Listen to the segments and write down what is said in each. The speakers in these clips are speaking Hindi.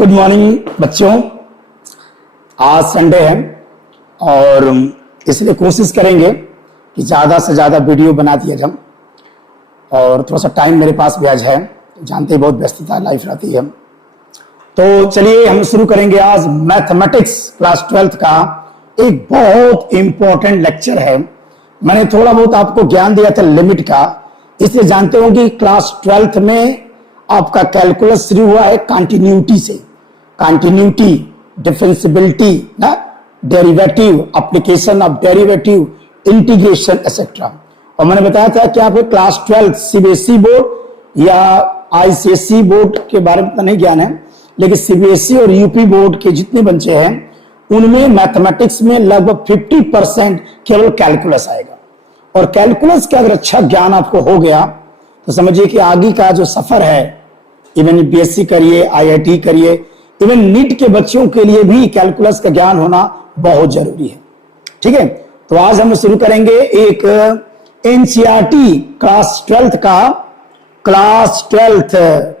गुड मॉर्निंग बच्चों। आज संडे है और इसलिए कोशिश करेंगे कि ज़्यादा से ज़्यादा वीडियो बना दिया जाए और थोड़ा सा टाइम मेरे पास भी आज है, जानते ही बहुत व्यस्तता लाइफ रहती है। तो चलिए हम शुरू करेंगे आज मैथमेटिक्स क्लास 12th का एक बहुत इंपॉर्टेंट लेक्चर है। मैंने थोड़ा बहुत आपको ज्ञान दिया था लिमिट का, इसलिए जानते हो कि क्लास 12th में आपका कैलकुलस शुरू हुआ है कंटिन्यूटी से। कंटिन्यूटी, डिफरेंशियबिलिटी, ना derivative, application of derivative, integration etcetera. और मैंने बताया था कि आपको क्लास 12 सीबीएसई बोर्ड या आईसीएसई बोर्ड के बारे में तो नहीं ज्ञान है, लेकिन सीबीएसई और यूपी बोर्ड के जितने बच्चे हैं उनमें मैथमेटिक्स में लगभग 50% केवल कैलकुलस आएगा। और कैलकुलस का अगर अच्छा ज्ञान आपको हो गया तो समझिए कि आगे का जो सफर है, इवन बीएससी करिए, आईआईटी करिए, इवन नीट के बच्चों के लिए भी कैलकुलस का ज्ञान होना बहुत जरूरी है। ठीक है, तो आज हम शुरू करेंगे एक एनसीईआरटी क्लास 12th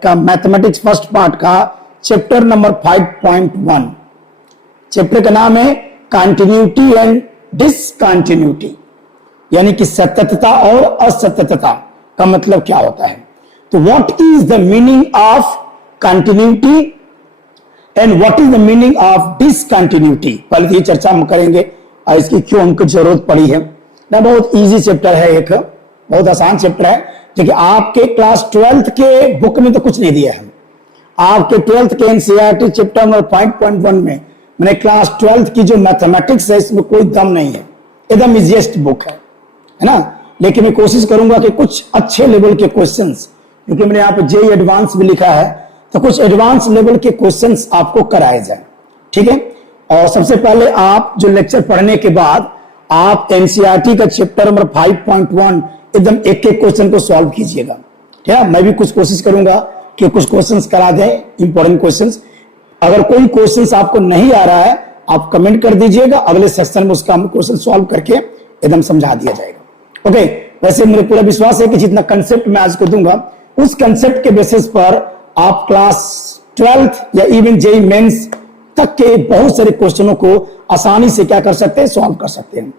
का मैथमेटिक्स फर्स्ट पार्ट का चैप्टर नंबर 5.1। चैप्टर का नाम है कंटिन्यूटी एंड डिसकंटिन्यूटी, यानी कि सततता और असततता का मतलब क्या होता है। तो what is the meaning of continuity and what is the meaning of discontinuity, पहले ये चर्चा हम करेंगे और इसकी क्यों हमको जरूरत पड़ी है। ना बहुत इजी चैप्टर है, एक बहुत आसान चैप्टर है, क्योंकि आपके क्लास 12th के बुक में तो कुछ नहीं दिया है। आपके 12th के एनसीईआरटी चैप्टर नंबर 5.1 में मैंने क्लास 12th की जो मैथमेटिक्स है इसमें कोई दम नहीं है, एकदम इजीएस्ट बुक है ना। लेकिन मैं कोशिश करूंगा कि कुछ अच्छे लेवल के क्वेश्चंस, क्योंकि मैंने यहाँ पे जेई एडवांस भी लिखा है, तो कुछ एडवांस लेवल के क्वेश्चंस आपको कराए जाए। ठीक है, और सबसे पहले आप जो लेक्चर पढ़ने के बाद आप एनसीईआरटी का चैप्टर नंबर 5.1 एकदम एक एक क्वेश्चन को सॉल्व कीजिएगा। ठीक है, मैं भी कुछ कोशिश करूंगा कि कुछ क्वेश्चंस करा दें, इंपॉर्टेंट क्वेश्चंस। अगर कोई क्वेश्चंस आपको नहीं आ रहा है आप कमेंट कर दीजिएगा, अगले सेक्शन में उसका हम क्वेश्चन सॉल्व करके एकदम समझा दिया जाएगा। ओके, वैसे मुझे पूरा विश्वास है कि जितना कंसेप्ट मैं आज को दूंगा उस कंसेप्ट के बेसिस पर आप क्लास 12th या इवन जेई मेंस तक के बहुत सारे क्वेश्चनों को आसानी से क्या कर सकते हैं, सॉल्व कर सकते हैं।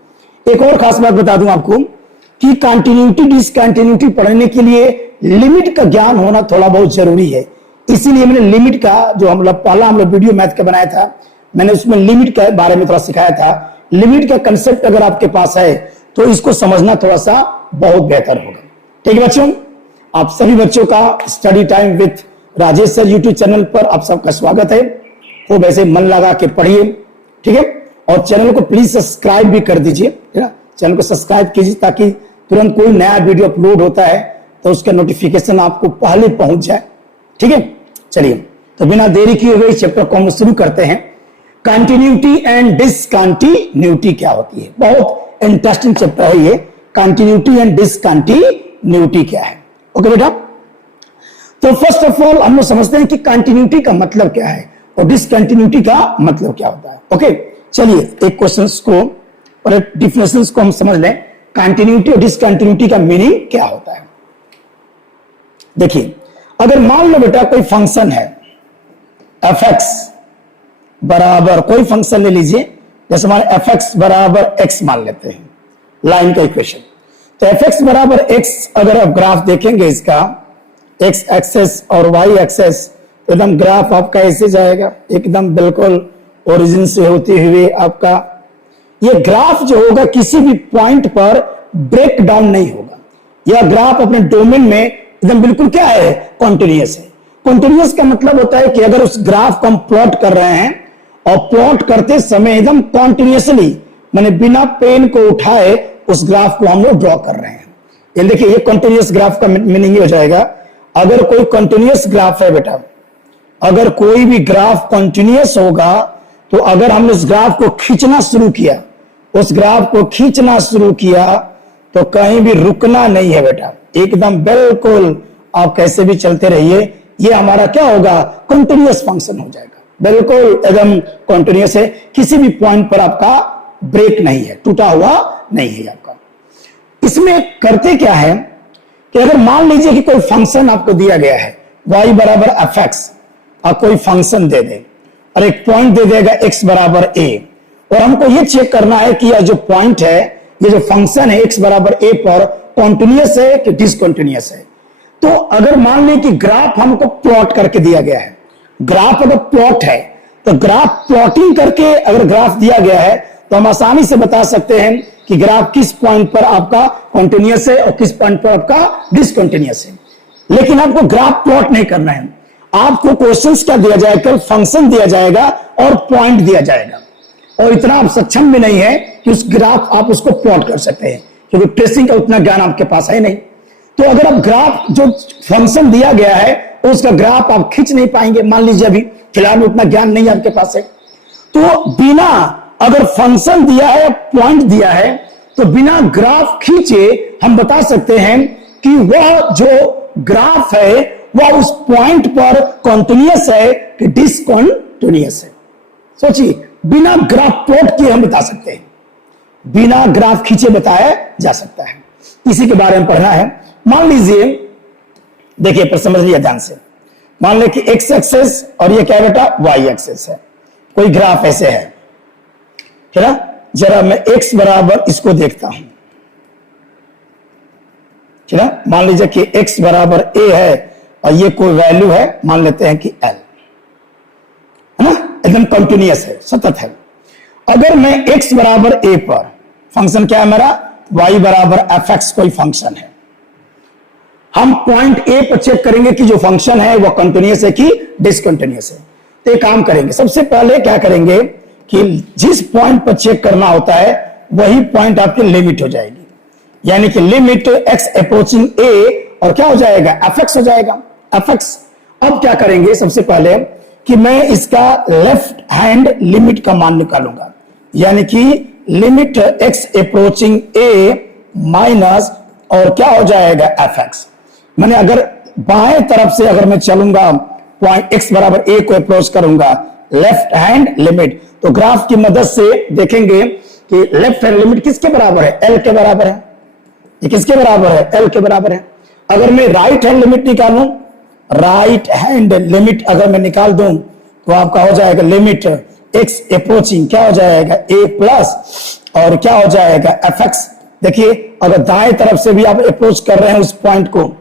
एक और खास बात बता दूं आपको कि कंटिन्यूटी डिसकंटिन्यूटी पढ़ने के लिए लिमिट का ज्ञान होना थोड़ा बहुत जरूरी है। इसीलिए मैंने लिमिट का जो पहला हम लोग वीडियो मैथ का बनाया था, मैंने उसमें लिमिट के बारे में थोड़ा सिखाया था। लिमिट का कंसेप्ट अगर आपके पास है तो इसको समझना थोड़ा सा बहुत बेहतर होगा। ठीक है बच्चों, आप सभी बच्चों का study time with Rajesh sir YouTube channel पर आप सबका स्वागत है। खूब ऐसे मन लगा के पढ़िए। ठीक है, और चैनल को प्लीज सब्सक्राइब भी कर दीजिए, है ना। चैनल को सब्सक्राइब कीजिए ताकि तुरंत कोई नया वीडियो अपलोड होता है तो उसका नोटिफिकेशन आपको पहले पहुंच जाए। ठीक है, चलिए तो बिना देरी किए हुए चैप्टर को हम शुरू करते हैं। कंटिन्यूटी एंड डिसकंटिन्यूटी क्या होती है, बहुत इंटरेस्टिंग चैप्टर है ये। कंटिन्यूटी एंड डिसकंटिन्यूटी क्या है। ओके बेटा, तो फर्स्ट ऑफ ऑल हम लोग समझते हैं कि कंटिन्यूटी का मतलब क्या है और डिसकंटिन्यूटी का मतलब क्या होता है। ओके, चलिए एक क्वेश्चन को और डिफिनेशंस को हम समझ लें। कंटिन्यूटी और डिसकंटिन्यूटी का मीनिंग क्या होता है। देखिए, अगर मान लो बेटा कोई फंक्शन है fx बराबर, कोई फंक्शन ले लीजिए, जैसे मान fx बराबर x मान लेते हैं, लाइन का इक्वेशन। तो fx बराबर x अगर आप ग्राफ देखेंगे इसका, x एक्सेस और y एक्सेस, एकदम ग्राफ आपका ऐसे जाएगा, एकदम बिल्कुल ओरिजिन से होते हुए आपका ये ग्राफ जो होगा किसी भी पॉइंट पर ब्रेक डाउन नहीं होगा। यह ग्राफ अपने डोमेन में एकदम बिल्कुल क्या है, कॉन्टिन्यूअस है। कॉन्टिन्यूअस का मतलब होता है कि अगर उस ग्राफ को हम प्लॉट कर रहे हैं और प्लॉट करते समय एकदम कॉन्टिन्यूअसली, माने बिना पेन को उठाए उस ग्राफ को हम लोग ड्रॉ कर रहे हैं। ये देखिए, ये कॉन्टिन्यूअस ग्राफ का मीनिंग हो जाएगा। अगर कोई कॉन्टिन्यूअस ग्राफ है बेटा, अगर कोई भी ग्राफ कॉन्टिन्यूअस होगा तो अगर हमने उस ग्राफ को खींचना शुरू किया, उस ग्राफ को खींचना शुरू किया तो कहीं भी रुकना नहीं है बेटा, एकदम बिल्कुल आप कैसे भी चलते रहिए, ये हमारा क्या होगा, कंटिन्यूअस फंक्शन हो जाएगा। बिल्कुल एकदम कंटिन्यूअस है, किसी भी पॉइंट पर आपका ब्रेक नहीं है, टूटा हुआ नहीं है आपका। इसमें करते क्या है कि अगर मान लीजिए कि कोई फंक्शन आपको दिया गया है y बराबर fx, कोई फंक्शन दे दे और एक पॉइंट दे देगा x बराबर a, और हमको ये चेक करना है कि यह जो पॉइंट है, ये जो फंक्शन है x बराबर a पर कॉन्टिन्यूअस है कि डिसकंटिन्यूअस है। तो अगर मान लें कि ग्राफ हमको प्लॉट करके दिया गया है, ग्राफ अगर प्लॉट है तो ग्राफ प्लॉटिंग करके अगर ग्राफ दिया गया है तो हम आसानी से बता सकते हैं कि ग्राफ किस पॉइंट पर आपका कॉन्टिन्यूअस है और किस पॉइंट पर आपका डिसकंटिन्यूअस है। लेकिन आपको ग्राफ प्लॉट नहीं करना है, आपको क्वेश्चंस क्या दिया जाएगा, फंक्शन दिया जाएगा और पॉइंट दिया जाएगा, और इतना आप सक्षम भी नहीं है कि उस ग्राफ आप उसको प्लॉट कर सकते हैं, क्योंकि ट्रेसिंग का उतना ज्ञान आपके पास है नहीं। तो अगर आप ग्राफ जो फंक्शन दिया गया है उसका ग्राफ आप खींच नहीं पाएंगे, मान लीजिए अभी फिलहाल में उतना ज्ञान नहीं आपके पास है, तो बिना अगर फंक्शन दिया है, पॉइंट दिया है, तो बिना ग्राफ खींचे हम बता सकते हैं कि वह जो ग्राफ है वह उस पॉइंट पर कॉन्टिन्यूअस है कि डिसकंटिन्यूअस है। सोचिए, बिना ग्राफ प्लॉट किए हम बता सकते हैं, बिना ग्राफ खींचे बताया जा सकता है। इसी के बारे में पढ़ना है। मान लीजिए, देखिए पर समझ लिया ध्यान से, मान ले कि x एक्सेस और ये क्या है बेटा, y एक्सेस है, कोई ग्राफ ऐसे है, है ना। जरा मैं x बराबर इसको देखता हूं, ठीक है। मान लीजिए कि x बराबर a है और ये कोई वैल्यू है, मान लेते हैं कि l, है ना, एकदम कंटिन्यूअस है, सतत है। अगर मैं x बराबर a पर, फंक्शन क्या है मेरा, y बराबर fx कोई फंक्शन है, हम पॉइंट a पर चेक करेंगे कि जो फंक्शन है वो कंटिन्यूअस है कि डिसकंटिन्यूअस है। तो एक काम करेंगे, सबसे पहले क्या करेंगे कि जिस पॉइंट पर चेक करना होता है वही पॉइंट आपकी लिमिट हो जाएगी, यानी कि लिमिट x अप्रोचिंग a, और क्या हो जाएगा, fx हो जाएगा, fx। अब क्या करेंगे, सबसे पहले कि मैं इसका लेफ्ट हैंड लिमिट का मान निकालूंगा, यानी कि limit x approaching a minus और क्या हो जाएगा, fx। मैंने अगर बाएं तरफ से अगर मैं चलूंगा, पॉइंट x बराबर a को अप्रोच करूंगा, लेफ्ट हैंड लिमिट, तो ग्राफ की मदद से देखेंगे कि लेफ्ट हैंड लिमिट किसके बराबर है, l के बराबर है। ये किसके बराबर है, l के बराबर है। अगर मैं राइट हैंड लिमिट निकालूं, राइट हैंड लिमिट अगर मैं निकाल दूं तो आपका हो जाएगा लिमिट x अप्रोचिंग क्या हो जाएगा, a प्लस और क्या हो जाएगा, fx। देखिए, अगर दाएं तरफ से भी आप अप्रोच कर रहे हैं उस पॉइंट को,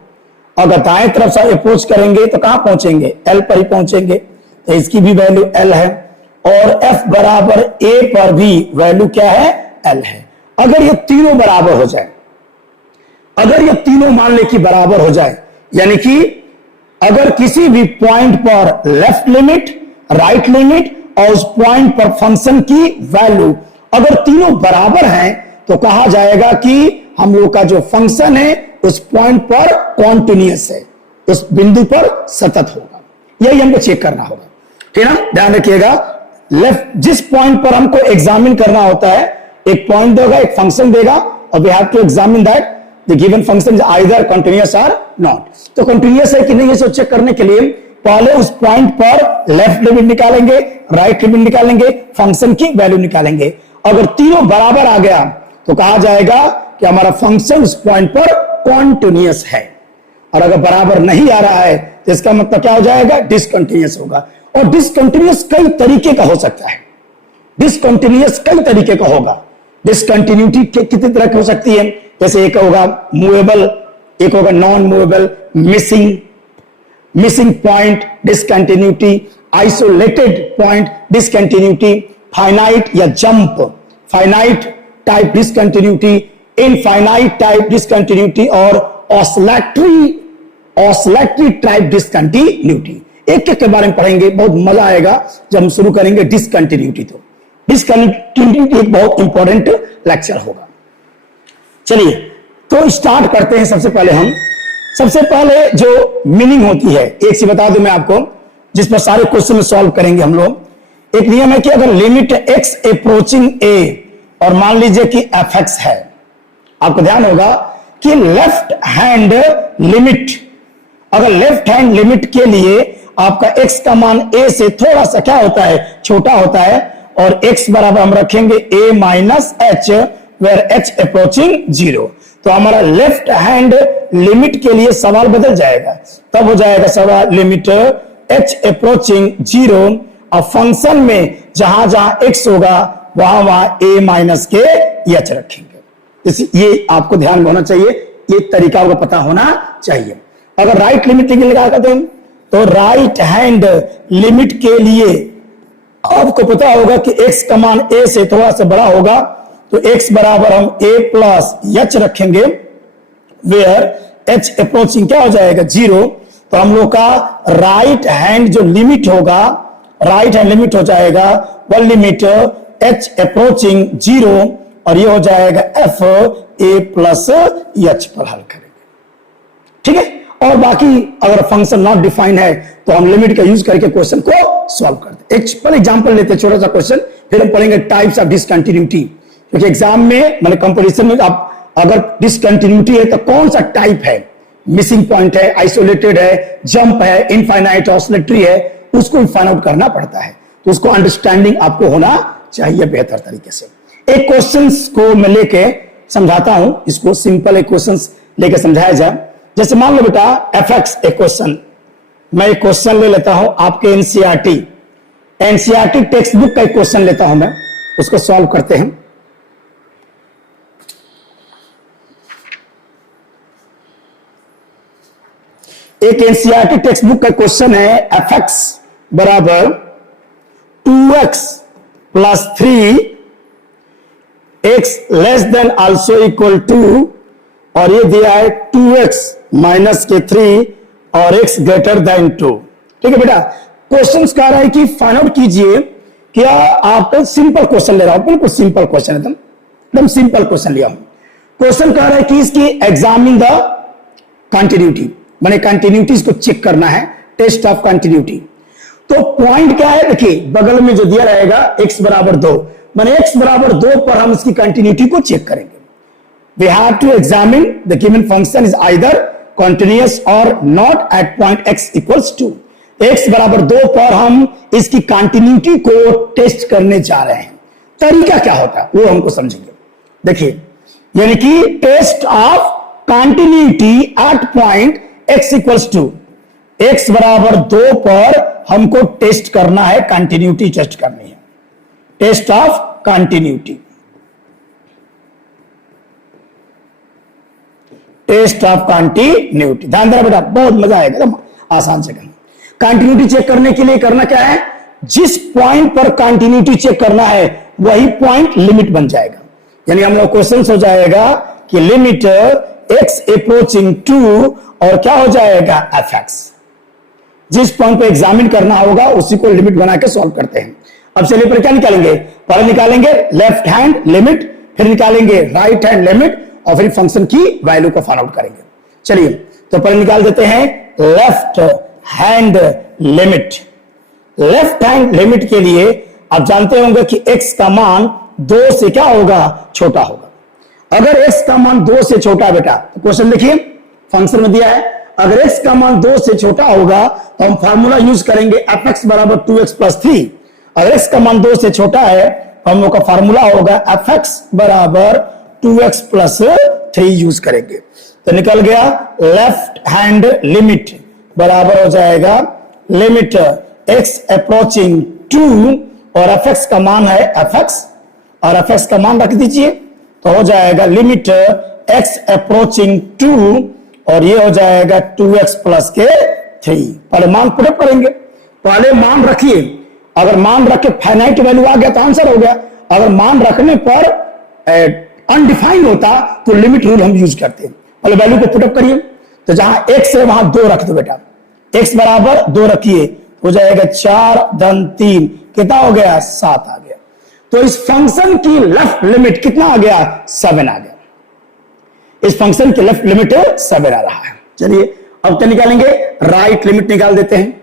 अगर दाएं तरफ से अप्रोच करेंगे तो कहां पहुंचेंगे, l पर ही पहुंचेंगे, तो इसकी भी वैल्यू l है, और f बराबर a पर भी वैल्यू क्या है, l है। अगर ये तीनों बराबर हो जाए, अगर ये तीनों मान ले कि बराबर हो जाए, यानी कि अगर किसी भी पॉइंट पर लेफ्ट लिमिट, राइट लिमिट और उस पॉइंट पर फंक्शन की वैल्यू अगर तीनों बराबर हैं, तो कहा जाएगा कि हम लोग का जो फंक्शन है उस पॉइंट पर कॉन्टिन्यूअस है, उस बिंदु पर सतत होगा। यही हमको चेक करना होगा, ठीक है ना। ध्यान रखिएगा, लेफ्ट जिस पॉइंट पर हमको एग्जामिन करना होता है, एक पॉइंट देगा, एक फंक्शन देगा, और we have to examine that the given function is either continuous or not. तो कंटिन्यूअस है कि नहीं ये चेक करने के लिए पहले उस पॉइंट पर लेफ्ट लिमिट निकालेंगे, राइट लिमिट निकालेंगे, फंक्शन की वैल्यू निकालेंगे। अगर तीनों बराबर आ गया तो कहा जाएगा कि हमारा फंक्शन उस पॉइंट पर कॉन्टिन्यूअस है, और अगर बराबर नहीं आ रहा है तो इसका मतलब क्या हो जाएगा, डिसकंटिन्यूअस होगा। और डिसकंटिन्यूअस कई तरीके का हो सकता है, डिसकंटिन्यूअस कई तरीके का होगा। डिसकंटिन्यूटी कितनी तरह की हो सकती है, जैसे एक होगा मूवेबल, एक होगा non movable, missing point discontinuity, isolated point discontinuity, finite या jump, finite type discontinuity, infinite type discontinuity, और ऑसिलेटरी टाइप डिसकंटिन्यूटी। एक एक के बारे में पढ़ेंगे, बहुत मजा आएगा जब हम शुरू करेंगे डिसकंटिन्यूटी। तो डिसकंटिन्यूटी एक बहुत इंपॉर्टेंट लेक्चर होगा। चलिए तो स्टार्ट करते हैं। सबसे पहले जो मीनिंग होती है, एक चीज बता दूं मैं आपको, जिस पर सारे क्वेश्चन सॉल्व करेंगे हम लोग। एक नियम है कि अगर लिमिट x अप्रोचिंग a और मान लीजिए कि fx है, आपको ध्यान होगा कि लेफ्ट हैंड लिमिट, अगर लेफ्ट हैंड लिमिट के लिए आपका x का मान a से थोड़ा सा क्या होता है, छोटा होता है, और x बराबर हम रखेंगे a minus h, where h approaching 0, तो हमारा लेफ्ट हैंड लिमिट के लिए सवाल बदल जाएगा। तब हो जाएगा सवाल लिमिट h अप्रोचिंग 0, और फंक्शन में जहां जहां x होगा वहां वहां a माइनस के h रखेंगे। ये आपको ध्यान में होना चाहिए, ये तरीका आपको पता होना चाहिए। अगर राइट लिमिट लगा करते हैं तो राइट हैंड लिमिट के लिए आपको पता होगा कि x का मान a से थोड़ा सा बड़ा होगा, तो x बराबर हम a प्लस h रखेंगे, वेयर h अप्रोचिंग क्या हो जाएगा 0। तो हम लोग का राइट हैंड जो लिमिट होगा, राइट हैंड लिमिट हो जाएगा वन लिमिट h अप्रोचिंग 0, और ये हो जाएगा f a प्लस h पर हल करेंगे। ठीक है, और बाकी अगर फंक्शन नॉट डिफाइन है तो हम लिमिट का यूज करके क्वेश्चन को सॉल्व करते हैं। एक एग्जांपल लेते हैं, छोटा सा क्वेश्चन, फिर हम पढ़ेंगे टाइप्स ऑफ डिसकंटिन्यूटी। क्योंकि एग्जाम में मतलब कंपटीशन में आप अगर डिसकंटिन्यूटी है तो कौन सा टाइप है, मिसिंग पॉइंट है, आइसोलेटेड है, जंप है, इनफाइनाइट ऑसिलेटरी है, उसको फाइंड आउट करना पड़ता है। तो उसको अंडरस्टैंडिंग आपको होना चाहिए बेहतर तरीके से। एक क्वेश्चन को मैं लेके समझाता हूं, इसको सिंपल एक क्वेश्चन लेके समझाया जाए। जैसे मान लो बेटा fx एक क्वेश्चन, मैं एक क्वेश्चन ले लेता हूं आपके एनसीईआरटी टेक्स्ट बुक का एक क्वेश्चन लेता हूं मैं, उसको सॉल्व करते हैं। एक एनसीईआरटी टेक्स्ट बुक का क्वेश्चन है fx बराबर 2x plus 3 x less than also equal to, और ये दिया है 2x माइनस के 3 और x ग्रेटर देन 2। ठीक है बेटा, क्वेश्चन कह रहा है कि फाइंड आउट कीजिए, क्या आप सिंपल क्वेश्चन ले रहा हूं, बिल्कुल सिंपल क्वेश्चन, एकदम सिंपल क्वेश्चन लिया हूं। क्वेश्चन कह रहा है कि इसकी एग्जामिन द कंटिन्यूटी, मैंने कंटिन्यूटीज को चेक करना है, टेस्ट ऑफ कंटिन्यूटी। तो पॉइंट क्या है, देखिए बगल में जो दिया रहेगा x बराबर 2, मैंने x बराबर 2 पर हम इसकी कंटिन्यूटी को चेक करेंगे। We have to examine the given function is either continuous or not at point x equals 2। x बराबर 2 पर हम इसकी कंटिन्यूटी को टेस्ट करने जा रहे हैं। तरीका क्या होता है वो हमको समझेंगे। देखिए, यानी कि test of continuity at point x equals 2, x बराबर 2 पर हमको टेस्ट करना है, कंटिन्यूटी टेस्ट करनी है, test of continuity, test of continuity. ध्यान देना बेटा, बहुत मजा आएगा, एकदम आसान से करना। कंटिन्यूटी चेक करने के लिए करना क्या है, जिस पॉइंट पर कंटिन्यूटी चेक करना है वही पॉइंट लिमिट बन जाएगा। यानी हम लोग क्वेश्चन हो जाएगा कि लिमिट x अप्रोचिंग 2 और क्या हो जाएगा fx। जिस पॉइंट पे एग्जामिन करना होगा उसी को लिमिट बना के सॉल्व करते हैं। अब चलिए पर क्या निकालेंगे, पहले निकालेंगे लेफ्ट हैंड लिमिट, फिर निकालेंगे राइट हैंड लिमिट, और फिर फंक्शन की वैल्यू को फाइंड आउट करेंगे। चलिए तो पहले निकाल देते हैं left hand limit. Left hand limit के लिए आप जानते होंगे कि x का मान 2 से क्या होगा, छोटा होगा। अगर x का मान 2 से छोटा है बेटा, तो क्वेश्चन देखिए फंक्शन में दिया है, अगर x का मान 2 से छोटा होगा तो हम फार्मूला यूज करेंगे fx बराबर 2x प्लस 3। अगर x का मान 2 से छोटा है तो हम लोग का फार्मूला होगा fx बराबर 2x प्लस 3 यूज करेंगे। तो निकल गया लेफ्ट हैंड लिमिट बराबर हो जाएगा लिमिट x अप्रोचिंग 2 और fx का मान है fx, और fx का मान रख दीजिए तो हो जाएगा लिमिट x अप्रोचिंग 2 और ये हो जाएगा 2x प्लस के 3। पहले मान पुट अप करेंगे, पहले मान रखिए, अगर मान रख के फाइनाइट वैल्यू आ गया तो आंसर हो गया, अगर मान रखने पर अनडिफाइंड होता तो लिमिट रूल हम यूज करते हैं। पहले वैल्यू को पुट अप करिए, तो जहां x है वहां 2 रख दो बेटा, x बराबर 2 रखिए, हो जाएगा 4 धन 3, कितना हो गया 7 आ गया। तो इस फंक्शन की लेफ्ट लिमिट कितना आ गया, 7 आ गया। इस फंक्शन की लेफ्ट लिमिट 7 आ रहा है। चलिए अब क्या निकालेंगे, राइट लिमिट निकाल देते हैं।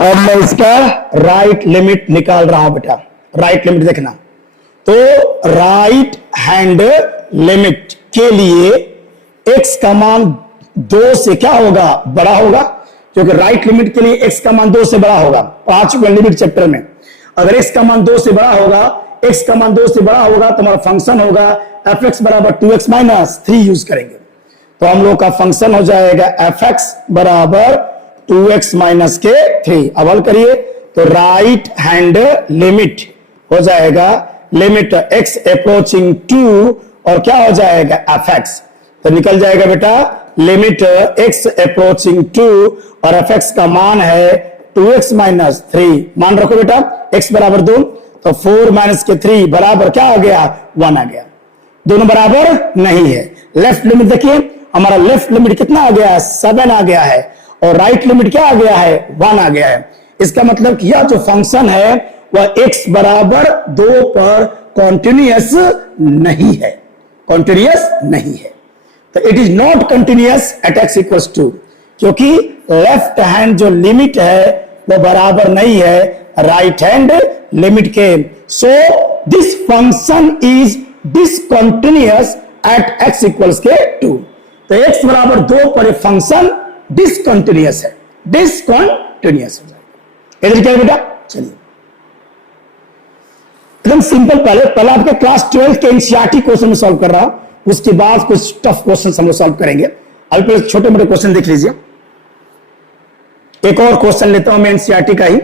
अब मैं इसका राइट लिमिट निकाल रहा हूं बेटा, राइट लिमिट देखना। तो राइट हैंड लिमिट के लिए x का मान 2 से क्या होगा, बड़ा होगा, क्योंकि राइट लिमिट के लिए x का मान 2 से बड़ा होगा। पढ़ा चुके लिमिट चैप्टर में, अगर x का मान 2 से बड़ा होगा, x का मान 2 से बड़ा होगा तो हमारा फंक्शन होगा fx बराबर 2x माइनस 3 यूज करेंगे। तो हम लोग का फंक्शन हो जाएगा fx बराबर 2x माइनस के 3। अब हल करिए तो राइट हैंड लिमिट हो जाएगा लिमिट x अप्रोचिंग 2 और क्या हो जाएगा fx। तो निकल जाएगा बेटा लिमिट x अप्रोचिंग 2 और fx का मान है 2x माइनस 3। मान रखो बेटा x बराबर 2 तो 4 माइनस के 3 बराबर क्या आ गया 1 आ गया। दोनों बराबर नहीं है। लेफ्ट लिमिट देखिए हमारा लेफ्ट लिमिट कितना आ गया है 7 आ गया है और राइट लिमिट क्या आ गया है 1 आ गया है। इसका मतलब कि यह जो फंक्शन है वह x बराबर 2 पर कॉन्टिन्यूअस नहीं है, कॉन्टिन्यूअस नहीं है। तो it is not continuous at x equals 2 क्योंकि लेफ्ट हैंड जो लिमिट है वो बराबर नहीं है राइट हैंड लिमिट के। So this function is discontinuous at x equals के 2। तो x बराबर 2 पर फंक्शन डिसकंटिन्यूअस है, डिसकंटिन्यूअस हो जाएगा। इधर क्या है बेटा चलिए एकदम सिंपल। पहले आपके क्लास 12 के एनसीईआरटी क्वेश्चन में सॉल्व कर रहा हूं, उसके बाद कुछ टफ क्वेश्चन हम लोग सॉल्व करेंगे। अभी पहले छोटे मोटे क्वेश्चन देख लीजिए। एक और क्वेश्चन लेता हूं मैं एनसीईआरटी का ही।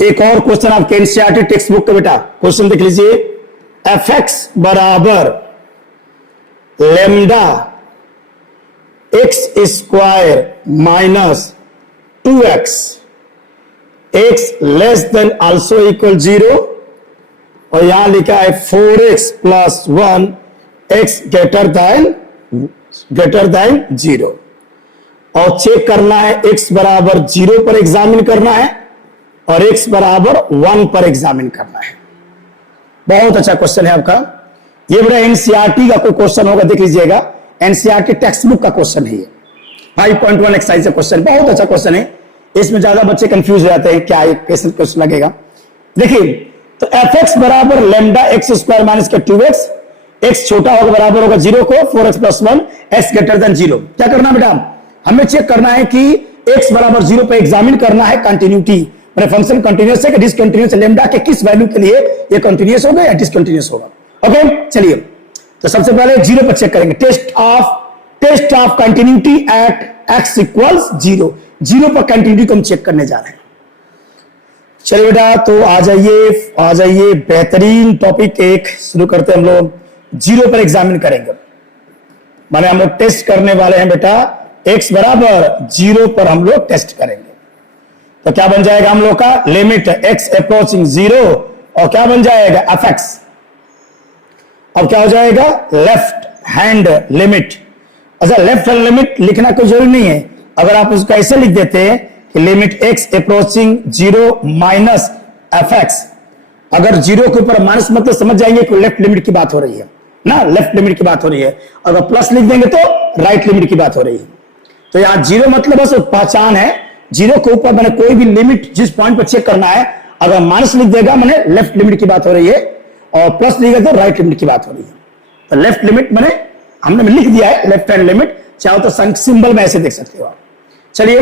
एक और क्वेश्चन आपके एनसीईआरटी टेक्स्ट बुक का बेटा क्वेश्चन देख लीजिए। fx बराबर lambda x square minus 2x x less than also equal 0 और यहां लिखा है 4x plus 1 x greater than 0 और चेक करना है x बराबर 0 पर एग्जामिन करना है और x बराबर 1 पर एग्जामिन करना है। बहुत अच्छा क्वेश्चन है आपका ये बड़ा एनसीईआरटी का कोई क्वेश्चन होगा देख लीजिएगा। एनसीईआरटी टेक्स्ट बुक का क्वेश्चन है ये 5.1 एक्सरसाइज का क्वेश्चन। बहुत अच्छा क्वेश्चन है, इसमें ज्यादा बच्चे कंफ्यूज हो जाते हैं क्या कैसे क्वेश्चन लगेगा। देखिए तो fx बराबर लेमडा एक्स स्क्वायर माइनस के 2x x छोटा होगा बराबर होगा 0 को 4x plus 1 x greater than 0। क्या करना बेटा हमें चेक करना है कि x बराबर 0 पे एग्जामिन करना है कंटिन्यूटी, मेरा फंक्शन कंटिन्यूअस है कि डिसकंटिन्यूअस है, लेमडा के किस वैल्यू के लिए ये कंटिन्यूअस होगा या डिसकंटिन्यूअस होगा। ओके चलिए तो सबसे पहले 0 पर चेक करेंगे। Test of continuity at x equals 0। 0 पर कंटिन्यूटी को हम चेक करने जा रहे हैं। चलिए बेटा तो आ जाइए बेहतरीन टॉपिक एक शुरू करते हैं हम लोग। 0 पर एग्जामिन करेंगे माने हम लोग टेस्ट करने वाले हैं बेटा x बराबर 0 पर हम लोग टेस्ट करेंगे। तो क्या बन जाएगा हम लोग का लिमिट x अप्रोचिंग 0 और क्या बन जाएगा fx। अब क्या हो जाएगा लेफ्ट हैंड लिमिट। अच्छा लेफ्ट हैंड लिमिट लिखना कोई जरूरी नहीं है, अगर आप उसको ऐसे लिख देते हैं कि limit x approaching 0 minus fx। अगर 0 के ऊपर माइनस मतलब समझ जाएंगे कि लेफ्ट लिमिट की बात हो रही है ना, लेफ्ट लिमिट की बात हो रही है। अगर प्लस लिख देंगे तो राइट लिमिट की बात हो रही है। तो यहां 0 मतलब बस पहचान है, 0 के ऊपर मैंने कोई भी लिमिट जिस पॉइंट पर चेक करना है अगर माइनस लिख देगा मैंने लेफ्ट लिमिट की बात हो रही है और प्लस लिखेगा तो राइट लिमिट की बात हो रही है। तो लेफ्ट लिमिट मैंने हमने लिख दिया है लेफ्ट हैंड लिमिट, चाहो तो सिंबल में ऐसे देख सकते हो आप। चलिए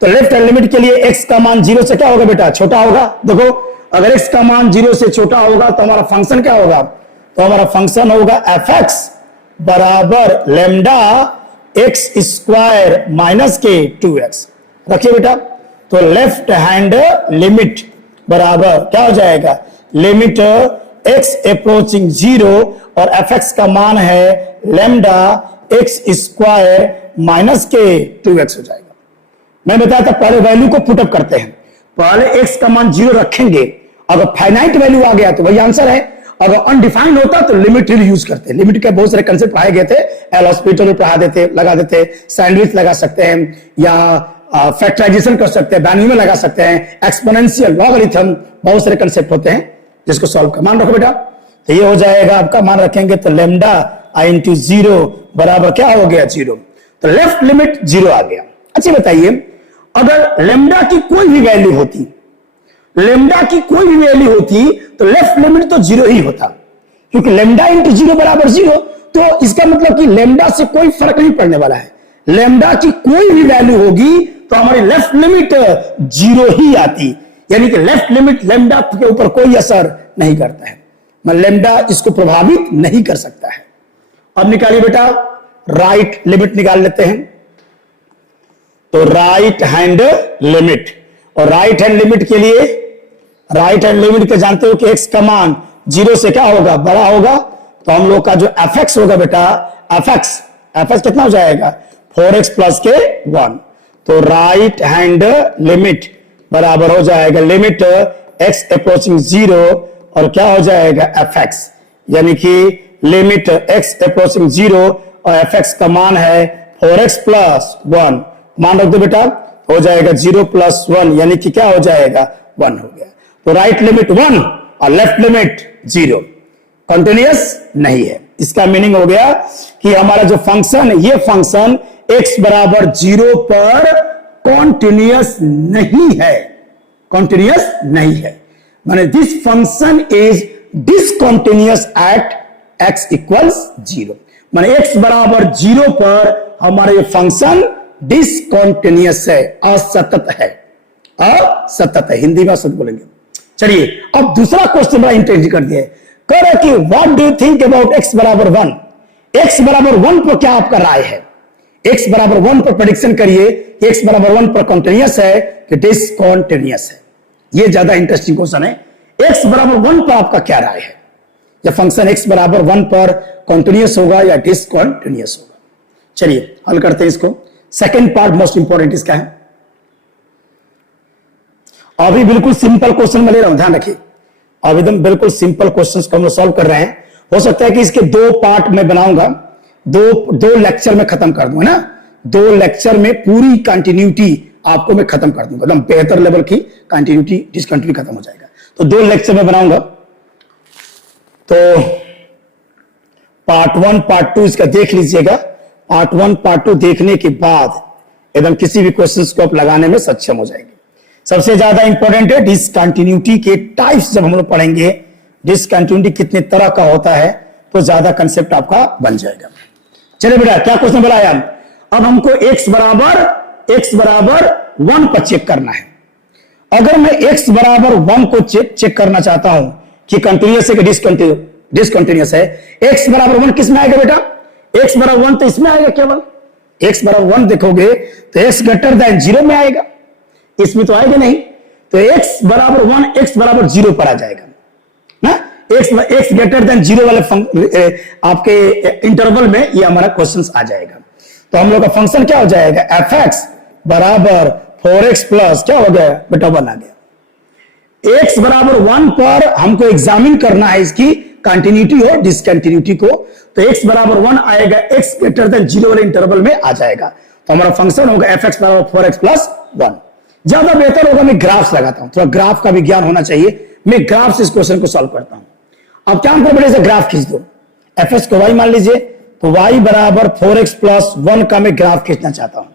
तो लेफ्ट हैंड लिमिट के लिए x का मान 0 से क्या होगा बेटा छोटा होगा। देखो अगर x का मान 0 से छोटा होगा तो हमारा फंक्शन क्या होगा, तो हमारा फंक्शन होगा fx बराबर लेमडा x स्क्वायर माइनस के 2x। रखिए बेटा तो लेफ्ट हैंड लिमिट बराबर क्या हो जाएगा लिमिट x अप्रोचिंग 0 और fx का मान है लेमडा x स्क्वायर माइनस के 2x हो जाएगा। मैं बताया था पहले वैल्यू को पुटअप करते हैं, पहले x का मान 0 रखेंगे, अगर फाइनाइट वैल्यू आ गया तो वही आंसर है, अगर अनडिफाइंड होता तो लिमिट यूज करते हैं। लिमिट के बहुत सारे कंसेप्ट पढ़ाए गए थे, एल हॉस्पिटल में पढ़ा देते लगा देते, सैंडविच लगा सकते हैं या फैक्टराइजेशन कर सकते हैं, बाइनोमियल लगा सकते हैं, एक्सपोनेंशियल लॉगरिथम, बहुत सारे कंसेप्ट होते हैं जिसको सॉल्व कर। मान रखो बेटा तो ये हो जाएगा आपका, मान रखेंगे तो लेमडा आई इंटू 0 बराबर क्या हो गया 0। तो लेफ्ट लिमिट 0 आ गया। अच्छा बताइए अगर लेमडा की कोई भी वैल्यू होती, लेमडा की कोई भी वैल्यू होती तो लेफ्ट लिमिट तो 0 ही होता, क्योंकि लेमडा इंटू 0 बराबर 0, तो इसका मतलब कि लेमडा से कोई फर्क नहीं पड़ने वाला है। लेमडा की कोई भी वैल्यू होगी तो हमारी लेफ्ट लिमिट 0 ही आती, यानी कि लेफ्ट लिमिट लेमडा के ऊपर कोई असर नहीं करता है। लेमडा इसको प्रभावित नहीं कर सकता है। अब निकालिए बेटा, राइट लिमिट निकाल लेते हैं। तो राइट हैंड लिमिट, और राइट हैंड लिमिट के लिए, राइट हैंड लिमिट के जानते हो कि एक्स का मान 0 से क्या होगा, बड़ा होगा। तो हम लोग का जो एफ एक्स होगा बेटा, एफ एक्स कितना हो जाएगा, 4x प्लस के 1। तो राइट हैंड लिमिट बराबर हो जाएगा लिमिट x अप्रोचिंग 0 और क्या हो जाएगा एफ एक्स, यानी कि लिमिट x अप्रोचिंग 0 और एफ एक्स का मान है 4x प्लस 1। मान रख दो बेटा, हो जाएगा 0 प्लस 1, यानी कि क्या हो जाएगा 1 हो गया। तो राइट लिमिट 1 और लेफ्ट लिमिट 0, कंटिन्यूअस नहीं है। इसका मीनिंग हो गया कि हमारा जो फंक्शन है, ये फंक्शन x बराबर 0 पर कॉन्टिन्यूअस नहीं है, कॉन्टिन्यूअस नहीं है। माने this function is discontinuous at x equals 0। माने x बराबर 0 पर हमारा ये फंक्शन डिसकंटिन्यूअस है, असतत है, असतत है, हिंदी में असत बोलेंगे। चलिए अब दूसरा क्वेश्चन बड़ा इंटरेस्टिंग कर दिया है, कह रहा है कि what do you think about x बराबर 1। x बराबर 1 पर क्या आपका राय है, x बराबर 1 पर प्रेडिक्शन करिए, x बराबर 1 पर कॉन्टिन्यूअस है कि डिसकंटिन्यूअस है। ये ज्यादा इंटरेस्टिंग क्वेश्चन है। x बराबर 1 पर आपका क्या राय है, या फंक्शन x बराबर 1 पर कॉन्टिन्यूअस होगा या डिसकंटिन्यूअस होगा। चलिए हल करते हैं इसको। सेकेंड पार्ट मोस्ट इंपॉर्टेंट इसका है। अभी बिल्कुल सिंपल क्वेश्चन में ले रहा हूं, ध्यान रखिए, अभी एकदम बिल्कुल सिंपल क्वेश्चंस को हम लोग सॉल्व कर रहे हैं। हो सकता है कि इसके 2 पार्ट में बनाऊंगा, दो लेक्चर में खत्म कर दूंगा ना, 2 लेक्चर में पूरी कंटिन्यूटी आपको मैं खत्म कर दूंगा, एकदम बेहतर लेवल की कंटिन्यूटी डिसकंटिन्यूटी खत्म हो जाएगा। तो 2 लेक्चर में बनाऊंगा। तो पार्ट 1 पार्ट 2 इसका देख लीजिएगा। पार्ट 1 पार्ट 2 देखने के बाद एकदम किसी भी क्वेश्चन को आप लगाने में सक्षम हो जाएंगे। सबसे ज्यादा इंपॉर्टेंट है डिसकंटिन्यूटी के टाइप्स। जब हम लोग पढ़ेंगे डिसकंटिन्यूटी कितने तरह का होता है, तो ज्यादा कंसेप्ट आपका बन जाएगा। चलिए बेटा, क्या क्वेश्चन बनाया, अब हमको x बराबर 1 पर चेक करना है। अगर मैं x बराबर 1 को चेक करना चाहता हूं कि कंटिन्यूअस है कि डिसकंटिन्यूअस है, x बराबर 1 किस में आएगा बेटा, x बराबर 1 तो इसमें आएगा केवल। x बराबर 1 देखोगे तो x ग्रेटर देन 0 में आएगा, इसमें तो आएगा नहीं। तो x बराबर 1 x बराबर 0 पर आ जाएगा ना, x ग्रेटर देन 0 वाले आपके इंटरवल में ये हमारा क्वेश्चन आ जाएगा। तो हम लोग का फंक्शन क्या हो जाएगा, एफ एक्स बराबर 4x प्लस क्या हो गया बेटा 1 आ गया। x बराबर 1 पर हमको एग्जामिन करना है इसकी कंटिन्यूटी और डिसकंटिन्यूटी को। तो x बराबर 1 आएगा, x ग्रेटर देन 0 वाले इंटरवल में आ जाएगा। तो हमारा फंक्शन होगा एफ एक्स बराबर 4x प्लस 1। ज्यादा बेहतर होगा मैं ग्राफ्स लगाता हूं, थोड़ा ग्राफ का भी ज्ञान होना चाहिए। मैं ग्राफ से इस क्वेश्चन को सॉल्व करता हूं। अब क्या हमको बड़े से ग्राफ खींच दो, एफ एक्स को y मान लीजिए, तो y बराबर 4x प्लस 1 का मैं ग्राफ खींचना चाहता हूं।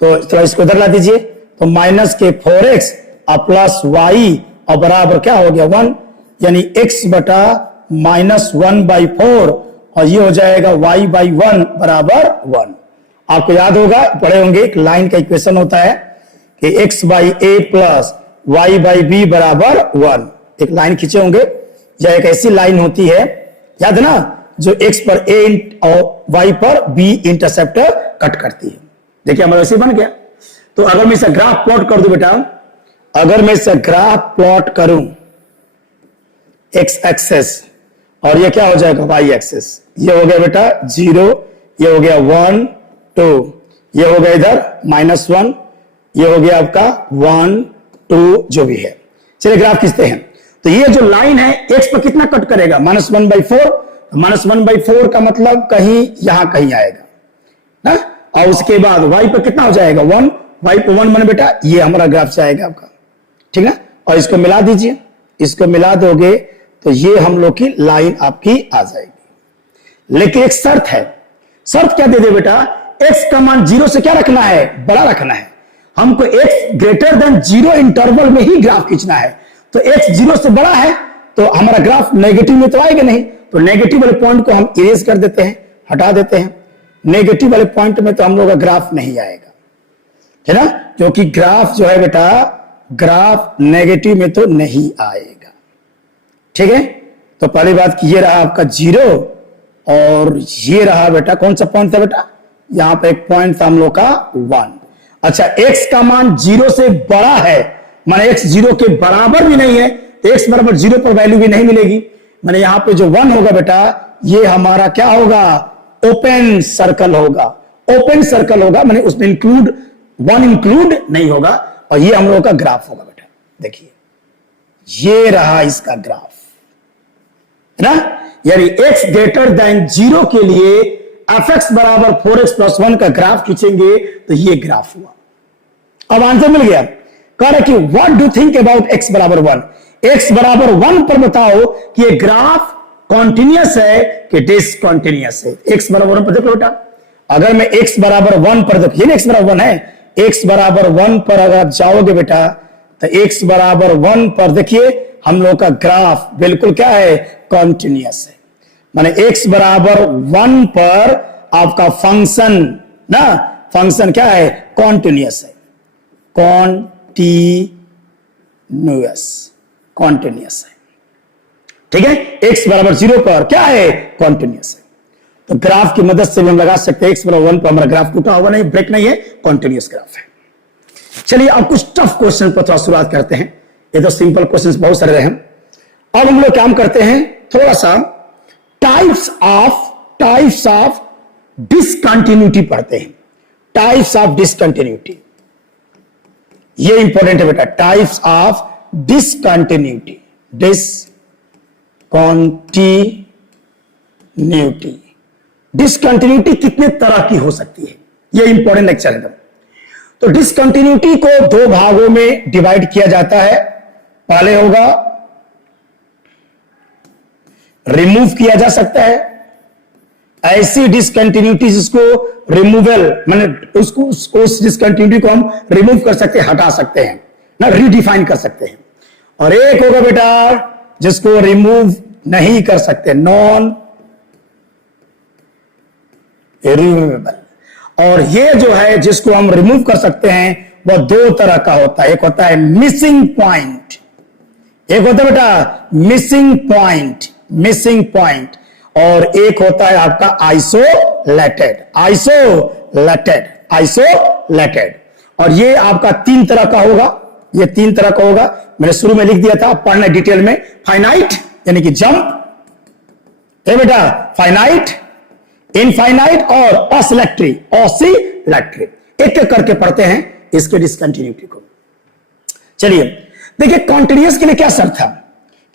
तो थोड़ा इसको इधर ला दीजिए, तो माइनस के 4x और प्लस y और बराबर क्या हो गया 1, यानी x बटा -1/4 और ये हो जाएगा y/1 बराबर 1। आपको याद होगा, पढ़े होंगे, एक लाइन का इक्वेशन होता है कि x/a प्लस y/b बराबर 1। एक लाइन खींचे होंगे, या एक ऐसी लाइन होती है, याद है ना, जो x पर a और y पर b इंटरसेप्ट कट करती है। देखिए हमारा वैसे बन गया। तो अगर मैं इसे ग्राफ प्लॉट कर दूं बेटा, अगर मैं इसे ग्राफ प्लॉट करूं x एक्सेस और ये क्या हो जाएगा y एक्सेस, ये हो गया बेटा 0, ये हो गया 1 2, ये हो गया इधर -1, ये हो गया आपका 1 2 जो भी है। चलिए ग्राफ खींचते हैं। तो ये जो लाइन है x पर कितना कट करेगा, -1/4। -1/4 का मतलब कहीं यहां कहीं आएगा ना, और उसके बाद y पर कितना हो जाएगा 1, y पर 1 मन बेटा ये हमारा ग्राफ जाएगा आपका, ठीक है। और इसको मिला दीजिए, इसको मिला दोगे तो ये हम लोग की लाइन आपकी आ जाएगी। लेकिन एक शर्त है, शर्त क्या दे दे बेटा, x का मान 0 से क्या रखना है, बड़ा रखना है। हमको x ग्रेटर देन 0 इंटरवल में ही ग्राफ खींचना है। तो x 0 से बड़ा है तो हमारा ग्राफ नेगेटिव में तो आएगा नहीं, तो नेगेटिव वाले पॉइंट को हम इरेज कर देते हैं, हटा देते हैं। नेगेटिव वाले पॉइंट में तो हम लोग का ग्राफ नहीं आएगा, है ना, क्योंकि ग्राफ जो है बेटा, ग्राफ नेगेटिव में तो नहीं आएगा, ठीक है। तो पहली बात कि ये रहा आपका 0 और ये रहा बेटा कौन सा पॉइंट था बेटा, यहां पे एक पॉइंट था हम लोग का 1। अच्छा, x का मान 0 से बड़ा है, माने x 0 के बराबर भी नहीं है, तो x बराबर 0 पर वैल्यू भी नहीं मिलेगी। माने यहां पे जो 1 होगा बेटा, ये हमारा क्या होगा, ओपन सर्कल होगा। ओपन सर्कल होगा माने उसमें वन इंक्लूड नहीं होगा, और ये हम लोग का ग्राफ होगा बेटा। देखिए ये रहा इसका ग्राफ, है ना, यानी x ग्रेटर देन 0 के लिए fx बराबर 4x प्लस 1 का ग्राफ खींचेंगे तो ये ग्राफ हुआ। अब आंसर मिल गया। कह रहे कि what do think about x बराबर 1, x बराबर 1 पर बताओ कि ये ग्राफ कॉन्टिन्यूअस है कि डिसकॉन्टिन्यूअस है। x बराबर 1 पर देखो बेटा, अगर मैं x बराबर 1 पर देखो, ये x बराबर 1 है, x बराबर 1 पर अगर आप जाओगे बेटा तो x बराबर 1 पर देखिए हम लोग का ग्राफ बिल्कुल क्या है, कॉन्टिन्यूअस है। माने x बराबर 1 पर आपका फंक्शन ना, फंक्शन क्या है, कॉन्टिन्यूअस है, कॉन्टिन्यूअस है, ठीक है। x बराबर 0 पर क्या है, कॉन्टिन्यूअस है। तो ग्राफ की मदद से भी हम लगा सकते हैं x बराबर 1 पर हमारा ग्राफ टूटा हुआ नहीं, ब्रेक नहीं है, कॉन्टिन्यूअस ग्राफ है। चलिए अब कुछ टफ क्वेश्चन पर थोड़ा शुरुआत करते हैं। ये तो सिंपल क्वेश्चंस बहुत सारे रहे हैं। अब हम लोग काम करते हैं थोड़ा सा टाइप्स ऑफ डिसकंटिन्यूटी पढ़ते हैं। टाइप्स ऑफ डिसकंटिन्यूटी, ये इंपॉर्टेंट है बेटा। टाइप्स ऑफ डिसकंटिन्यूटी, डिसकंटिन्यूटी कितने तरह की हो सकती है, ये इंपॉर्टेंट लेक्चर है। तो डिसकंटिन्यूटी को दो भागों में डिवाइड किया जाता है। पहले होगा रिमूव किया जा सकता है, ऐसी डिसकंटिन्यूटी जिसको रिमूवल माने उसको उस डिसकंटिन्यूटी को हम रिमूव कर सकते हैं, हटा सकते हैं ना, रीडिफाइन कर सकते हैं। और एक होगा बेटा जिसको रिमूव नहीं कर सकते, नॉन रिमूवेबल। और ये जो है जिसको हम रिमूव कर सकते हैं वह दो तरह का होता है। एक होता है मिसिंग पॉइंट, एक होता है बेटा मिसिंग पॉइंट, और एक होता है आपका आइसोलेटेड। और ये आपका 3 तरह का होगा, ये 3 तरह का होगा। मैंने शुरू में लिख दिया था, पढ़ना डिटेल में। फाइनाइट यानी कि जंप, ये बेटा फाइनाइट, इनफाइनाइट और ऑसिलेटरी। एक एक करके पढ़ते हैं इसके डिसकंटिन्यूटी को। चलिए देखिए, कॉन्टिन्यूअस के लिए क्या शर्त था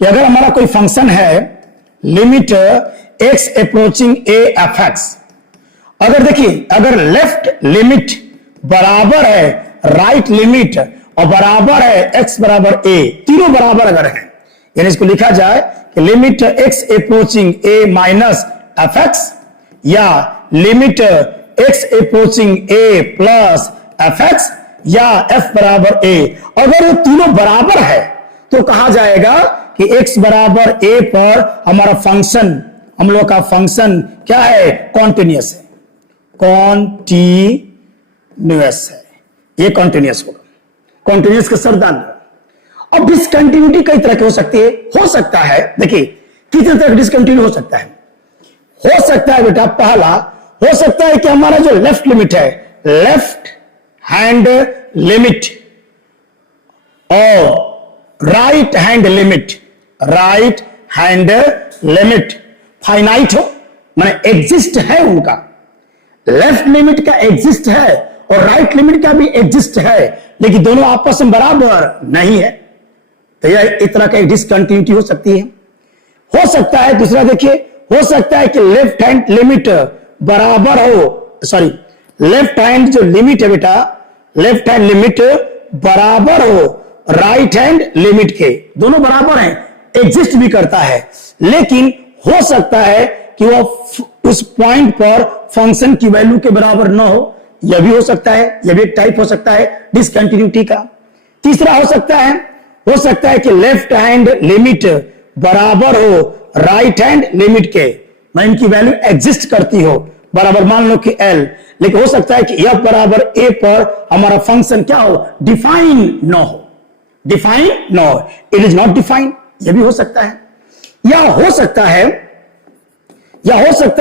कि अगर हमारा कोई फंक्शन है limit x approaching a F x, अगर देखिए अगर लेफ्ट लिमिट बराबर है राइट लिमिट और बराबर है x बराबर a, तीनों बराबर अगर है, यानी इसको लिखा जाए कि limit x approaching a minus f x या limit x approaching a plus f x या f बराबर a, अगर ये तीनों बराबर है तो कहा जाएगा कि x बराबर a पर हमारा फंक्शन, हम लोग का फंक्शन क्या है, कॉन्टिन्यूअस है, ये कॉन्टिन्यूअस होगा। कॉन्टिन्यूअस का शर्त डाल। अब डिसकंटिन्यूटी कई तरह की हो सकती है। हो सकता है, देखिए कितने तरह का डिसकंटिन्यू हो सकता है। हो सकता है बेटा, पहला हो सकता है कि हमारा जो लेफ्ट लिमिट है, लेफ्ट हैंड लिमिट और राइट हैंड लिमिट फाइनाइट हो, माने एग्जिस्ट है, उनका लेफ्ट लिमिट का एग्जिस्ट है और राइट लिमिट का भी एग्जिस्ट है, लेकिन दोनों आपस में बराबर नहीं है, तो यह एक तरह का डिसकंटिन्यूटी हो सकती है। हो सकता है दूसरा, देखिए हो सकता है कि लेफ्ट हैंड लिमिट बराबर हो, सॉरी लेफ्ट हैंड जो लिमिट है बेटा, लेफ्ट हैंड लिमिट बराबर हो राइट हैंड लिमिट के, दोनों बराबर हैं, एग्जिस्ट भी करता है, लेकिन हो सकता है कि वह उस पॉइंट पर फंक्शन की वैल्यू के बराबर ना हो, यह भी हो सकता है, यह भी एक टाइप हो सकता है डिसकंटिन्यूटी का। तीसरा हो सकता है कि लेफ्ट हैंड लिमिट बराबर हो राइट हैंड लिमिट के, मैं इनकी वैल्यू एग्जिस्ट करती हो बराबर, मान लो कि L, लेकिन हो सकता है कि F बराबर A पर हमारा फंक्शन क्या हो, डिफाइन न हो, इट इज नॉट डिफाइन, यह भी हो सकता है। या हो सकता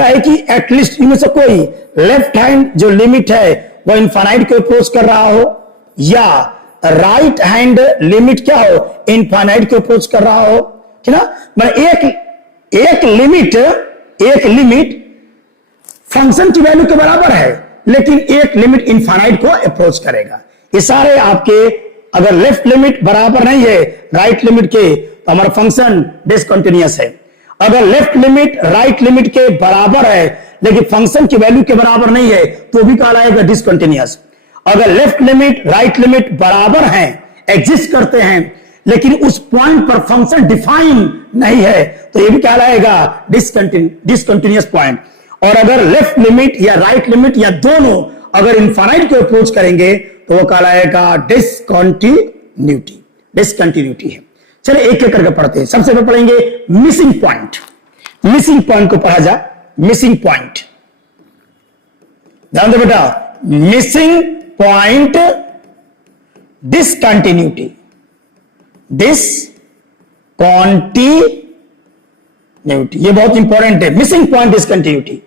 है कि एटलीस्ट इनमें से कोई लेफ्ट हैंड जो लिमिट है वो इनफाइनाइट को अप्रोच कर रहा हो, या राइट हैंड लिमिट क्या हो, इनफाइनाइट को अप्रोच कर रहा हो, ठीक ना। मतलब एक लिमिट फंक्शन की वैल्यू के बराबर है, लेकिन एक लिमिट इनफाइनाइट को अप्रोच करेगा। ये सारे आपके, अगर लेफ्ट लिमिट बराबर नहीं है राइट लिमिट के तो हमारा फंक्शन डिसकंटिन्यूअस है। अगर लेफ्ट लिमिट राइट लिमिट के बराबर है लेकिन फंक्शन की वैल्यू के बराबर नहीं है तो भी कहलाएगा डिसकंटिन्यूअस। अगर लेफ्ट लिमिट राइट लिमिट बराबर हैं, एग्जिस्ट करते हैं, लेकिन उस पॉइंट पर फंक्शन डिफाइन नहीं है तो यह भी कहलाएगा डिसकंटिन्यूअस पॉइंट। और अगर लेफ्ट लिमिट या राइट लिमिट या दोनों अगर इनफाइनाइट को अप्रोच करेंगे तो वो कहलाएगा डिसकंटिन्यूटी है। चलिए एक एक करके पढ़ते हैं। सबसे पहले पढ़ेंगे मिसिंग पॉइंट। मिसिंग पॉइंट को पढ़ा जा। मिसिंग पॉइंट, ध्यान दो बेटा, मिसिंग पॉइंट डिसकंटिन्यूटी। डिसकंटिन्यूटी ये बहुत इंपॉर्टेंट है। मिसिंग पॉइंट डिसकंटिन्यूटी,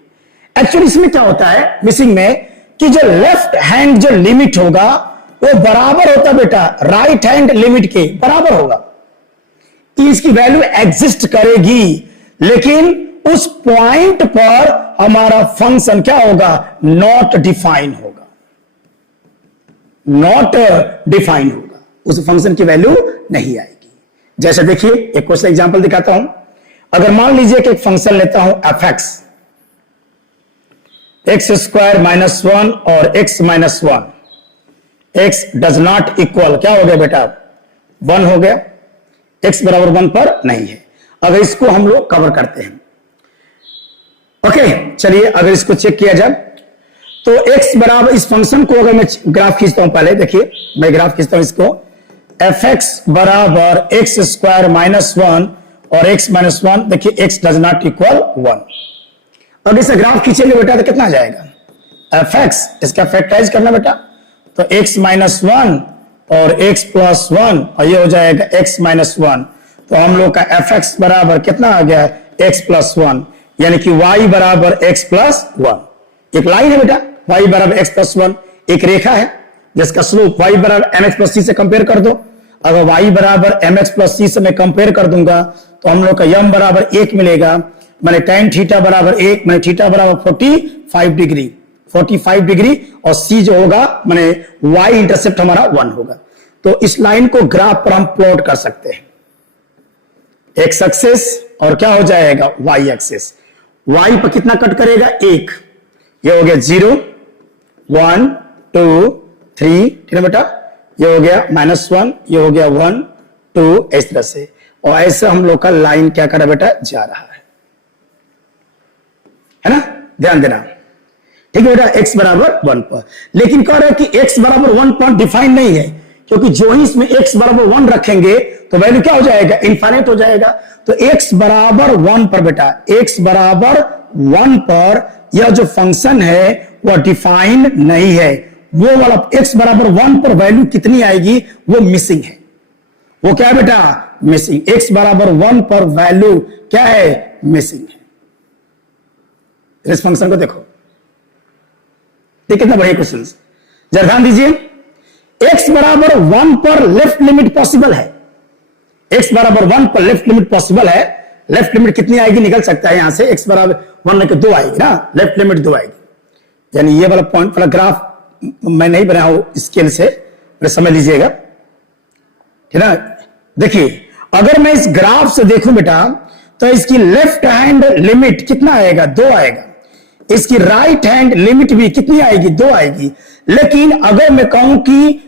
एक्चुअली इसमें क्या होता है मिसिंग में कि जो लेफ्ट हैंड जो लिमिट होगा वो बराबर होता बेटा राइट हैंड लिमिट के बराबर होगा। इसकी वैल्यू एग्जिस्ट करेगी, लेकिन उस पॉइंट पर हमारा फंक्शन क्या होगा, नॉट डिफाइन होगा। नॉट डिफाइन होगा, उस फंक्शन की वैल्यू नहीं आएगी। जैसे देखिए एक क्वेश्चन एग्जांपल दिखाता हूं। अगर मान लीजिए कि एक फंक्शन लेता हूं एफ एक्स स्क्वायर माइनस 1 और x minus 1, x does not equal क्या हो गया बेटा 1 हो गया, एक्स बराबर 1 पर नहीं है। अगर इसको हम लोग कवर करते हैं, ओके चलिए अगर इसको चेक किया जाए तो एक्स बराबर, इस फंक्शन को अगर मैं ग्राफ खींचता हूं, पहले देखिए मैं ग्राफ खींचता हूं इसको, एफ एक्स बराबर एक्स स्क्वायर माइनस 1 और एक्स माइनस 1, देखिए एक्स डज नॉट इक्वल 1। अब इसे ग्राफ खींचेंगे बेटा तो कितना जाएगा, एफ एक्स, इसका फैक्टराइज करना बेटा, तो एक्स माइनस 1 और x प्लस 1 और ये हो जाएगा x माइनस 1। तो हम लोग का एफ एक्स बराबर कितना आ गया, x प्लस 1, यानी कि y बराबर x प्लस 1। एक लाइन है बेटा y बराबर x प्लस 1, एक रेखा है जिसका स्लोप y बराबर mx प्लस c से कंपेयर कर दो। अगर y बराबर mx प्लस c से मैं कंपेयर कर दूंगा तो हम लोग का m बराबर 1 मिलेगा, मैंने tan थीटा बराबर 1, मैंने थीटा बराबर 45 डिग्री और c जो होगा मैंने y इंटरसेप्ट हमारा 1 होगा। तो इस लाइन को ग्राफ पर हम प्लॉट कर सकते हैं, एक्स एक्सिस और क्या हो जाएगा y एक्सिस। y पर कितना कट करेगा 1, ये हो गया 0 1 2 3, ठीक है बेटा, ये हो गया -1, ये हो गया 1 2, इस तरह से। और ऐसे हम लोग का लाइन क्या करा बेटा जा रहा है ना, ध्यान देना, ठीक है बेटा, x बराबर 1 पर। लेकिन कह रहा है कि x बराबर 1 पर डिफाइन नहीं है, क्योंकि जो ही इसमें x बराबर 1 रखेंगे तो वैल्यू क्या हो जाएगा, इनफाइनाइट हो जाएगा। तो x बराबर 1 पर बेटा, x बराबर 1 पर यह जो फंक्शन है वह डिफाइन नहीं है। वो वाला x बराबर 1 पर वैल्यू कितनी आएगी वो मिसिंग है। वो क्या है बेटा, मिसिंग। x बराबर 1 पर वैल्यू क्या है, मिसिंग है। इस फंक्शन को देखो, कितना बढ़िया क्वेश्चन, जरा ध्यान दीजिए। x बराबर 1 पर लेफ्ट लिमिट पॉसिबल है, x बराबर 1 पर लेफ्ट लिमिट पॉसिबल है। लेफ्ट लिमिट कितनी आएगी, निकल सकता है यहां से, x बराबर 1 लेकर 2 आएगी ना, लेफ्ट लिमिट 2 आएगी। यानी ये वाला पॉइंट वाला ग्राफ मैं नहीं बनाया हूं स्केल से, समझ लीजिएगा, ठीक है। देखिए अगर मैं इस ग्राफ से देखूं बेटा तो इसकी लेफ्ट हैंड लिमिट कितना आएगा, 2 आएगा। इसकी राइट हैंड लिमिट भी कितनी आएगी, 2 आएगी। लेकिन अगर मैं कहूं कि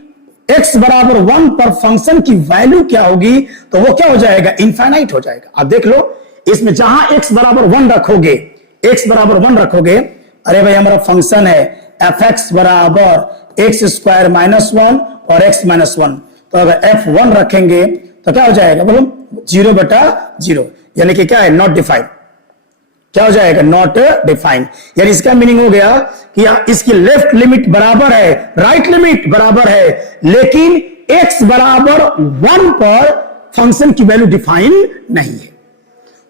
x बराबर 1 पर फंक्शन की वैल्यू क्या होगी तो वो क्या हो जाएगा, इनफाइनाइट हो जाएगा। अब देख लो इसमें जहां x बराबर 1 रखोगे, x बराबर 1 रखोगे, अरे भाई हमारा फंक्शन है एफ एक्स बराबर एक्स स्क्वायर माइनस 1 और x माइनस 1, तो अगर f1 रखेंगे तो क्या हो जाएगा, बोलो 0 बटा 0, यानी कि क्या है, नॉट डिफाइंड। क्या हो जाएगा, नॉट डिफाइंड। यानी इसका मीनिंग हो गया कि इसकी लेफ्ट लिमिट बराबर है, राइट लिमिट बराबर है, लेकिन x बराबर 1 पर फंक्शन की वैल्यू डिफाइन नहीं है।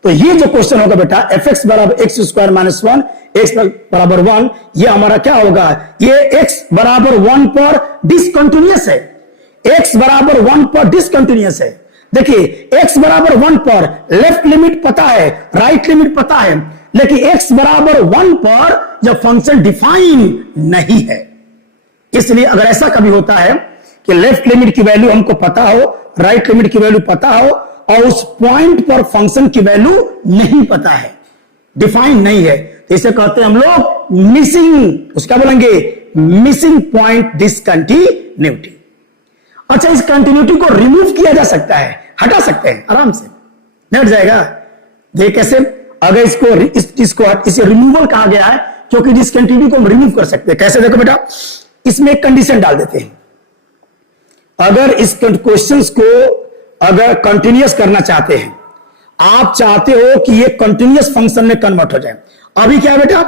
तो ये जो क्वेश्चन होगा बेटा एफ एक्स बराबर एक्स स्क्वायर माइनस 1 एक्स बराबर 1, ये हमारा क्या होगा, ये एक्स बराबर 1 पर डिसकंटिन्यूअस है, एक्स बराबर 1 पर डिसकंटिन्यूअस है। देखिए एक्स बराबर 1 पर लेफ्ट लिमिट पता है, राइट लिमिट पता है, लेकिन एक्स बराबर 1 पर यह फंक्शन डिफाइन नहीं है। इसलिए अगर ऐसा कभी होता है कि लेफ्ट लिमिट की वैल्यू हमको पता हो, राइट लिमिट की वैल्यू पता हो और उस पॉइंट पर फंक्शन की वैल्यू नहीं पता है, डिफाइन नहीं है, तो इसे कहते हैं हम लोग मिसिंग, उसका बोलेंगे मिसिंग पॉइंट डिसकंटिन्यूटी। अच्छा, इस कंटिन्यूटी को रिमूव किया जा सकता है, हटा सकते हैं आराम से, हट जाएगा। देख कैसे, अगर इसको इसे रिमूवल कहा गया है क्योंकि डिसकंटिन्यूटी को हम रिमूव कर सकते हैं। कैसे, देखो बेटा, इसमें एक कंडीशन डाल देते हैं। अगर इस क्वेश्चंस को अगर कंटिन्यूअस करना चाहते हैं, आप चाहते हो कि ये कंटिन्यूअस फंक्शन में कन्वर्ट हो जाए। अभी क्या है बेटा,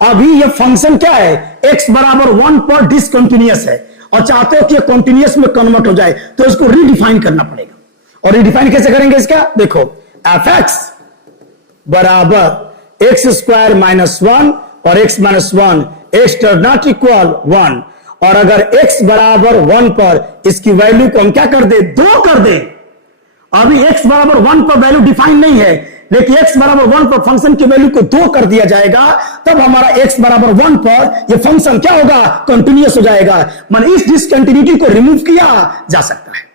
अभी ये फंक्शन क्या है, x बराबर 1 पर डिसकंटिन्यूअस है और चाहते हो कि ये कंटिन्यूअस में कन्वर्ट हो जाए, तो इसको रीडिफाइन करना पड़ेगा। और रीडिफाइन कैसे करेंगे इसका, देखो एफ एक्स बराबर एक्स स्क्वायर माइनस 1 और x minus 1 x does not equal 1, और अगर x बराबर 1 पर इसकी वैल्यू को हम क्या कर दे, 2 कर दे। अभी x बराबर 1 पर वैल्यू डिफाइन नहीं है, लेकिन x बराबर 1 पर फंक्शन की वैल्यू को 2 कर दिया जाएगा, तब हमारा x बराबर 1 पर यह फंक्शन क्या होगा, कंटिन्यूअस हो जाएगा। माने इस डिसकंटिन्यूटी को रिमूव किया जा सकता है,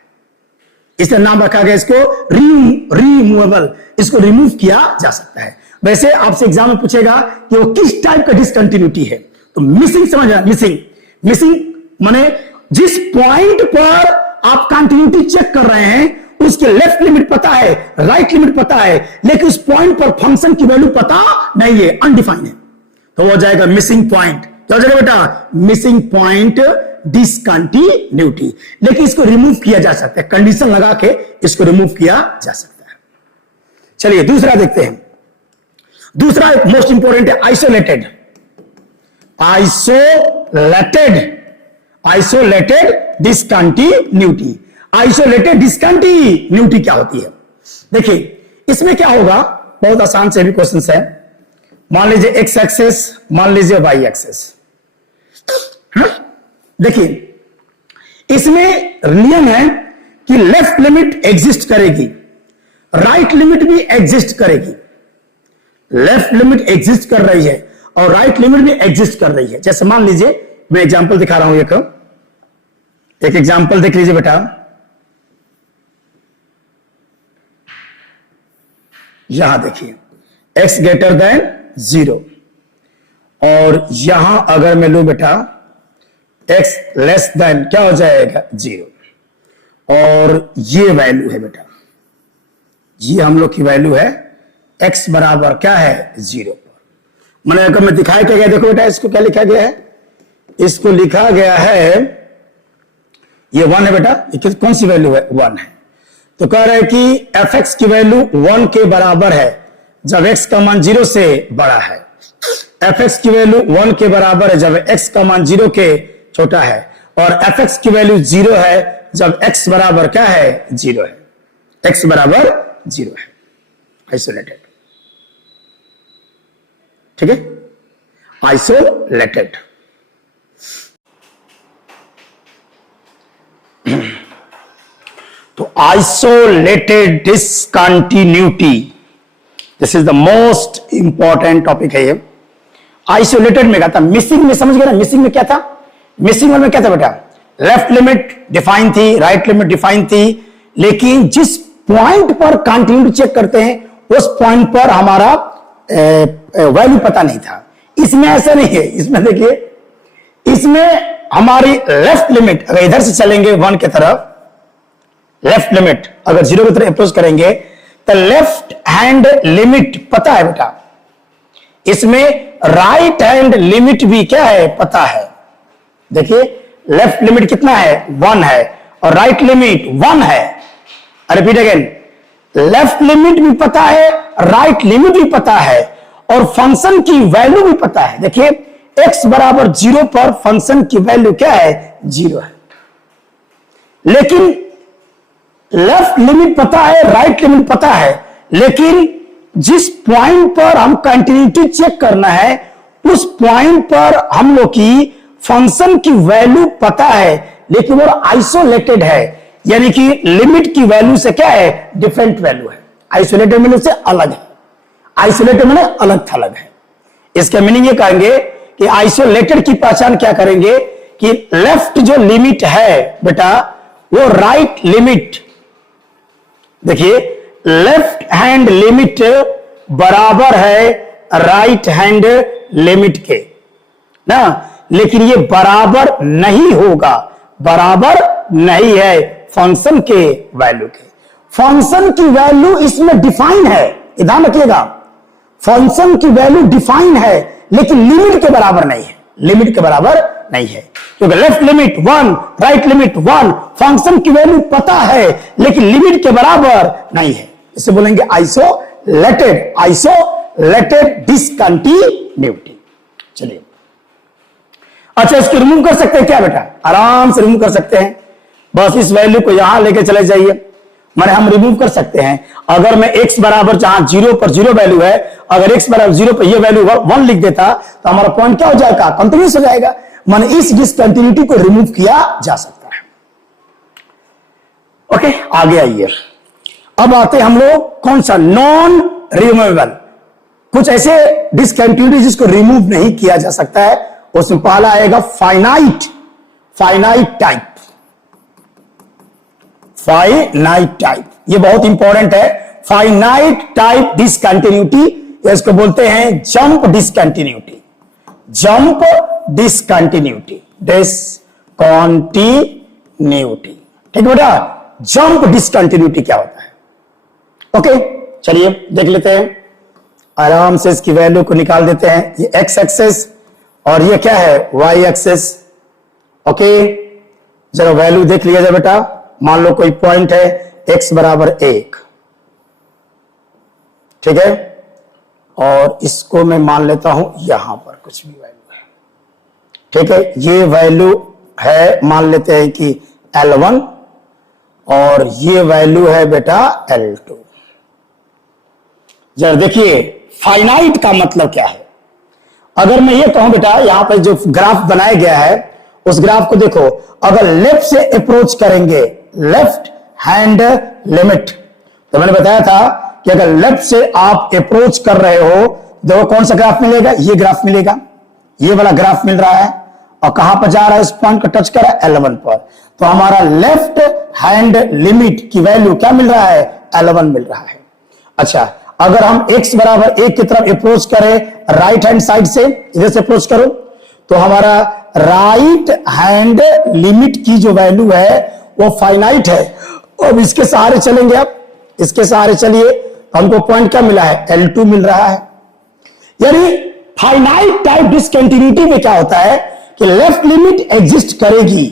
इसलिए नाम रखा गया इसको रिमूवेबल, इसको रिमूव किया जा सकता है। वैसे आपसे एग्जाम में पूछेगा कि वो किस टाइप का डिसकंटिन्यूटी है, तो मिसिंग समझ, मिसिंग माने जिस पॉइंट पर आप कंटिन्यूटी चेक कर रहे हैं उसके लेफ्ट लिमिट पता है, राइट लिमिट पता है, लेकिन उस पॉइंट पर फंक्शन की वैल्यू पता नहीं है, अनडिफाइंड है, तो हो जाएगा मिसिंग पॉइंट। क्या हो जाएगा बेटा, मिसिंग पॉइंट डिसकंटिन्यूटी। लेकिन इसको रिमूव किया जा सकता है, कंडीशन लगा के इसको रिमूव किया जा सकता है। चलिए दूसरा देखते हैं। दूसरा एक मोस्ट इंपोर्टेंट है आइसोलेटेड डिसकंटिन्यूटी। आइसोलेटेड डिसकंटिन्यूटी क्या होती है, देखिए इसमें क्या होगा, बहुत आसान से भी क्वेश्चन है। मान लीजिए एक्स एक्सेस, मान लीजिए वाई एक्सेस, देखिए इसमें नियम है कि लेफ्ट लिमिट एग्जिस्ट करेगी, राइट लिमिट भी एग्जिस्ट करेगी। लेफ्ट लिमिट एग्जिस्ट कर रही है और राइट लिमिट भी एग्जिस्ट कर रही है। जैसे मान लीजिए मैं एग्जांपल दिखा रहा हूं, एक एग्जांपल देख लीजिए बेटा। यहां देखिए x ग्रेटर देन 0, और यहां अगर मैं लूं बेटा x लेस देन क्या हो जाएगा 0, और ये वैल्यू है बेटा, ये हम लोग की वैल्यू है x बराबर क्या है 0 पर। मैंने अगर मैं दिखाया क्या गया, देखो बेटा इसको क्या लिखा गया है, इसको लिखा गया है ये 1 है बेटा, ये कौन सी वैल्यू है 1 है। तो कह रहे हैं कि एफ एक्स की वैल्यू 1 के बराबर है जब x का मान 0 से बड़ा है, एफ एक्स की वैल्यू 1 के बराबर है जब x का मान 0 के छोटा है, और एफ एक्स की वैल्यू 0 है जब x बराबर क्या है 0 है, x बराबर 0 है। आइसोलेटेड, ठीक है, आइसोलेटेड। तो isolated discontinuity, this is the most important topic है ये। आइसोलेटेड में क्या था, मिसिंग में समझ गए ना, मिसिंग में क्या था, मिसिंग में क्या था बेटा, लेफ्ट लिमिट डिफाइन थी, राइट लिमिट डिफाइन थी, लेकिन जिस पॉइंट पर कंटिन्यूटी चेक करते हैं उस पॉइंट पर हमारा वैल्यू पता नहीं था। इसमें ऐसा नहीं है, इसमें देखिए, इसमें हमारी लेफ्ट लिमिट अगर इधर से चलेंगे 1 की तरफ, लेफ्ट लिमिट अगर 0 की तरफ अप्रोच करेंगे तो लेफ्ट हैंड लिमिट पता है बेटा, इसमें राइट हैंड लिमिट भी क्या है पता है। देखिए लेफ्ट लिमिट कितना है 1 है और राइट लिमिट 1 है। रिपीट अगेन, लेफ्ट लिमिट भी पता है, राइट लिमिट भी पता है, और फंक्शन की वैल्यू भी पता है। देखिए x बराबर 0 पर फंक्शन की वैल्यू क्या है 0 है, लेकिन लेफ्ट लिमिट पता है, राइट लिमिट पता है, लेकिन जिस पॉइंट पर हम कंटिन्यूटी चेक करना है उस पॉइंट पर हम लोग की फंक्शन की वैल्यू पता है लेकिन वो आइसोलेटेड है, यानी कि लिमिट की वैल्यू से क्या है, डिफरेंट वैल्यू है। आइसोलेटेड मीनिंग से अलग है, आइसोलेटेड मैंने अलग थलग है। इसका मीनिंग ये कहेंगे कि आइसोलेटेड की पहचान क्या करेंगे कि लेफ्ट जो लिमिट है बेटा वो राइट लिमिट, देखिए लेफ्ट हैंड लिमिट बराबर है राइट हैंड लिमिट के ना, लेकिन ये बराबर नहीं होगा, बराबर नहीं है फंक्शन के वैल्यू के। फंक्शन की वैल्यू इसमें डिफाइन है, ध्यान रखिएगा, फंक्शन की वैल्यू डिफाइन है लेकिन लिमिट के बराबर नहीं है, लिमिट के बराबर नहीं है, क्योंकि left limit 1 right limit 1, function की वैल्यू पता है लेकिन लिमिट के बराबर नहीं है, इसे बोलेंगे आइसोलेटेड, आइसोलेटेड डिसकंटिन्यूटी। चलिए अच्छा, इसको रिमूव कर सकते हैं क्या बेटा, आराम से रिमूव कर सकते हैं, बस इस वैल्यू को यहां लेके चले जाइए, माने हम रिमूव कर सकते हैं। अगर मैं x बराबर जहां 0 पर 0 वैल्यू है, अगर x बराबर 0 पर ये वैल्यू 1 लिख देता तो हमारा पॉइंट क्या हो जाएगा, कंटिन्यूस हो जाएगा, माने इस डिसकंटिन्यूटी को रिमूव किया जा सकता है। ओके, आगे आइए, अब आते हम लोग कौन सा, नॉन रिमूवेबल, कुछ ऐसे डिसकंटिन्यूटी जिसको रिमूव नहीं किया जा सकता है, उसमें पहला आएगा finite, finite type, finite type, ये बहुत इंपॉर्टेंट है। फाइनाइट टाइप डिसकंटिन्यूटी, इसको बोलते हैं jump discontinuity, jump discontinuity, discontinuity, ठीक बेटा, जंप डिसकंटिन्यूटी क्या होता है। ओके चलिए देख लेते हैं, आराम से इसकी वैल्यू को निकाल देते हैं, ये एक्स एक्सेस और ये क्या है, वाई एक्सेस। ओके जरा वैल्यू देख लिया जाए बेटा, मान लो कोई पॉइंट है x बराबर 1, ठीक है, और इसको मैं मान लेता हूं यहां पर कुछ भी वैल्यू है, ठीक है, ये वैल्यू है मान लेते हैं कि L1 और ये वैल्यू है बेटा L2। जरा देखिए फाइनाइट का मतलब क्या है, अगर मैं ये कहूं बेटा यहां पर जो ग्राफ बनाया गया है उस ग्राफ को देखो, अगर लेफ्ट से अप्रोच करेंगे, लेफ्ट हैंड लिमिट, तो मैंने बताया था कि अगर लेफ्ट से आप अप्रोच कर रहे हो देखो कौन सा ग्राफ मिलेगा, ये ग्राफ मिलेगा, ये वाला ग्राफ मिल रहा है, और कहां पर जा रहा है, इस पॉइंट को टच कर रहा है L1 पर, तो हमारा लेफ्ट हैंड लिमिट की वैल्यू क्या मिल रहा है, L1 मिल रहा है। अच्छा अगर हम x बराबर 1 की तरफ अप्रोच करें राइट हैंड साइड से, इधर से अप्रोच करो, तो हमारा राइट हैंड लिमिट की जो वैल्यू है वो फाइनाइट है। अब इसके सहारे चलेंगे, आप इसके सहारे चलिए, हमको पॉइंट क्या मिला है, L2 मिल रहा है। यानी फाइनाइट टाइप डिसकंटिन्यूटी में क्या होता है कि लेफ्ट लिमिट एग्जिस्ट करेगी,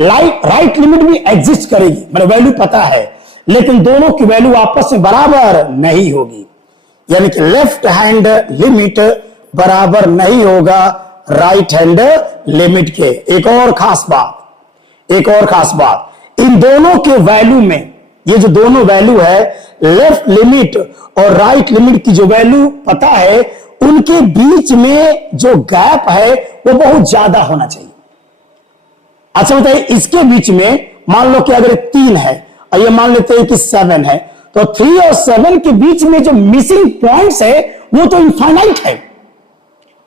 राइट लिमिट भी एग्जिस्ट करेगी, मतलब वैल्यू पता है, लेकिन दोनों की वैल्यू आपस में बराबर नहीं होगी, यानी कि लेफ्ट हैंड लिमिट बराबर नहीं होगा राइट हैंड लिमिट के। एक और खास बात, एक और खास बात, इन दोनों के वैल्यू में, ये जो दोनों वैल्यू है लेफ्ट लिमिट और राइट लिमिट की जो वैल्यू पता है, उनके बीच में जो गैप है वो बहुत ज्यादा होना चाहिए। अच्छा बताइए, इसके बीच में मान लो कि अगर 3 है और ये मान लेते हैं कि 7 है, तो 3 और 7 के बीच में जो मिसिंग पॉइंट्स है वो तो इनफाइनाइट है।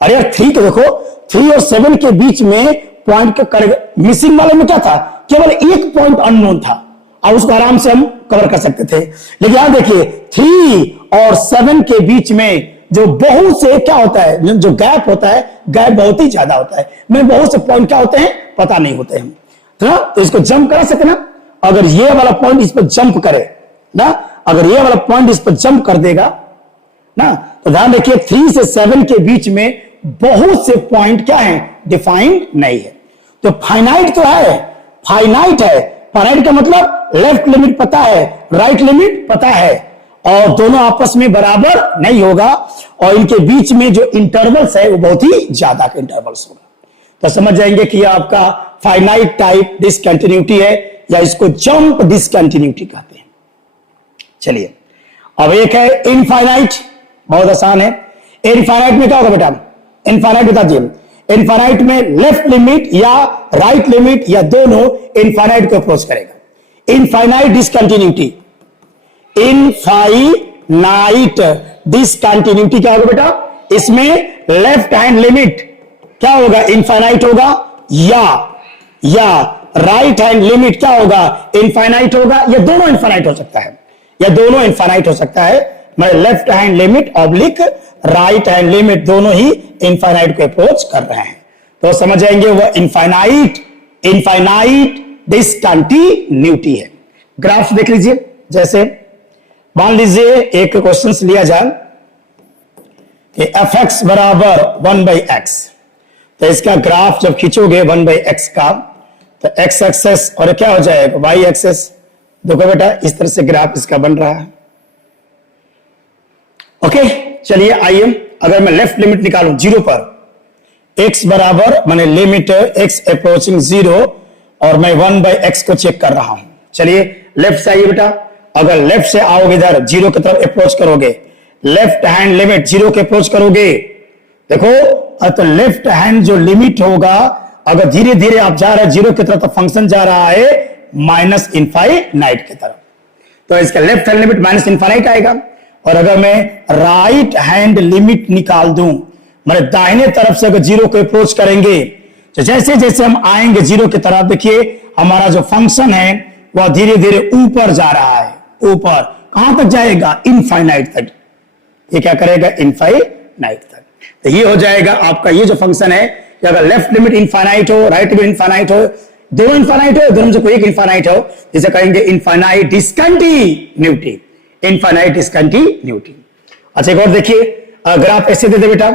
अरे यार 3 को देखो, 3 और 7 के बीच में पॉइंट का मिसिंग वाले में क्या था, केवल एक पॉइंट अननोन था और उसको आराम से हम कवर कर सकते थे। लेकिन यहां देखिए 3 और 7 के बीच में जो बहुत से क्या होता है, जो गैप होता है, गैप बहुत ही ज्यादा होता है, में बहुत से पॉइंट क्या होते हैं पता नहीं होते हैं, तो इसको जंप करा सकते ना, अगर ये वाला पॉइंट इस पर जंप करे ना, अगर ये वाला पॉइंट इस पर जंप कर देगा ना, तो ध्यान रखिए 3 से 7 के बीच में बहुत से पॉइंट क्या है, डिफाइंड नहीं है। तो फाइनाइट तो है, फाइनाइट है, फाइनाइट का मतलब लेफ्ट लिमिट पता है, राइट लिमिट पता है, और दोनों आपस में बराबर नहीं होगा, और इनके बीच में जो इंटरवल्स है वो बहुत ही ज्यादा का इंटरवल्स होगा। तो समझ जाएंगे कि यह आपका फाइनाइट टाइप डिसकंटिन्यूटी है, या इसको जंप डिसकंटिन्यूटी कहते हैं। चलिए अब एक है इनफाइनाइट, बहुत आसान है। इनफाइनाइट में क्या होगा बेटा, इनफाइनाइट बता दिए। इनफाइनाइट में लेफ्ट लिमिट या राइट लिमिट या दोनों इनफाइनाइट को अप्रोच करेगा। इनफाइनाइट डिसकंटिन्यूटी, इनफाइनाइट डिसकंटिन्यूटी क्या होगा बेटा, इसमें लेफ्ट हैंड लिमिट क्या होगा, इनफाइनाइट होगा, या राइट हैंड लिमिट क्या होगा, इनफाइनाइट होगा, या दोनों इनफाइनाइट हो सकता है, या दोनों इनफाइनाइट हो सकता है। मतलब left hand limit oblique right hand limit दोनों ही इनफाइनाइट को अप्रोच कर रहे हैं, तो समझ जाएंगे वह इनफाइनाइट डिसकंटिन्यूटी है। ग्राफ देख लीजिए, जैसे मान लीजिए एक क्वेश्चन लिया जाए कि एफ एक्स बराबर 1/x, तो इसका ग्राफ जब खींचोगे 1/x का तो x एक्सेस और क्या हो जाएगा y एक्सेस। देखो बेटा इस तरह से ग्राफ इसका बन रहा है। ओके चलिए आइए, अगर मैं लेफ्ट लिमिट निकालूं 0 पर, x बराबर माने लिमिट x अप्रोचिंग 0 और मैं 1/x को चेक कर रहा हूं। चलिए लेफ्ट से आइए बेटा, अगर लेफ्ट से आओगे इधर 0 की तरफ अप्रोच करोगे, लेफ्ट हैंड लिमिट 0 के अप्रोच करोगे, देखो तो लेफ्ट हैंड जो लिमिट होगा अगर धीरे धीरे आप जा रहे हैं 0 की तरफ तो फंक्शन जा रहा है माइनस इनफाइनाइट की तरफ, तो इसका left hand limit minus infinite आएगा। और अगर मैं राइट हैंड लिमिट निकाल दूं, मतलब दाहिने तरफ से अगर 0 को अप्रोच करेंगे तो जैसे जैसे हम आएंगे 0 की तरफ, देखिए हमारा जो फंक्शन है वह धीरे धीरे ऊपर जा रहा है, ऊपर कहां तक जाएगा, इनफाइनाइट तक। ये क्या करेगा, इनफाइनाइट तक। तो ये हो जाएगा आपका ये जो फंक्शन है कि अगर लेफ्ट लिमिट इनफाइनाइट हो, राइट लिमिट इनफाइनाइट हो, दोनों इनफाइनाइट हो, दोनों में कोई एक इनफाइनाइट हो, जिसे कहेंगे इनफाइनाइट डिसकंटिन्यूटी, इनफाइनाइट डिसकंटिन्यूटी। अच्छा एक और देखिए, ग्राफ ऐसे दे दे बेटा,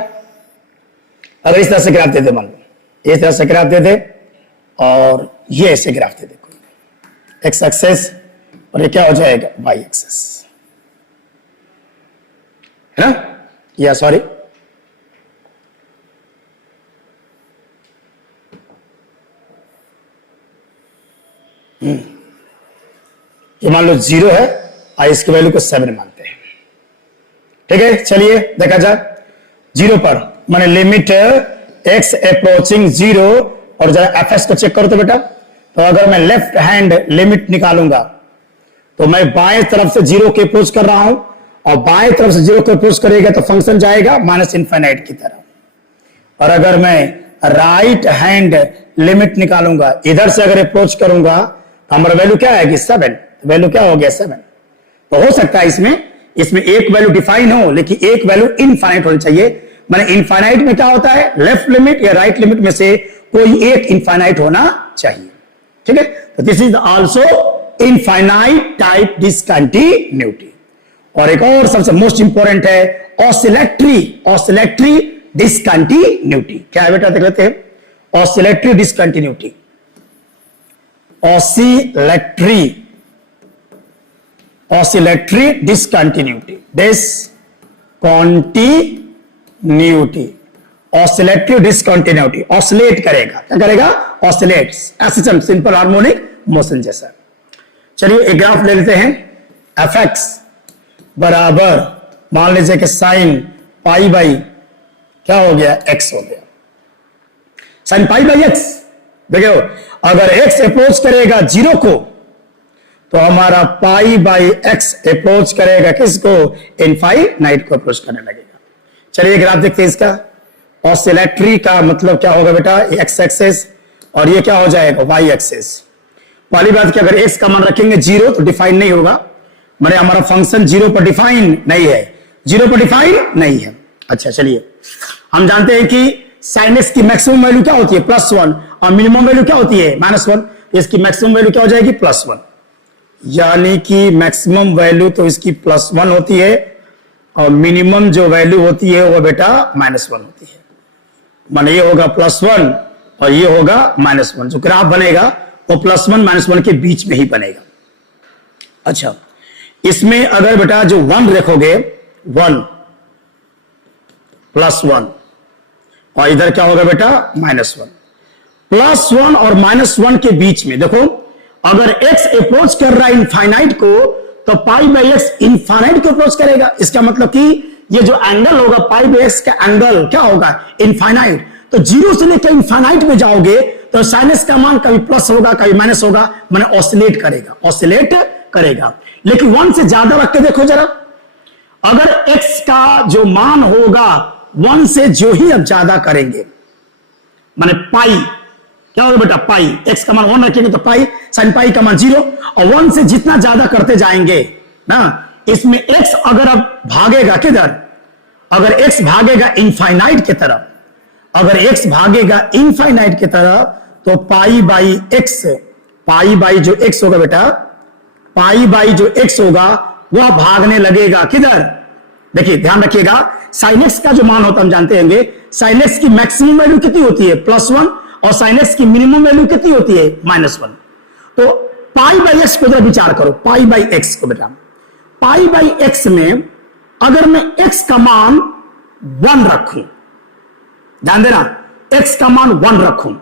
अगर इस तरह से ग्राफ दे दे, मान लो इस तरह से ग्राफ दे दे और ये ऐसे ग्राफ दे दे, एक्स एक्सेस और ये क्या हो जाएगा, वाई एक्सेस, है ना, या सॉरी ये मान लो 0 है, इसकी वैल्यू को 7 मानते हैं। ठीक है चलिए देखा जाए, 0 पर माने लिमिट x अप्रोचिंग 0 और जरा एफ एक्स को चेक करो तो बेटा, तो अगर मैं लेफ्ट हैंड लिमिट निकालूंगा तो मैं बाएं तरफ से 0 के अप्रोच कर रहा हूं और बाएं तरफ से 0 को अप्रोच करेगा तो फंक्शन जाएगा माइनस इनफाइनाइट की तरफ। और अगर मैं राइट हैंड लिमिट निकालूंगा, इधर से अगर अप्रोच करूंगा तो हमारा वैल्यू क्या आएगी, 7, वैल्यू क्या हो गया 7। तो हो सकता है इसमें एक वैल्यू डिफाइन हो लेकिन एक वैल्यू इनफाइनाइट होनी चाहिए। माने इनफाइनाइट में क्या होता है, लेफ्ट लिमिट या राइट लिमिट में से कोई एक इनफाइनाइट होना चाहिए। ठीक है, तो this is also infinite type discontinuity. और एक और सबसे मोस्ट इंपॉर्टेंट है ऑसिलेटरी डिसकंटिन्यूटी। क्या है बेटा, देख लेते हैं, oscillatory discontinuity, oscillatory discontinuity, oscillatory discontinuity, oscillate करेगा, क्या करेगा, ऑसिलेट्स, ऐसे सिंपल हार्मोनिक मोशन जैसा। चलिए एक ग्राफ ले लेते हैं, एफ एक्स बराबर मान लीजिए कि साइन पाई बाई क्या हो गया, एक्स हो गया, साइन पाई बाई एक्स। देखो अगर एक्स अप्रोच करेगा 0 को तो हमारा पाई बाई एक्स अप्रोच करेगा किसको, इनफाइनाइट को अप्रोच करने लगेगा। चलिए ग्राफ देखते हैं इसका, ऑसिलेटरी का मतलब क्या होगा बेटा, एक्स एक्सेस और ये क्या हो जाएगा, वाई एक्सेस। पहली बात कि अगर एक्स का मान रखेंगे 0 तो डिफाइन नहीं होगा, माने हमारा फंक्शन 0 पर डिफाइन नहीं है, 0 पर डिफाइन नहीं है। अच्छा चलिए हम जानते हैं कि साइन एक्स की मैक्सिमम वैल्यू क्या होती है, +1 और मिनिमम वैल्यू क्या होती है, -1। इसकी मैक्सिमम वैल्यू क्या हो जाएगी, +1, यानी कि मैक्सिमम वैल्यू तो इसकी +1 होती है और मिनिमम जो वैल्यू होती है वो बेटा -1 होती है। माने ये होगा +1 और ये होगा -1। जो ग्राफ बनेगा वो +1 -1 के बीच में ही बनेगा। अच्छा इसमें अगर बेटा जो 1 रखोगे, 1 +1 और इधर क्या होगा बेटा, -1। +1 और -1 के बीच में देखो, अगर x अप्रोच कर रहा है इनफाइनाइट को तो पाई बाई एक्स इनफाइनाइट को अप्रोच करेगा। इसका मतलब कि ये जो एंगल होगा पाई बाई एक्स का एंगल क्या होगा, इनफाइनाइट। तो जीरो से लेकर इनफाइनाइट में जाओगे तो साइन एक्स का मान कभी प्लस होगा कभी माइनस होगा, माने ऑसिलेट करेगा। लेकिन 1 से ज्यादा रख के देखो जरा, अगर x का जो मान होगा 1 से जो ही अब ज्यादा करेंगे, माने पाई क्या होगा बेटा, पाई x का मान 1 रखेंगे तो पाई साइन पाई का मान 0, और 1 से जितना ज्यादा करते जाएंगे ना, इसमें x अगर अब भागेगा किधर, अगर x भागेगा इनफाइनाइट की तरफ, अगर x भागेगा इनफाइनाइट की तरफ तो pi by x, pi by जो x होगा बेटा, पाई बाई जो x होगा वह भागने लगेगा किधर, देखिए ध्यान रखिएगा, साइन एक्स का जो मान होता है हम जानते हैं, साइन एक्स की मैक्सिमम वैल्यू कितनी होती है +1 और साइन एक्स की मिनिमम वैल्यू कितनी होती है -1। तो पाई बाई एक्स को विचार करो, पाई बाई एक्स को बेटा, पाई बाई एक्स में अगर मैं एक्स का मान 1 रखूं, ध्यान देना, एक्स का मान 1 रखूं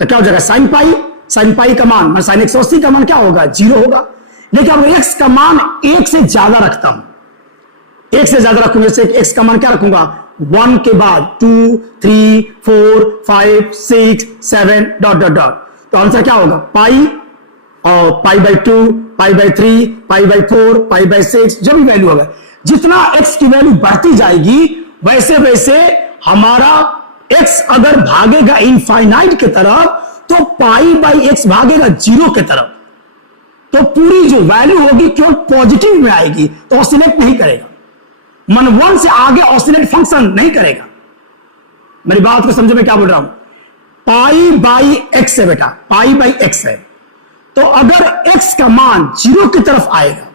तो क्या हो जाएगा, साइन पाई का मान साइन एक्स 80 का मान क्या होगा, 0 होगा। लेकिन अगर एक्स का मान 1 से ज्यादा रखता हूं, 1 से ज्यादा रखूंगा, जैसे एक्स का मान क्या रखूंगा, 1 के बाद 2 3 4 5 6 7 डॉट डॉट डॉट, तो आंसर क्या होगा, पाई और pi by 2, pi by 3, pi by 4, pi by 6, जो भी वैल्यू होगा, जितना एक्स की वैल्यू बढ़ती जाएगी वैसे वैसे हमारा एक्स अगर भागेगा इनफाइनाइट की तरफ तो पाई बाई एक्स भागेगा 0 की तरफ, तो पूरी जो वैल्यू होगी केवल पॉजिटिव में आएगी, तो ऑसिलेट नहीं करेगा, मन 1 से आगे ऑसिलेट फंक्शन नहीं करेगा। मेरी बात को समझो मैं क्या बोल रहा हूं, पाई बाई एक्स है बेटा, पाई बाई एक्स है, तो अगर एक्स का मान 0 की तरफ आएगा,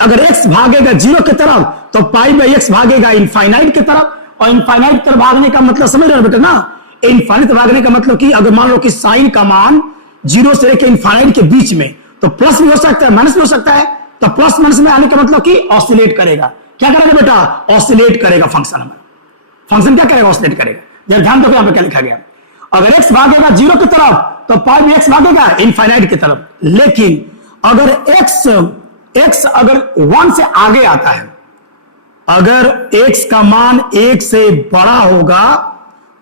अगर एक्स भागेगा 0 की तरफ तो पाई बाई एक्स भागेगा इनफाइनाइट की तरफ, और इनफाइनाइट की तरफ भागने का मतलब समझ रहे हो बेटा ना, इनफाइनाइट भागने का मतलब कि अगर मान लो कि साइन का मान 0 से लेकर इनफाइनाइट के बीच में, तो प्लस भी हो सकता है माइनस भी हो सकता है, तो प्लस माइनस में आने का मतलब कि ऑसिलेट करेगा। क्या करेगा बेटा, ऑसिलेट करेगा फंक्शन, हमारा फंक्शन क्या करेगा, ऑसिलेट करेगा। ध्यान दो यहां पे क्या लिखा गया, अगर x भागेगा 0 की तरफ तो पाई भी x भागेगा इनफाइनाइट की तरफ, लेकिन अगर x अगर 1 से आगे आता है, अगर x का मान 1 से बड़ा होगा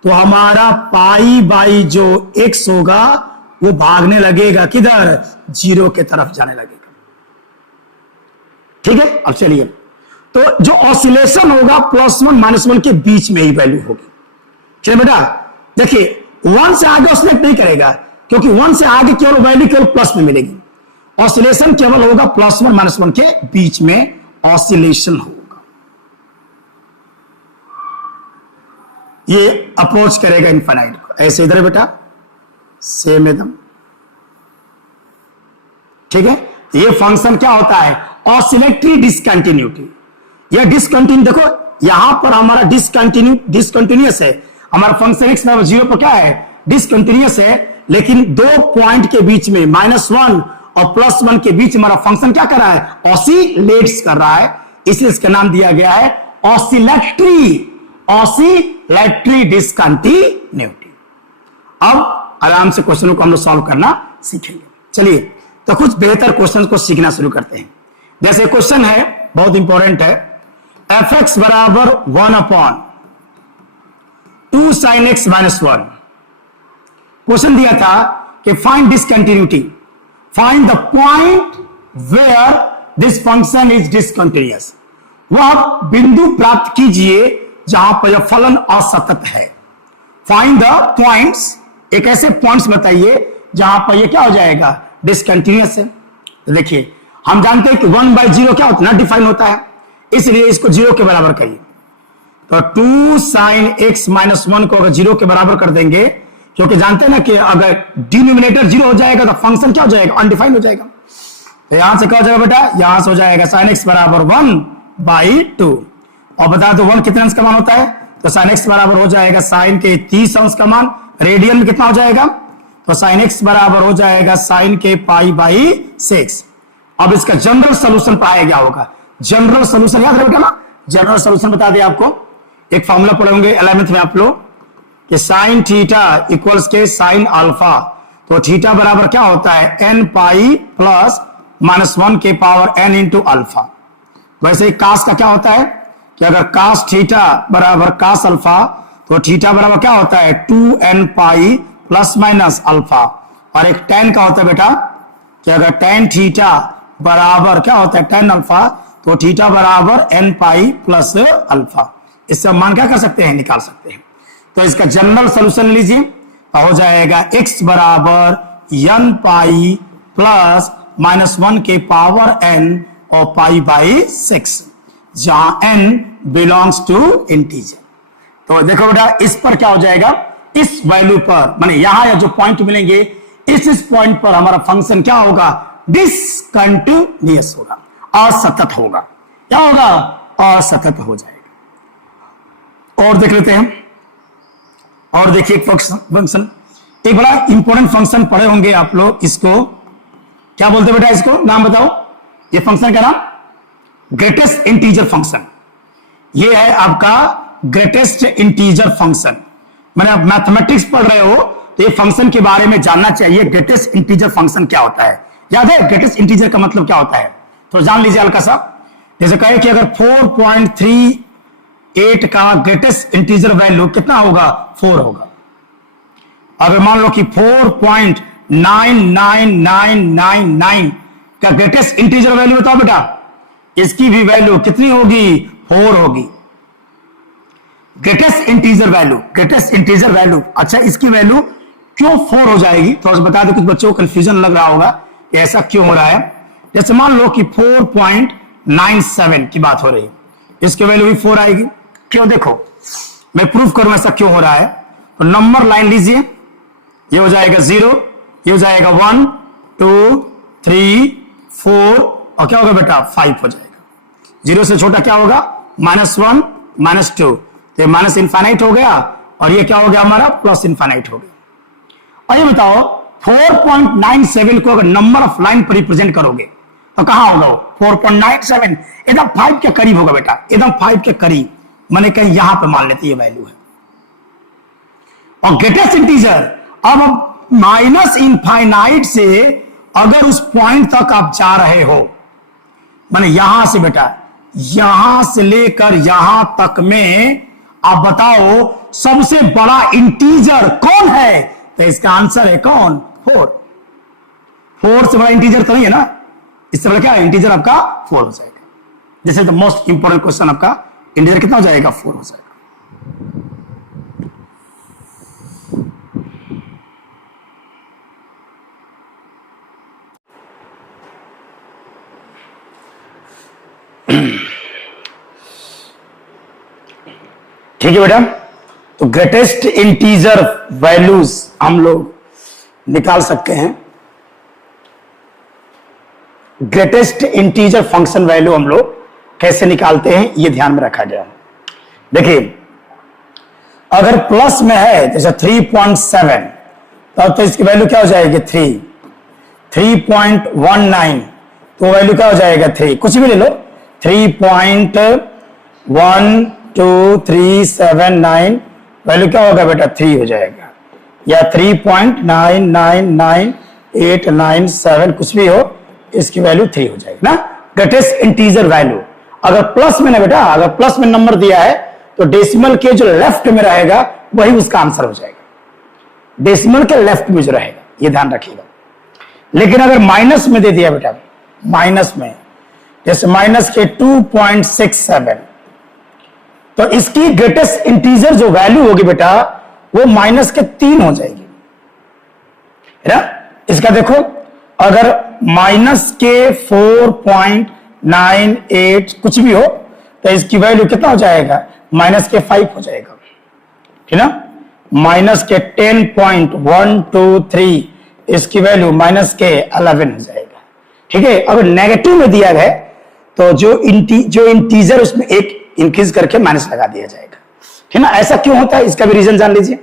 तो हमारा पाई बाई जो x होगा वो भागने लगेगा किधर, 0 की तरफ जाने लगेगा। ठीक है, अब चलिए, तो जो ऑसिलेशन होगा +1 -1 के बीच में ही वैल्यू होगी। चलिए बेटा देखिए, 1 से आगे ऑसिलेट नहीं करेगा, क्योंकि 1 से आगे केवल वैल्यू केवल प्लस में मिलेगी, ऑसिलेशन केवल होगा +1 -1 के बीच में ऑसिलेशन होगा। ये अप्रोच करेगा इनफाइनाइट को, ऐसे इधर बेटा सेम एकदम, ठीक है। ये फंक्शन क्या होता है, ऑसिलेटरी डिसकंटिन्यूटी। यह डिसकंटिन्यू, देखो यहां पर हमारा डिसकंटिन्यूअस है, हमारा फंक्शन x बराबर 0 पर क्या है, डिसकंटिन्यूअस है, लेकिन 2 पॉइंट के बीच में -1 और +1 के बीच हमारा फंक्शन क्या कर रहा है, ऑसिलेट्स कर रहा है, इसलिए इसका नाम दिया गया है ऑसिलेटरी डिसकंटिन्यूटी। अब आराम से क्वेश्चनों को हम लोग सॉल्व करना सीखेंगे। चलिए तो कुछ बेहतर क्वेश्चन को सीखना शुरू करते हैं। जैसे क्वेश्चन है, बहुत इंपॉर्टेंट है, fx बराबर 1/2 sin x - 1। क्वेश्चन दिया था कि find discontinuity, find the point where this function is discontinuous. वह बिंदु प्राप्त कीजिए जहां पर यह फलन असतत है। फाइंड द पॉइंट्स, एक ऐसे पॉइंट्स बताइए जहां पर यह क्या हो जाएगा, डिसकंटिन्यूअस है। तो देखिए हम जानते हैं कि 1/0 क्या होता है, डिफाइन होता है, इसलिए इसको 0 के बराबर करिए। तो 2 sin x - 1 को अगर 0 के बराबर कर देंगे, क्योंकि जानते हैं ना कि अगर डिनोमिनेटर 0 हो जाएगा तो फंक्शन क्या हो जाएगा, अनडिफाइंड हो जाएगा। तो यहां से क्या हो जाएगा बेटा, यहां से हो जाएगा sin x बराबर 1/2। और बता दो 1 कितने अंश का मान होता है, तो sin x बराबर हो जाएगा sin के 30 अंश का मान, रेडियन में कितना हो जाएगा, तो sin x बराबर हो जाएगा sin के π/6। अब इसका जनरल सोल्यूशन पाया गया होगा, जनरल सोल्यूशन याद रखना ना, जनरल सोल्यूशन बता दें आपको, एक फॉर्मूला पढ़ेंगे 11th में आप लोग कि sin थीटा इक्वल्स के sin अल्फा, तो थीटा बराबर क्या होता है, n पाई प्लस -1 के पावर n इंटू अल्फा। वैसे कास का क्या होता है कि अगर cos थीटा बराबर cos अल्फा तो थीटा बराबर क्या होता है 2n pi plus minus alpha, और एक tan का होता है बेटा कि अगर tan थीटा बराबर क्या होता है tan अल्फा तो थीटा बराबर n पाई प्लस अल्फा। इससे हम मान क्या कर सकते हैं, निकाल सकते हैं। तो इसका जनरल सोल्यूशन लीजिए, हो जाएगा x बराबर n पाई प्लस माइनस 1 के पावर n और पाई बाई 6, जहां n बिलोंग्स टू इंटीजर। तो देखो बेटा इस पर क्या हो जाएगा, इस वैल्यू पर माने यहां या जो पॉइंट मिलेंगे इस पॉइंट पर हमारा फंक्शन क्या होगा, डिसकंटिन्यूअस होगा, असतत होगा। क्या होगा, असतत हो जाएगा। और देख लेते हैं, और देखिए फंक्शन, एक बड़ा इंपॉर्टेंट फंक्शन पढ़े होंगे आप लोग, इसको क्या बोलते हैं बेटा, इसको नाम बताओ, ये फंक्शन का नाम ग्रेटेस्ट इंटीजर फंक्शन। ये है आपका ग्रेटेस्ट इंटीजर फंक्शन। मैंने आप मैथमेटिक्स पढ़ रहे हो तो ये फंक्शन के बारे में जानना चाहिए, ग्रेटेस्ट इंटीजर फंक्शन क्या होता है। याद है ग्रेटेस्ट इंटीजर का मतलब क्या होता है, तो जान लीजिए हल्का सा। जैसे कहे कि अगर 4.38 का ग्रेटेस्ट इंटीजर वैल्यू कितना होगा, 4 होगा। अगर मान लो कि 4.99999 का ग्रेटेस्ट इंटीजर वैल्यू बताओ बेटा, इसकी भी वैल्यू कितनी होगी, 4 होगी। ग्रेटेस्ट इंटीजर वैल्यू, अच्छा इसकी वैल्यू क्यों 4 हो जाएगी, थोड़ा सा बता दो, कुछ बच्चों को कंफ्यूजन लग रहा होगा कि ऐसा क्यों हो रहा है। जैसे मान लो कि 4.97 की बात हो रही है, इसकी वैल्यू भी 4 आएगी। क्यों, देखो मैं प्रूफ करूं ऐसा क्यों हो रहा है। तो नंबर लाइन लीजिए, ये हो जाएगा 0, ये हो जाएगा 1 2 3 4 और क्या होगा बेटा 5 हो जाएगा। 0 से छोटा क्या होगा, -1 -2, तो माइनस इनफाइनाइट हो गया, और ये क्या हो गया हमारा प्लस इनफाइनाइट हो गया। और ये बताओ 4.97 को अगर नंबर ऑफ लाइन पर रिप्रेजेंट करोगे तो कहां होगा वो, 4.97 एकदम 5 के करीब होगा बेटा, एकदम 5 के करीब, मैंने कहीं यहां पे मान लेते ये वैल्यू है। और ग्रेटेस्ट इंटीजर, अब माइनस इनफाइनाइट से अगर उस पॉइंट तक आप जा रहे हो, माने यहां से बेटा, यहां से लेकर यहां तक में आप बताओ सबसे बड़ा इंटीजर कौन है, तो इसका आंसर है कौन, 4। 4 से बड़ा इंटीजर तो नहीं है ना, इससे बड़ा क्या है इंटीजर आपका 4 हो जाएगा। This is the most important question, आपका इंटीजर कितना हो जाएगा, 4 हो जाएगा। ठीक है बेटा, तो ग्रेटेस्ट इंटीजर वैल्यूज हम लोग निकाल सकते हैं। ग्रेटेस्ट इंटीजर फंक्शन वैल्यू हम लोग कैसे निकालते हैं, ये ध्यान में रखा गया है। देखिए अगर प्लस में है जैसे 3.7 तो इसकी वैल्यू क्या हो जाएगी 3। 3.19 तो वैल्यू क्या हो जाएगा 3, कुछ भी ले लो, 3.12379 वैल्यू क्या होगा बेटा 3 हो जाएगा, या 3.999897 कुछ भी हो, इसकी वैल्यू 3 हो जाएगी ना। ग्रेटेस्ट इंटीजर वैल्यू अगर प्लस में ना बेटा, अगर प्लस में नंबर दिया है तो डेसिमल के जो लेफ्ट में रहेगा वही उसका आंसर हो जाएगा, डेसिमल के लेफ्ट में जो रहेगा, ये ध्यान रखिएगा। लेकिन अगर माइनस में दे दिया बेटा, माइनस में जैसे माइनस के 2.67 तो इसकी ग्रेटेस्ट इंटीजर जो वैल्यू होगी बेटा वो माइनस के 3 हो जाएगी, है ना। इसका देखो अगर माइनस के 4.98 कुछ भी हो तो इसकी वैल्यू कितना हो जाएगा, माइनस के 5 हो जाएगा, ठीक ना। माइनस के 10.123 इसकी वैल्यू माइनस के 11 हो जाएगा, ठीक है। अगर नेगेटिव में दिया गया तो जो इंटीजर उसमें एक इंक्रीज करके माइनस लगा दिया जाएगा, ठीक ना। ऐसा क्यों होता है, इसका भी रीजन जान लीजिए,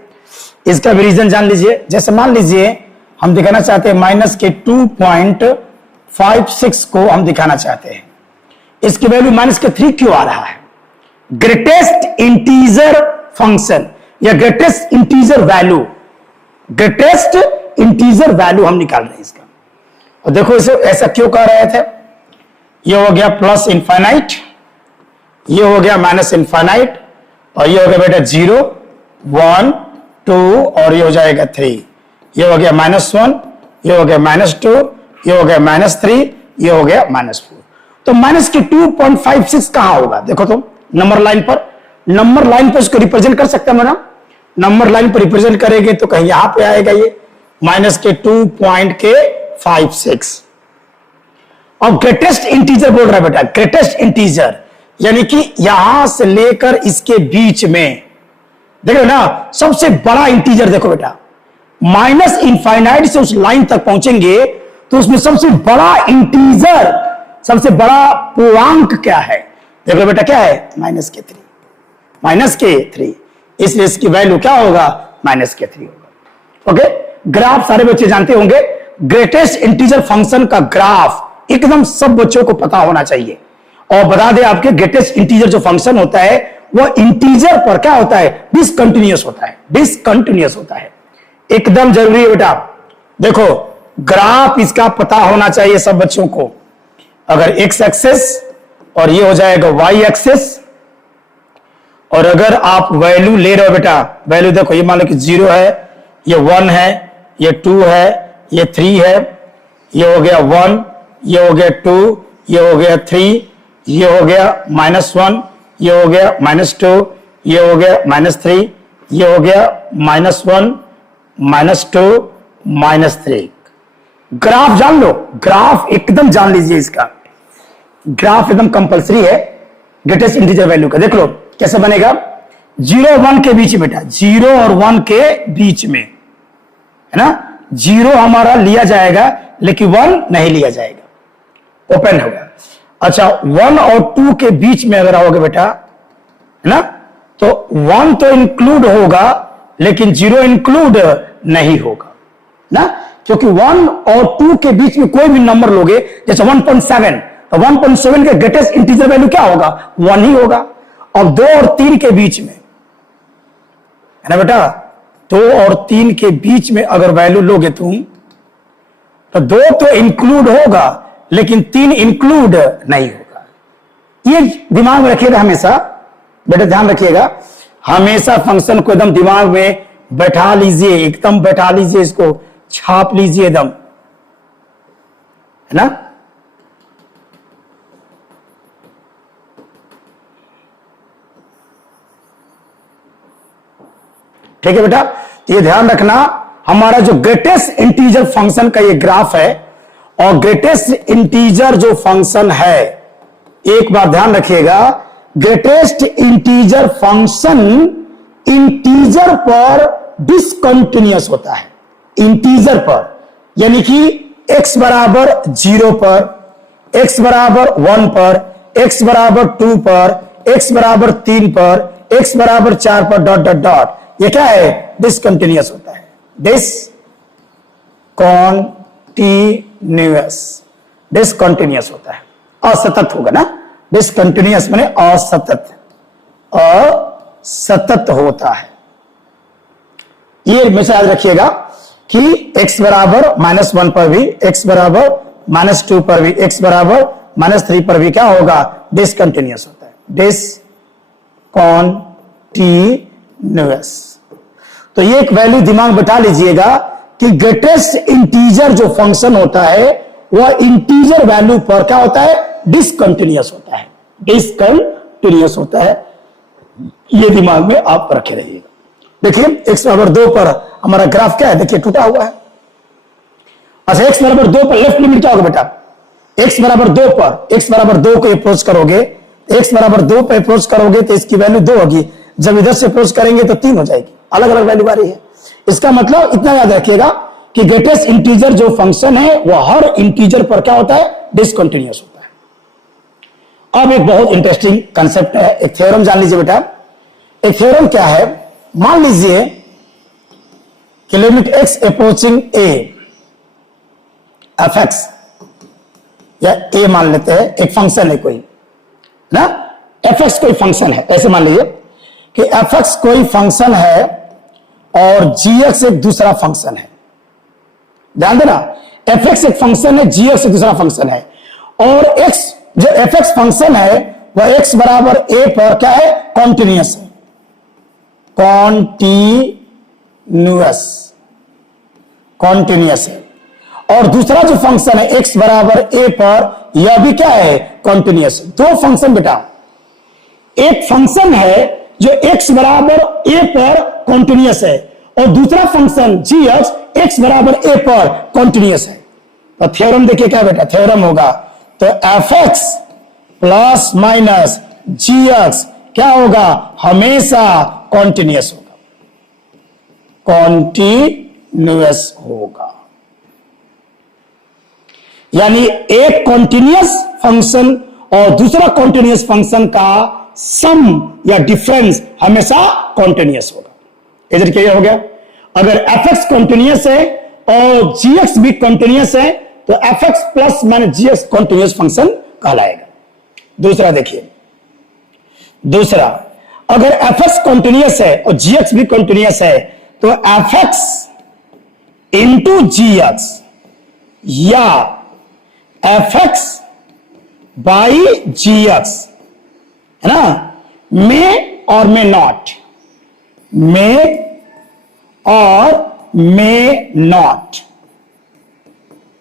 इसका भी रीजन जान लीजिए। जैसे मान लीजिए हम दिखाना चाहते हैं माइनस के 2.56 को हम दिखाना चाहते हैं, इसकी वैल्यू माइनस के 3 क्यों आ रहा है। ग्रेटेस्ट इंटीजर फंक्शन या greatest integer value, greatest integer value हम निकाल रहे हैं इसका। और देखो इसे ऐसा क्यों कह रहे थे, ये हो गया प्लस इनफाइनाइट, ये हो गया माइनस इनफाइनाइट, और ये हो गया बेटा 0 1 2 और ये हो जाएगा 3, ये हो गया -1, ये हो गया -2, ये हो गया -3, ये हो गया -4। तो माइनस के 2.56 कहां होगा? देखो तो नंबर लाइन पर, नंबर लाइन पर उसको रिप्रेजेंट कर सकते हैं ना, नंबर लाइन पर रिप्रेजेंट करेंगे तो कहीं यहां पे आएगा ये माइनस के 2.56। और ग्रेटेस्ट इंटीजर बोल रहा है बेटा, ग्रेटेस्ट इंटीजर यानी कि यहां से लेकर इसके बीच में, देखो ना सबसे बड़ा इंटीजर, देखो बेटा माइनस इनफाइनाइट से उस लाइन तक पहुंचेंगे तो उसमें सबसे बड़ा इंटीजर, सबसे बड़ा पूर्णांक क्या है? देखो बेटा क्या है? माइनस के 3, माइनस के 3, इसलिए इसकी वैल्यू क्या होगा? माइनस के 3 होगा। ओके, ग्राफ सारे बच्चे जानते होंगे, ग्रेटेस्ट इंटीजर फंक्शन का ग्राफ एकदम सब बच्चों को पता होना चाहिए। और बता दें आपके ग्रेटेस्ट इंटीजर जो फंक्शन होता है वह इंटीजर पर क्या होता है? डिसकंटिन्यूअस होता है, डिसकंटिन्यूअस होता है, एकदम जरूरी है बेटा। देखो ग्राफ इसका पता होना चाहिए सब बच्चों को। अगर एक्स एक्सेस और ये हो जाएगा वाई एक्सेस, और अगर आप वैल्यू ले रहे हो बेटा, वैल्यू देखो ये मान लो कि 0 है, ये 1 है, ये 2 है, ये 3 है, ये हो गया 1, ये हो गया 2, ये हो गया 3, ये हो गया -1, ये हो गया -2, ये हो गया -3, ये हो गया -1, -2, -3। ग्राफ जान लो, ग्राफ एकदम जान लीजिए, इसका ग्राफ एकदम कंपलसरी है ग्रेटेस्ट इंटीजर वैल्यू का। देख लो कैसे बनेगा, 0 1 के बीच में बेटा, 0 और 1 के बीच में है ना, 0 हमारा लिया जाएगा लेकिन 1 नहीं लिया जाएगा, ओपन होगा। अच्छा 1 और 2 के बीच में अगर आओगे बेटा, है ना, तो 1 तो इंक्लूड होगा लेकिन 0 इंक्लूड नहीं होगा ना, क्योंकि 1 और 2 के बीच में कोई भी नंबर लोगे, जैसे 1.7, तो 1.7 के ग्रेटेस्ट इंटीजर वैल्यू क्या होगा? 1 ही होगा। अब 2 और 3 के बीच में है ना बेटा, 2 और 3 के बीच में अगर वैल्यू लोगे तुम, तो 2 तो इंक्लूड होगा लेकिन 3 इंक्लूड नहीं होगा। ये दिमाग में रखिएगा हमेशा बेटा, ध्यान रखिएगा हमेशा, फंक्शन को एकदम दिमाग में बैठा लीजिए, एकदम बैठा लीजिए, इसको छाप लीजिए एकदम, है ना। ठीक है बेटा, ये ध्यान रखना, हमारा जो ग्रेटेस्ट इंटीजर फंक्शन का ये ग्राफ है, और ग्रेटेस्ट इंटीजर जो फंक्शन है, एक बार ध्यान रखिएगा, ग्रेटेस्ट इंटीजर फंक्शन इंटीजर पर डिसकंटिन्यूअस होता है, इंटीजर पर, यानी कि x बराबर 0 पर, x बराबर 1 पर, x बराबर 2 पर, x बराबर 3 पर, x बराबर 4 पर, डॉट डॉट डॉट, ये क्या है? डिसकंटिन्यूअस होता है, डिसकंटिन्यूअस, डिसकंटिन्यूअस होता है, असतत होगा ना, डिसकंटिन्यूअस माने असतत, असतत होता है। ये हमेशा याद रखिएगा कि x बराबर -1 पर भी, x बराबर -2 पर भी, x बराबर -3 पर भी क्या होगा? डिसकंटिन्यूअस होता है, डिसकंटिन्यूअस। तो ये एक वैल्यू दिमाग बैठा लीजिएगा कि ग्रेटेस्ट इंटीजर जो फंक्शन होता है वह इंटीजर वैल्यू पर क्या होता है? डिसकंटिन्यूअस होता है, डिसकंटिन्यूअस होता है। ये दिमाग में आप रखे रहिएगा। देखिए x बराबर 2 पर हमारा ग्राफ क्या है? देखिए टूटा हुआ है। अच्छा x बराबर 2 पर लेफ्ट लिमिट क्या होगा बेटा? x बराबर 2 पर, x बराबर 2 को अप्रोच करोगे, x बराबर 2 पे अप्रोच करोगे तो इसकी वैल्यू 2 होगी, जब इधर से अप्रोच करेंगे तो 3 हो जाएगी, अलग अलग वैल्यू आ रही है। इसका मतलब इतना याद रखिएगा कि ग्रेटेस्ट इंटीजर जो फंक्शन है वह हर इंटीजर पर क्या होता है? डिसकंटिन्यूअस होता है। अब एक बहुत इंटरेस्टिंग कंसेप्ट है, एक थ्योरम जान लीजिए बेटा। एक थ्योरम क्या है? मान लीजिए कि limit x approaching a F x, या a मान लेते हैं, एक फंक्शन है कोई ना, एफ एक्स कोई फंक्शन है, ऐसे मान लीजिए कि एफ एक्स कोई फंक्शन है और जी एक्स एक दूसरा फंक्शन है। ध्यान देना, एफ एक्स एक फंक्शन है, जी एक्स एक दूसरा फंक्शन है, और एक्स जो एफ एक्स फंक्शन है वह x बराबर a पर क्या है, कॉन्टिन्यूअस है, कॉन्टिन्यूअस है। और दूसरा जो फंक्शन है x बराबर a पर, यह भी क्या है, कॉन्टिन्यूअस। दो फंक्शन बेटा, एक फंक्शन है जो x बराबर a पर कॉन्टिन्यूअस है और दूसरा फंक्शन gx x बराबर a पर कॉन्टिन्यूअस है। तो थ्योरम देखिए क्या बेटा, थ्योरम होगा तो fx प्लस माइनस gx क्या होगा, हमेशा कॉन्टिन्यूअस होगा, कॉन्टिन्यूअस होगा। यानी एक कॉन्टिन्यूअस फंक्शन और दूसरा कॉन्टिन्यूअस फंक्शन का सम या डिफरेंस हमेशा कॉन्टिन्यूअस होगा। इधर क्या हो गया, अगर fx कॉन्टिन्यूअस है और gx भी कॉन्टिन्यूअस है तो fx plus minus gx continuous function कहलाएगा। दूसरा देखिए, दूसरा अगर fx कॉन्टिन्यूअस है और gx भी कॉन्टिन्यूअस है तो fx इंटू gx या fx बाई gx है ना, में और में नॉट, में और में नॉट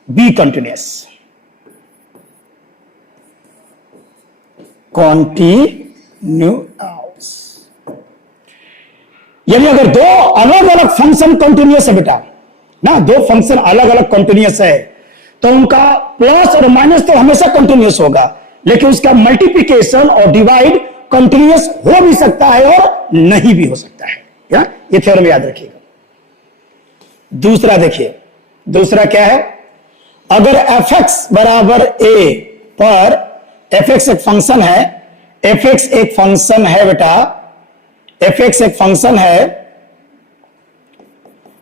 बी कंटिन्यूअस, कॉन्टिन्यूअस। यानी अगर दो अलग अलग फंक्शन कंटिन्यूअस है बेटा ना, दो फंक्शन अलग अलग कंटिन्यूअस है तो उनका प्लस और माइनस तो हमेशा कंटिन्यूअस होगा, लेकिन उसका मल्टीप्लिकेशन और डिवाइड कंटिन्यूअस हो भी सकता है और नहीं भी हो सकता है। ये थ्योरम याद रखिएगा। दूसरा देखिए, दूसरा क्या है, अगर fx बराबर a पर, fx एक फंक्शन है, fx एक फंक्शन है बेटा, fx एक फंक्शन है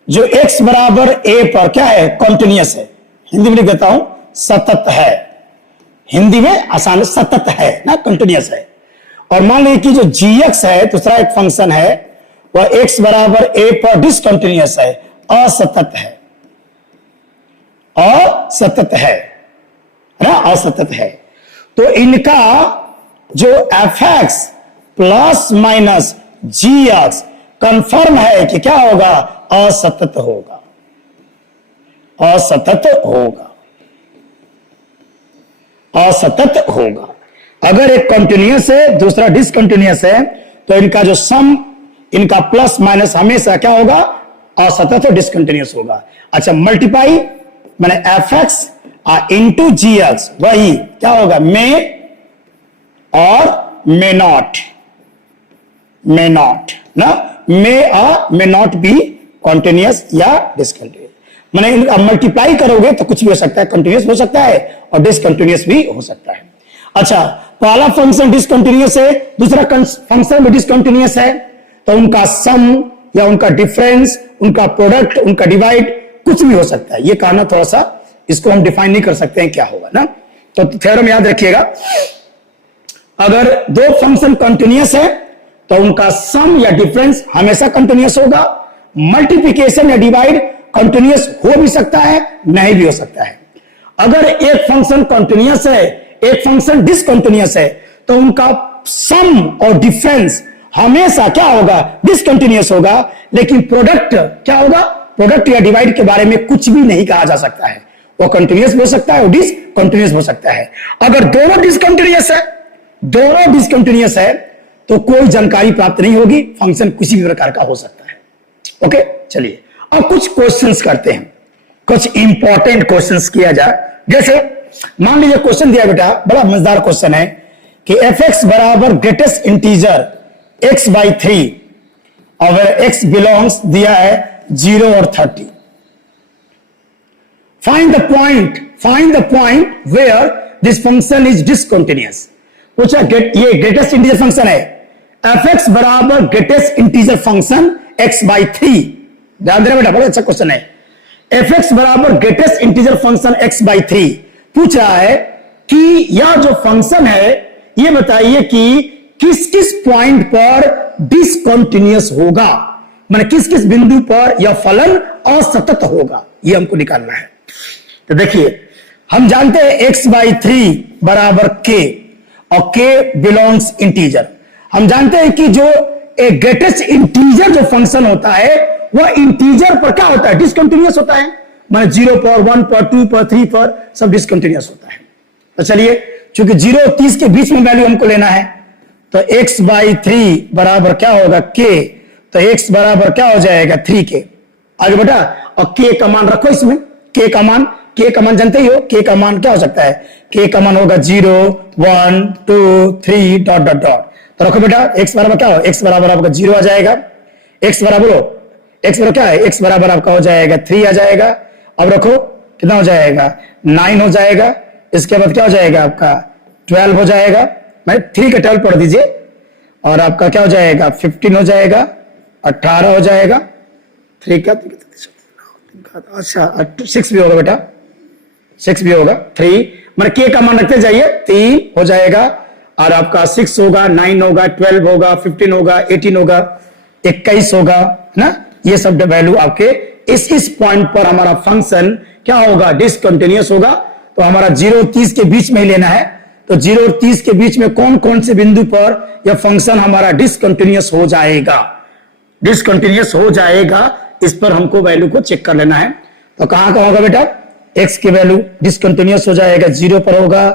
जो x बराबर a पर क्या है, कॉन्टिन्यूअस है। हिंदी में कहता हूं सतत है, हिंदी में आसान, सतत है ना, कंटिन्यूअस है। और मान लीजिए कि जो gx है दूसरा एक फंक्शन है, वह x बराबर a पर डिसकंटिन्यूअस है, असतत है, असतत है ना, असतत है। तो इनका जो fx plus minus gx confirm है कि क्या होगा, असतत होगा, असतत होगा, असतत होगा। अगर एक कंटिन्यूअस है दूसरा डिसकंटिन्यूअस है तो इनका जो सम, इनका प्लस माइनस हमेशा क्या होगा, असतत और डिसकंटिन्यूअस होगा। अच्छा, मल्टीप्लाई माने fx इंटू gx, वही क्या होगा, में और में नॉट, में नॉट ना, में नॉट बी कॉन्टिन्यूअस या डिसकंटिन्यूअस। माने इनका मल्टीप्लाई करोगे तो कुछ भी हो सकता है, कंटिन्यूअस हो सकता है और डिसकंटिन्यूअस भी हो सकता है। अच्छा, पहला फंक्शन डिसकंटिन्यूअस है, दूसरा फंक्शन भी डिसकंटिन्यूअस है, तो उनका सम या उनका डिफरेंस, उनका प्रोडक्ट, उनका डिवाइड कुछ भी हो सकता है। ये कहना थोड़ा सा, इसको हम डिफाइन नहीं कर सकते हैं क्या होगा ना। तो थ्योरम याद रखिएगा, अगर दो फंक्शन कंटिन्यूअस है तो उनका सम या डिफरेंस हमेशा कंटिन्यूअस होगा, मल्टीप्लिकेशन या डिवाइड कंटिन्यूअस हो भी सकता है, नहीं भी हो सकता है। अगर एक फंक्शन कंटिन्यूअस है, एक फंक्शन डिसकंटिन्यूअस है, तो उनका सम और डिफरेंस हमेशा क्या होगा, डिसकंटिन्यूअस होगा। लेकिन प्रोडक्ट क्या होगा, प्रोडक्ट या डिवाइड के बारे में कुछ भी नहीं कहा जा सकता है, वो कंटिन्यूअस हो सकता है और डिसकंटिन्यूअस हो सकता है। अगर दोनों डिसकंटिन्यूअस है, दोनों डिसकंटिन्यूअस है तो कोई जानकारी प्राप्त नहीं होगी, फंक्शन किसी भी प्रकार का हो सकता है। ओके, चलिए अब कुछ क्वेश्चंस करते हैं, कुछ इंपॉर्टेंट क्वेश्चंस किया जाए। जैसे मान लीजिए क्वेश्चन दिया बेटा, बड़ा मजेदार क्वेश्चन है कि fx बराबर ग्रेटेस्ट इंटीजर x बाई 3 और x बिलोंग्स दिया है 0 और 30। Find the point where this function is discontinuous. पूछा ये ग्रेटेस्ट इंटीजर फंक्शन है, fx बराबर greatest integer function x by 3। ध्यान देना बेटा, बड़ा अच्छा क्वेश्चन है। fx बराबर greatest integer function x by 3 पूछ रहा है कि यह जो फंक्शन है ये बताइए कि किस किस पॉइंट पर डिसकंटिन्यूअस होगा, माने किस किस बिंदु पर यह फलन असतत होगा, ये हमको निकालना है। तो देखिए हम जानते हैं x बाई 3 बराबर k और k बिलोंग्स इंटीजर। हम जानते हैं कि जो एक ग्रेटेस्ट इंटीजर जो फंक्शन होता है वह इंटीजर पर क्या होता है, डिसकंटिन्यूअस होता है, माने 0 पर, 1 पर, 2 पर, 3 पर सब डिसकंटिन्यूअस होता है। तो चलिए, चूंकि 0 और 30 के बीच में वैल्यू हमको लेना है, तो x/3 बराबर क्या होगा k, तो x बराबर क्या हो जाएगा 3k। आगे बेटा, और k का मान रखो इसमें, k का मान जानते ही हो, k का मान क्या हो सकता है, k का मान होगा 0, 1, 2, 3 डॉट डॉट डॉट। तो रखो बेटा, x बराबर क्या हो, x बराबर आपका 0 आ जाएगा, x बराबर क्या है, x बराबर आपका हो जाएगा 3 आ जाएगा। अब रखो कितना हो जाएगा, 9 हो जाएगा। इसके बाद क्या हो जाएगा आपका 12 हो जाएगा, मैं 3 का 12 पढ़ दीजिए, और आपका क्या हो जाएगा 15 हो जाएगा, 18 हो जाएगा, 3 क्या, अच्छा 6 भी होगा बेटा, 6 भी होगा, 3 मतलब के का मान रखते जाइए, 3 हो जाएगा, और आपका 6 होगा, 9 होगा, 12 होगा, 15 होगा, 18 होगा, 21 होगा ना। ये सब वैल्यू आपके इस पॉइंट पर हमारा फंक्शन क्या होगा, डिसकंटिन्यूअस होगा। तो हमारा 0 और 30 के बीच में ही लेना है, तो 0 और 30 के बीच में कौन कौन से बिंदु पर यह फंक्शन हमारा डिसकंटिन्यूअस हो जाएगा, डिसकंटिन्यूअस हो जाएगा, इस पर हमको वैल्यू को चेक कर लेना है। तो कहां का होगा बेटा, x की वैल्यू डिसकंटिन्यूअस हो जाएगा, 0 पर होगा,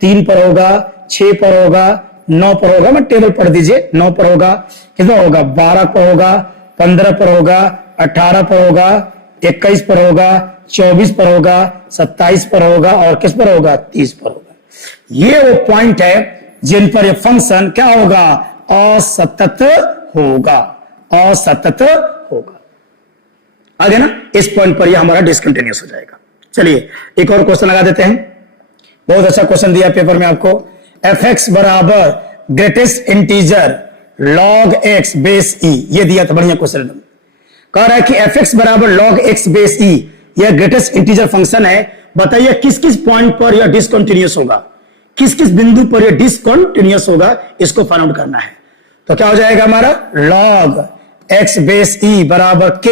3 पर होगा, 6 पर होगा, 9 पर होगा, मैं टेबल पढ़ दीजिए, 9 पर होगा, कितना होगा 12 पर होगा, 15 पर होगा, 18 पर होगा, 21 पर होगा, 24 पर होगा, 27 पर होगा, और किस पर होगा 30 पर होगा। ये वो पॉइंट है जिन पर ये फंक्शन क्या होगा, असतत होगा, असतत होगा। आगे ना, इस पॉइंट पर ये हमारा डिसकंटिन्यूअस हो जाएगा। चलिए एक और क्वेश्चन लगा देते हैं, बहुत अच्छा क्वेश्चन दिया पेपर में आपको। fx बराबर greatest integer log x base e, ये दिया था, बढ़िया क्वेश्चन कह रहा है कि fx बराबर log x बेस e, यह ग्रेटेस्ट इंटीजर फंक्शन है। बताइए किस किस पॉइंट पर यह डिसकंटिन्यूअस होगा, किस किस बिंदु पर यह डिसकंटिन्यूअस होगा, इसको फाइंड आउट करना है। तो क्या हो जाएगा हमारा log x बेस e बराबर k,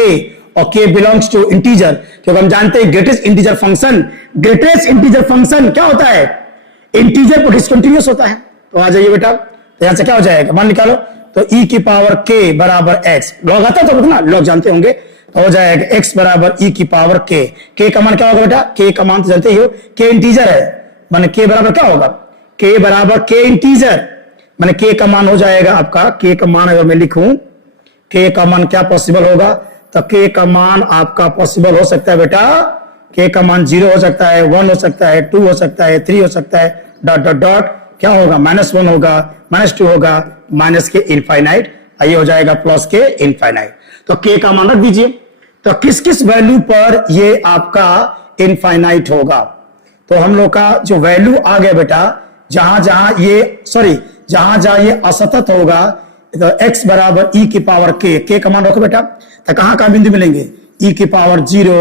और k बिलोंग्स टू इंटीजर, क्योंकि हम जानते हैं ग्रेटेस्ट इंटीजर फंक्शन क्या होता है, इंटीजर पर डिसकंटिन्यूअस होता है। तो आ जाइए बेटा, तो यहां से क्या हो जाएगा, मान निकालो, तो e की पावर k बराबर x, लॉग आता तो ना, लॉग जानते होंगे, तो हो जाएगा x बराबर e की पावर k। k का मान क्या होगा बेटा, k का मान तो जानते ही हो, k इंटीजर है, माने k बराबर क्या होगा, k बराबर k इंटीजर, माने k का मान हो जाएगा आपका, k का मान अगर मैं लिखूं, k का मान क्या पॉसिबल होगा, तो k का मान आपका पॉसिबल हो सकता है बेटा, k का मान 0 हो सकता है, 1 हो सकता है, 2 हो सकता है, 3 हो सकता है, डॉट डॉट डॉट, क्या होगा -1 होगा, -2 होगा, माइनस के इनफाइनाइट, ये हो जाएगा प्लस के इनफाइनाइट। तो k का मान रख दीजिए, तो किस किस वैल्यू पर ये आपका इनफाइनाइट होगा। तो हम लोग का जो वैल्यू आ गया बेटा, जहां जहां ये असतत होगा, तो x बराबर e की पावर k का मान रखो बेटा, तो कहां बिंदु मिलेंगे, e की पावर 0,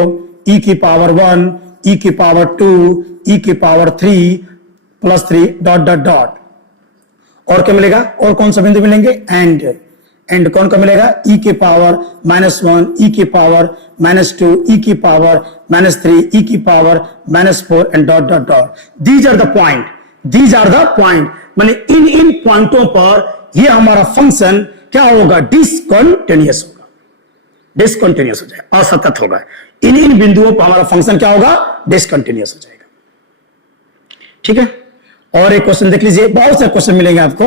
e की पावर 1, e की पावर 2, e की power 3 plus 3 dot dot dot, और क्या मिलेगा, और कौन सा बिंदु मिलेंगे, एंड कौन का मिलेगा, e की पावर -1, e की पावर -2, e की पावर -3, e की power -4 and dot dot dot. These are the point, माने इन पॉइंटों पर ये हमारा फंक्शन क्या होगा, डिसकंटिन्यूअस हो जाएगा, असतत होगा। इन बिंदुओं पर हमारा फंक्शन क्या होगा, डिसकंटिन्यूअस हो जाएगा। ठीक है, और एक क्वेश्चन देख लीजिए, बहुत से क्वेश्चन मिलेंगे आपको।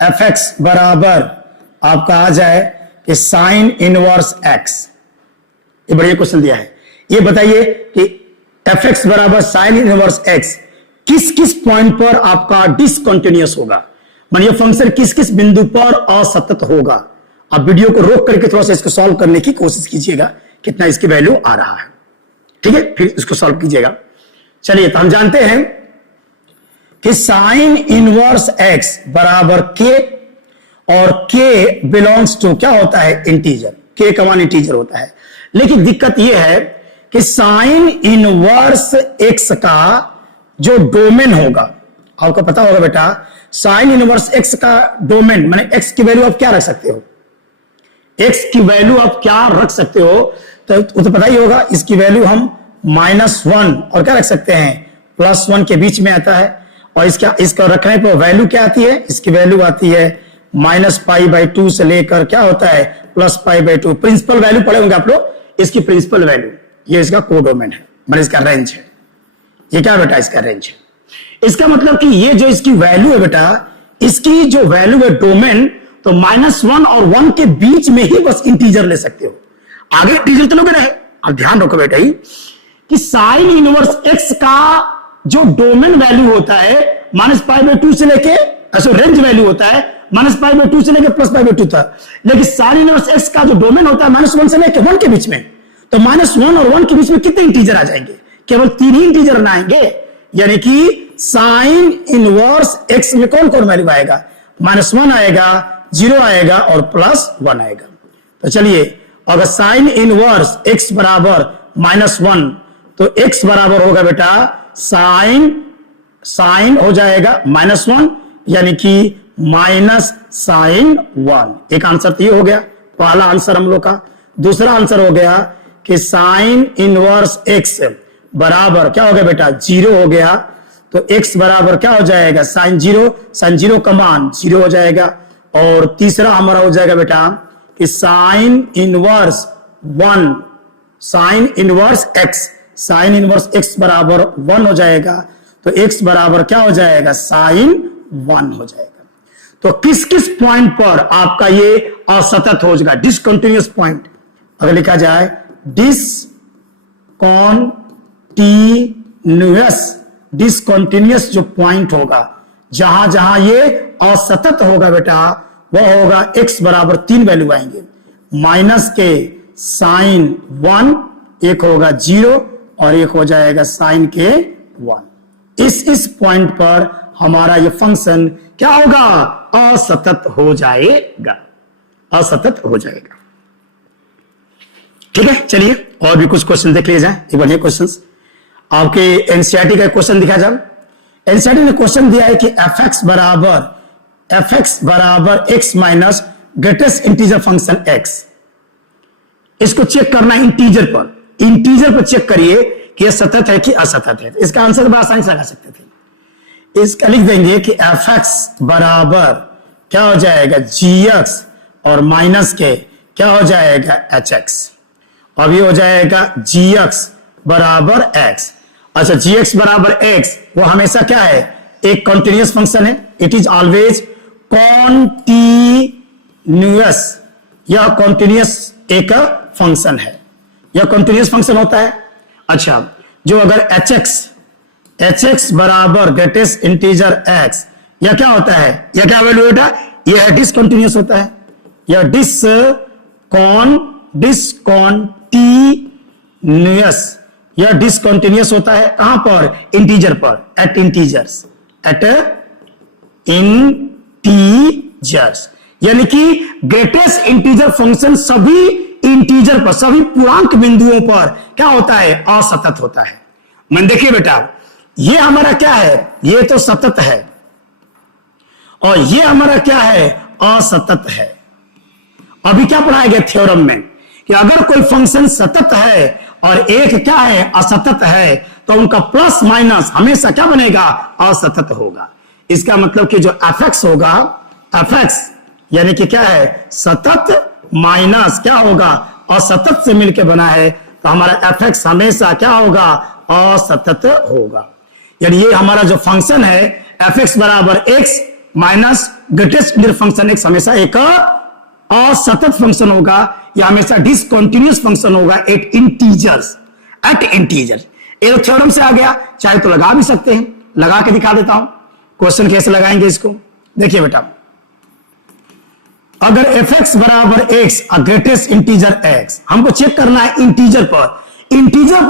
fx बराबर आपका आ जाए कि साइन इनवर्स x, ये बढ़िया क्वेश्चन दिया है। ये बताइए कि fx बराबर साइन इनवर्स x किस किस पॉइंट पर आपका डिसकंटिन्यूअस होगा, मानिए फंक्शन किस किस बिंदु पर असतत होगा। आप वीडियो को रोक करके थोड़ा सा इसको सॉल्व करने की कोशिश कीजिएगा, कितना इसकी वैल्यू आ रहा है, ठीक है, फिर इसको सॉल्व कीजिएगा। चलिए, तो हम जानते हैं कि साइन इनवर्स x बराबर k, और k बिलोंग्स टू क्या होता है, इंटीजर, k का मान इंटीजर होता है। लेकिन दिक्कत यह है कि साइन इनवर्स x का जो डोमेन होगा, आपको पता होगा बेटा, साइन इनवर्स x का डोमेन माने x की वैल्यू आप क्या रख सकते हो, x की वैल्यू आप क्या रख सकते हो, तो पता ही होगा, इसकी वैल्यू हम -1 और क्या रख सकते हैं, +1 के बीच में आता है, और इसका रखने पर वैल्यू क्या आती है, इसकी वैल्यू आती है -π/2 से लेकर क्या होता है +π/2। प्रिंसिपल वैल्यू पढ़े होंगे आप लोग, इसकी प्रिंसिपल वैल्यू, ये इसका कोडोमेन है, मतलब इसका रेंज है। ये क्या बेटा, इसका रेंज है। इसका मतलब कि ये जो इसकी वैल्यू है बेटा, इसकी जो वैल्यू है डोमेन, तो -1 और 1 के बीच में ही बस इंटीजर ले सकते हो, आगे इंटीजर तो लोगे रहे। अब ध्यान रखो बेटा ही कि साइन इनवर्स x का जो डोमेन वैल्यू होता है -π/2 से लेके, रेंज वैल्यू होता है -π/2 से लेके +π/2 तक, लेकिन साइन इनवर्स x का जो डोमेन होता है -1 से लेके 1 के बीच में, तो -1 और 1 के बीच में कितने इंटीजर आ जाएंगे, केवल 3 ही इंटीजर ना आएंगे। यानी कि साइन इनवर्स x में कौन कौन वैल्यू आएगा, -1 आएगा, 0 आएगा और +1 आएगा। तो चलिए, अगर साइन इनवर्स x बराबर -1, तो x बराबर होगा बेटा साइन हो जाएगा -1, यानी कि -sin1। एक आंसर तो ये हो गया, पहला आंसर हम लोग का। दूसरा आंसर हो गया कि साइन इनवर्स x बराबर क्या हो गया बेटा, 0 हो गया, तो x बराबर क्या हो जाएगा sin 0 का मान 0 हो जाएगा। और तीसरा हमारा हो जाएगा बेटा कि साइन इनवर्स x बराबर 1 हो जाएगा, तो x बराबर क्या हो जाएगा sin 1 हो जाएगा। तो किस किस पॉइंट पर आपका ये असतत हो जाएगा, डिसकंटिन्यूअस पॉइंट। अगर लिखा जाए डिसकंटिन्यूअस जो पॉइंट होगा, जहां जहां ये असतत होगा बेटा, वह होगा x बराबर 3 वैल्यू आएंगे, माइनस के साइन 1, एक होगा 0 और एक हो जाएगा साइन के 1। इस पॉइंट पर हमारा ये फंक्शन क्या होगा, असतत हो जाएगा, असतत हो जाएगा। ठीक है, चलिए और भी कुछ क्वेश्चन देख लिए जाए। एक बढ़िया क्वेश्चन आपके एनसीईआरटी का क्वेश्चन दिखा जाए। एनसीईआरटी ने क्वेश्चन दिया है कि fx बराबर x minus greatest integer function x। इसको चेक करना है इंटीजर पर चेक करिए कि यह सतत है कि असतत है। इसका आंसर बड़ा आसानी से लगा सकते थे। इसका लिख देंगे कि fx बराबर क्या हो जाएगा gx और माइनस के क्या हो जाएगा hx। अब ये हो जाएगा gx बराबर x। अच्छा, gx बराबर x वो हमेशा क्या है, एक कॉन्टिन्यूअस फंक्शन है। इट इज ऑलवेज कॉन्टिन्यूअस, यह कॉन्टिन्यूअस एक फंक्शन है, यह कॉन्टिन्यूअस फंक्शन होता है। अच्छा, जो अगर hx बराबर ग्रेटेस्ट इंटीजर x, यह क्या होता है, यह क्या वैल्यू बेटा, यह डिसकंटिन्यूअस होता है। यह डिसकंटिन्यूअस होता है। कहां पर, इंटीजर पर, एट इंटीजर्स। यानी कि ग्रेटेस्ट इंटीजर फंक्शन सभी इंटीजर पर, सभी पूर्णांक बिंदुओं पर क्या होता है, असतत होता है। मन देखिए बेटा, ये हमारा क्या है, ये तो सतत है और ये हमारा क्या है, असतत है। अभी क्या पढ़ाया गया थ्योरम में कि अगर कोई फंक्शन सतत है और एक क्या है, असतत है, तो उनका प्लस माइनस हमेशा क्या बनेगा, असतत होगा। इसका मतलब कि जो fx होगा, fx यानी कि क्या है, सतत माइनस क्या होगा, असतत से मिलकर बना है, तो हमारा fx हमेशा क्या होगा, असतत होगा। यानी ये हमारा जो फंक्शन है fx बराबर x minus greatest integer function x हमेशा एक असतत फंक्शन होगा, या हमेशा डिसकंटिन्यूअस फंक्शन होगा एट इंटीजर्स। ये थ्योरम से आ गया, चाहे तो लगा भी सकते हैं, लगा के दिखा देता हूं। क्वेश्चन कैसे लगाएंगे इसको, देखिए बेटा, अगर fx बराबर x ग्रेटेस्ट इंटीजर x, हमको चेक करना है इंटीजर पर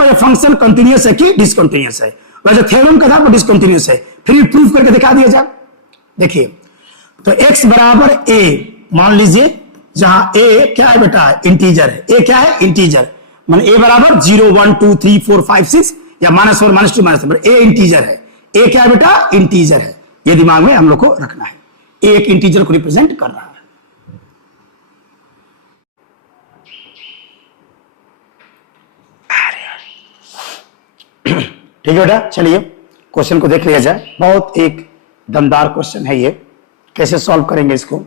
यह फंक्शन कंटिन्यूअस है कि डिसकंटिन्यूअस है। वैसे थ्योरम का था पर डिसकंटिन्यूअस है, फिर प्रूफ करके दिखा दिया जाए। देखिए, तो x बराबर a मान लीजिए, जहां a क्या है बेटा, इंटीजर है। a क्या है, इंटीजर, मान a बराबर 0 1 2 3 4 5 6 या -4 -2 -3, a इंटीजर है। a क्या है बेटा, इंटीजर है। ये दिमाग में हम लोग को रखना है, a एक इंटीजर को रिप्रेजेंट कर रहा है। ठीक है बेटा, चलिए क्वेश्चन को देख लिया जाए, बहुत एक दमदार क्वेश्चन है ये, कैसे सॉल्व करेंगे इसको।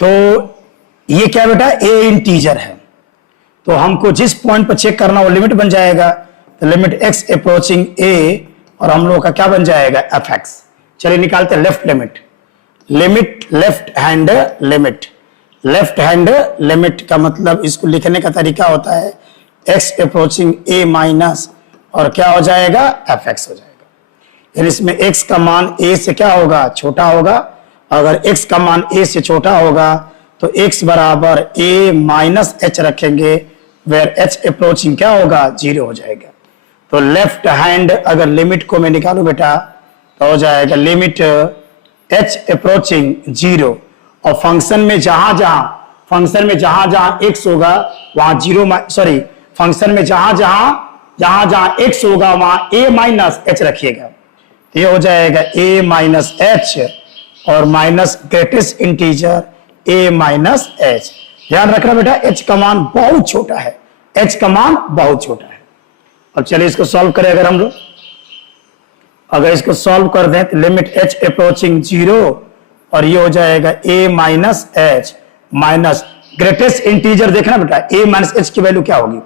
तो ये क्या बेटा, ए इंटीजर है, तो हमको जिस पॉइंट पर चेक करना वो लिमिट बन जाएगा, तो लिमिट एक्स अप्रोचिंग ए, और हम लोग का क्या बन जाएगा, एफ एक्स। चलिए निकालते हैं left limit. Limit left hand limit, left hand limit का मतलब इसको लिखने का तरीका होता है एक्स अप्रोचिंग ए माइनस और क्या हो जाएगा, एफ एक्स हो जाएगा। यानी इसमें x का मान a से क्या होगा, छोटा होगा। अगर x का मान a से छोटा होगा तो x बराबर a माइनस एच रखेंगे, वेयर h अप्रोचिंग क्या होगा, 0 हो जाएगा। तो लेफ्ट हैंड अगर लिमिट को मैं निकालू बेटा तो हो जाएगा लिमिट h अप्रोचिंग 0, और फंक्शन में जहां जहां x होगा वहां 0, सॉरी फंक्शन में जहां जहां x होगा वहां a माइनस एच रखिएगा। ये हो जाएगा a माइनस एच और minus greatest integer a minus H. ध्यान रखना बेटा h का मान बहुत छोटा है, h का मान बहुत छोटा है। अब चलिए इसको सॉल्व करें, अगर हम लोग अगर इसको सॉल्व कर दें तो लिमिट h अप्रोचिंग 0 और ये हो जाएगा a minus H minus greatest integer. देखना बेटा a माइनस एच की वैल्यू क्या होगी,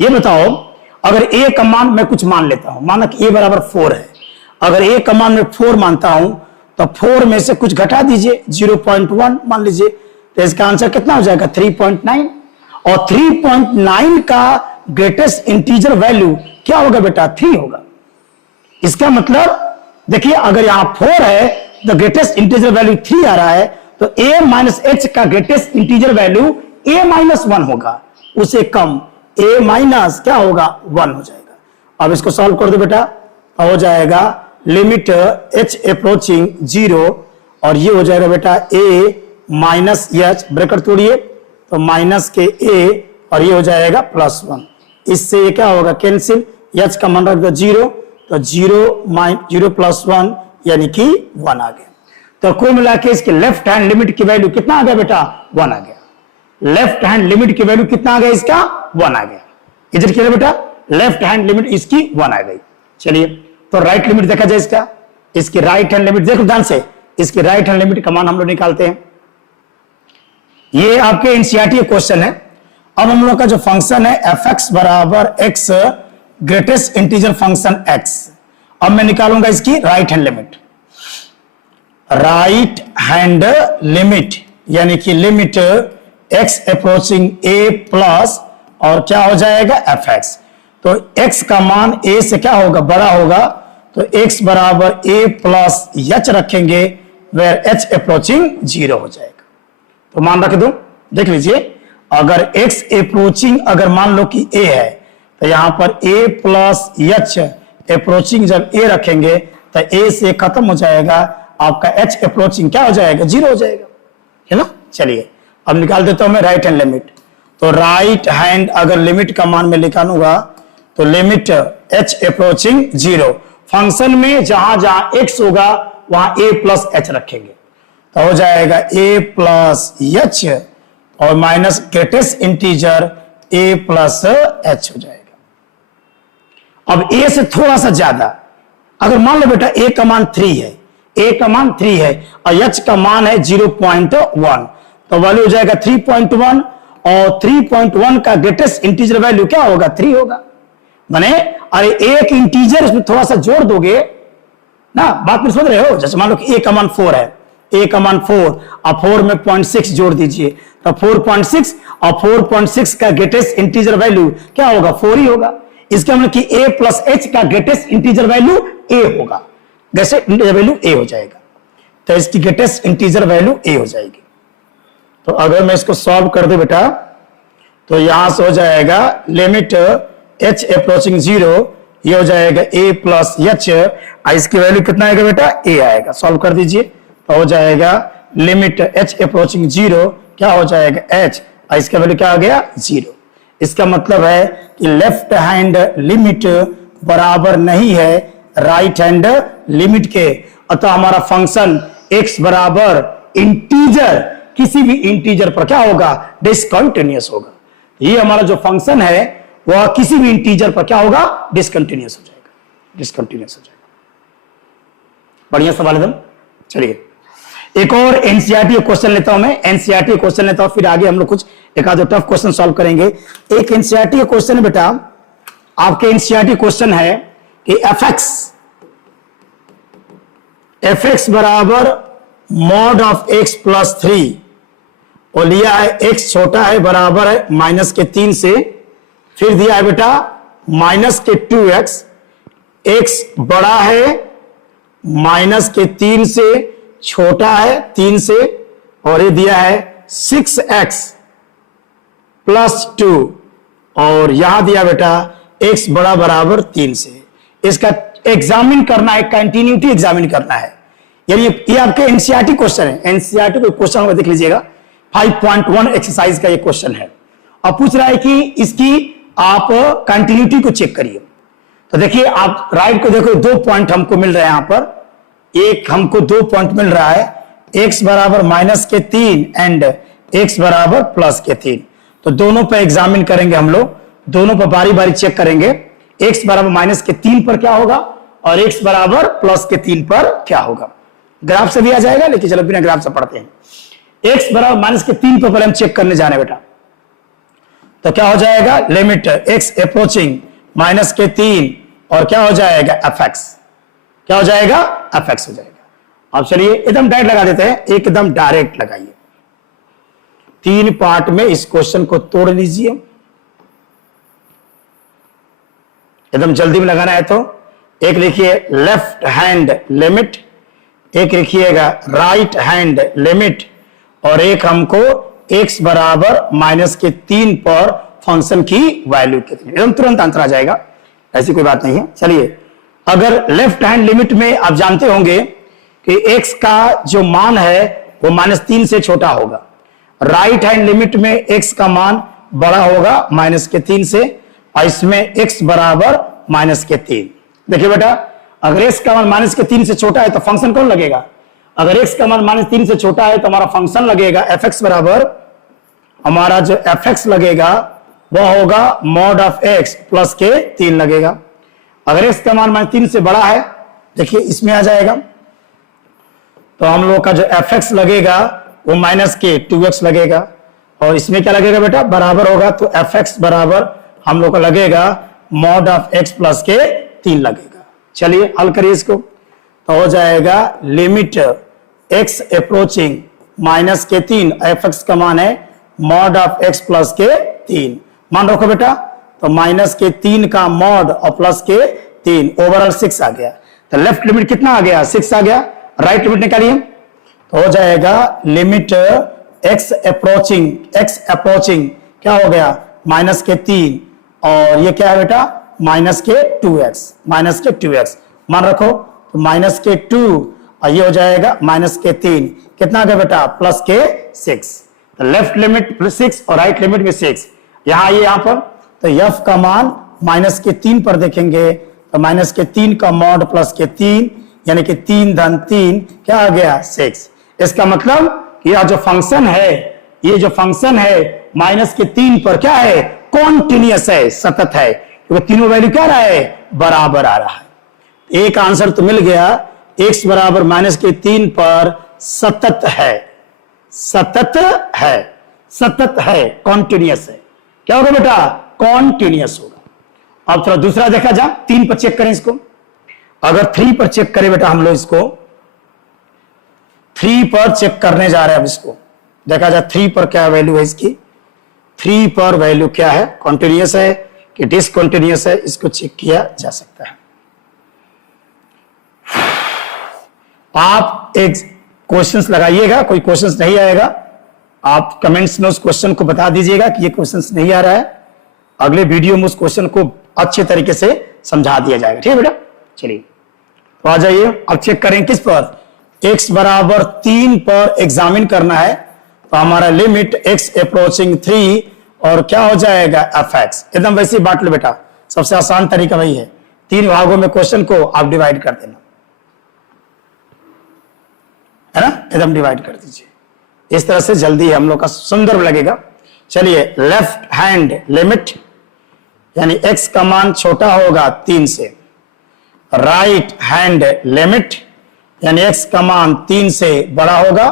ये बताओ। अगर a का मान मैं कुछ मान लेता हूं, माना कि a बराबर 4 है, अगर a का मान मैं 4 मानता हूं तो 4 में से कुछ घटा दीजिए, 0.1 मान लीजिए, तो इसका आंसर कितना हो जाएगा, 3.9। और 3.9 का ग्रेटेस्ट इंटीजर वैल्यू क्या होगा बेटा, 3 होगा। इसका मतलब देखिए अगर यहां 4 है तो ग्रेटेस्ट इंटीजर वैल्यू 3 आ रहा है, तो a माइनस एच का greatest integer value a minus 1 होगा, उसे कम a माइनस क्या होगा, 1 हो जाएगा। अब इसको सॉल्व कर दो बेटा, हो जाएगा लिमिट h अप्रोचिंग 0 और ये हो जाएगा बेटा a माइनस एच, ब्रैकेट तोड़िए तो माइनस के a और ये हो जाएगा +1। इससे ये क्या होगा, कैंसिल, h का मान रख दो 0, तो 0 + 1 यानी कि 1 आ गया। तो कुल मिला के इसके लेफ्ट हैंड लिमिट की वैल्यू कितना आ गया बेटा, 1 आ गया। लेफ्ट हैंड लिमिट की वैल्यू कितना आ गया इसका, 1 आ गया। इधर क्या बेटा, लेफ्ट हैंड लिमिट इसकी 1 आ गई। चलिए तो राइट लिमिट देखा जाए इसका, इसकी राइट हैंड लिमिट देखो ध्यान से, इसकी राइट हैंड लिमिट का मान हम लोग निकालते हैं। ये आपके एनसीईआरटी क्वेश्चन है। अब हम लोग का जो फंक्शन है एफ एक्स बराबर x greatest integer function x, अब मैं निकालूंगा इसकी right hand limit. Right hand limit यानी कि लिमिट एक्स अप्रोचिंग ए प्लस और क्या हो जाएगा, एफ एक्स। तो x का मान a से क्या होगा, बड़ा होगा, तो x बराबर a प्लस एच रखेंगे, वेयर h अप्रोचिंग 0 हो जाएगा। तो मान रख दो, देख लीजिए अगर x अप्रोचिंग अगर मान लो कि a है तो यहां पर a प्लस एच अप्रोचिंग जब a रखेंगे तो a से खत्म हो जाएगा, आपका h अप्रोचिंग क्या हो जाएगा, 0 हो जाएगा, है ना। चलिए अब निकाल देता हूं मैं राइट हैंड लिमिट। तो राइट हैंड अगर लिमिट का मान मैं निकालूंगा तो लिमिट h अप्रोचिंग 0, फंक्शन में जहां जहां x होगा वहां a प्लस एच रखेंगे, तो हो जाएगा a प्लस एच और minus greatest integer a plus H हो जाएगा। अब a से थोड़ा सा ज्यादा, अगर मान लो बेटा a का मान 3 है, a का मान 3 है और h का मान है 0.1, तो वैल्यू हो जाएगा 3.1 और 3.1 का ग्रेटेस्ट इंटीजर वैल्यू क्या होगा, 3 होगा। माने अरे एक इंटीजर इसमें थोड़ा सा जोड़ दोगे ना, बात में समझ रहे हो। जैसे मान लो कि a का मान 4 है, a का मान 4 और 4 में 0.6 जोड़ दीजिए तो 4.6 और 4.6 का ग्रेटेस्ट इंटीजर वैल्यू क्या होगा, 4 ही होगा। इसका मतलब कि a प्लस h का ग्रेटेस्ट इंटीजर वैल्यू a होगा, ग्रेटेस्ट इंटीजर वैल्यू a हो जाएगा, तो इसकी ग्रेटेस्ट इंटीजर वैल्यू a हो जाएगी। तो अगर मैं इसको सॉल्व कर दूं बेटा तो यहां से हो जाएगा लिमिट h अप्रोचिंग 0, ये हो जाएगा a प्लस एच, इसकी वैल्यू कितना आएगा बेटा, a आएगा। सॉल्व कर दीजिए तो हो जाएगा लिमिट h अप्रोचिंग 0 क्या हो जाएगा, h, इसका वैल्यू क्या आ गया, 0। इसका मतलब है कि लेफ्ट हैंड लिमिट बराबर नहीं है राइट हैंड लिमिट के, अतः हमारा फंक्शन x बराबर इंटीजर, किसी भी इंटीजर पर क्या होगा, डिसकंटिन्यूअस होगा। ये हमारा जो फंक्शन है वह किसी भी इंटीजर पर क्या होगा, डिसकंटिन्यूअस हो जाएगा। डिसकंटिन्यूअस हो जाएगा। बढ़िया सवाल एकदम। चलिए एक और एनसीईआरटी क्वेश्चन लेता हूं मैं, एनसीईआरटी क्वेश्चन लेता हूं, फिर आगे हम लोग कुछ एक आधो टफ क्वेश्चन सॉल्व करेंगे। एक एनसीईआरटी क्वेश्चन है बेटा, आपके एनसीईआरटी क्वेश्चन है कि एफ बराबर मॉड ऑफ एक्स प्लस 3 और लिया है एक्स छोटा है बराबर है माइनस के 3 से, फिर दिया है बेटा माइनस के 2x, एक्स बड़ा है माइनस के 3 से, छोटा है 3 से, और ये दिया है 6x प्लस 2 और यहां दिया बेटा x बड़ा बराबर 3 से। इसका एग्जामिन करना है, कंटिन्यूटी एग्जामिन करना है, यानी ये आपके एनसीईआरटी क्वेश्चन है। एनसीईआरटी को क्वेश्चन होगा, देख लीजिएगा 5.1 एक्सरसाइज का ये क्वेश्चन है। अब पूछ रहा है कि इसकी आप कंटिन्यूटी को चेक करिए। तो देखिए आप राइट को देखो, 2 पॉइंट हमको मिल रहे हैं यहां पर, एक हमको 2 पॉइंट मिल रहा है, x बराबर माइनस के 3 एंड x बराबर प्लस के 3। तो दोनों पे एग्जामिन करेंगे हम लोग, दोनों पर बारी बारी चेक करेंगे, x बराबर माइनस के 3 पर क्या होगा और x बराबर प्लस के 3 पर क्या होगा। ग्राफ से भी आ जाएगा, लेकिन चलो बिना ग्राफ से पढ़ते हैं। x बराबर माइनस के 3 पर पहले हम चेक करने जाने बेटा, तो क्या हो जाएगा, लिमिट x अप्रोचिंग माइनस के 3 और क्या हो जाएगा fx, क्या हो जाएगा fx हो जाएगा। अब चलिए एकदम डायरेक्ट लगा देते हैं, एकदम डायरेक्ट लगाइए। 3 पार्ट में इस क्वेश्चन को तोड़ लीजिए, एकदम जल्दी में लगाना है। तो एक लिखिए लेफ्ट हैंड लिमिट, एक लिखिएगा राइट हैंड लिमिट, और एक हमको x बराबर माइनस के 3 पर फंक्शन की वैल्यू कितनी, एकदम तुरंत आंसर आ जाएगा, ऐसी कोई बात नहीं है। चलिए अगर लेफ्ट हैंड लिमिट में आप जानते होंगे कि x का जो मान है वो -3 से छोटा होगा, राइट हैंड लिमिट में x का मान बड़ा होगा -3 से, और इसमें x बराबर -3। देखिए बेटा अगर x का मान -3 से छोटा है तो फंक्शन कौन लगेगा, अगर x का मान -3 से छोटा है तो हमारा फंक्शन लगेगा fx बराबर, हमारा जो fx लगेगा वह होगा मॉड ऑफ x प्लस के 3 लगेगा। अगर x का मान -3 से बड़ा है, देखिए इसमें आ जाएगा, तो हम लोग का जो fx लगेगा वो माइनस के 2x लगेगा, और इसमें क्या लगेगा बेटा बराबर होगा, तो fx बराबर हम लोग का लगेगा मॉड ऑफ x प्लस के 3 लगेगा। चलिए हल करिए इसको, तो हो जाएगा लिमिट x अप्रोचिंग माइनस के 3, fx का मान है मॉड ऑफ x प्लस के 3, मान रखो बेटा, तो माइनस के 3 का मॉड और प्लस के 3, ओवरऑल 6 आ गया। तो लेफ्ट लिमिट कितना आ गया, 6 आ गया, राइट लिमिट निकालिए, तो हो जाएगा लिमिट x अप्रोचिंग क्या हो गया माइनस के 3, और ये क्या है बेटा माइनस के 2x, मान रखो, तो माइनस के 2 और ये हो जाएगा माइनस के 3, कितना आ गया बेटा प्लस के 6। तो लेफ्ट लिमिट +6 और राइट लिमिट में 6, यहां ये यहां पर, तो f का मान माइनस के 3 पर देखेंगे, तो माइनस के 3 का मॉड प्लस के 3 यानी कि 3 धन 3 क्या आ गया 6। इसका मतलब यह जो फंक्शन है, ये जो फंक्शन है माइनस के 3 पर क्या है कॉन्टिन्यूअस है, सतत है, क्योंकि तीनों वैल्यू क्या रहा है बराबर आ रहा है। एक आंसर तो मिल गया, x बराबर माइनस के 3 पर सतत है, कॉन्टिन्यूअस है, क्या होगा बेटा कॉन्टिन्यूअस होगा। अब थोड़ा दूसरा देखा जा, 3 पर चेक करें इसको, अगर 3 पर चेक करें बेटा, हम लोग इसको 3 पर चेक करने जा रहे हैं। अब इसको देखा जाए 3 पर क्या वैल्यू है इसकी, 3 पर वैल्यू क्या है, कॉन्टिन्यूअस है कि डिसकंटिन्यूअस है, इसको चेक किया जा सकता है। आप एक क्वेश्चंस लगाइएगा, कोई क्वेश्चंस नहीं आएगा आप कमेंट्स में उस क्वेश्चन को बता दीजिएगा कि ये क्वेश्चंस नहीं आ रहा है, अगले वीडियो में उस क्वेश्चन को अच्छे तरीके से समझा दिया जाएगा, ठीक है बेटा। चलिए तो आ जाइए, अब चेक करें किस पर, x बराबर 3 पर एग्जामिन करना है, तो हमारा लिमिट x अप्रोचिंग 3 और क्या हो जाएगा fx, एकदम वैसे ही बांट लो बेटा, सबसे आसान तरीका वही है, 3 भागों में क्वेश्चन को आप डिवाइड कर देना, है ना, एकदम डिवाइड कर दीजिए, इस तरह से जल्दी हम लोग का सुंदर लगेगा। चलिए लेफ्ट हैंड लिमिट यानी x का मान छोटा होगा 3 से, राइट हैंड लिमिट, यानी x का मान 3 से बड़ा होगा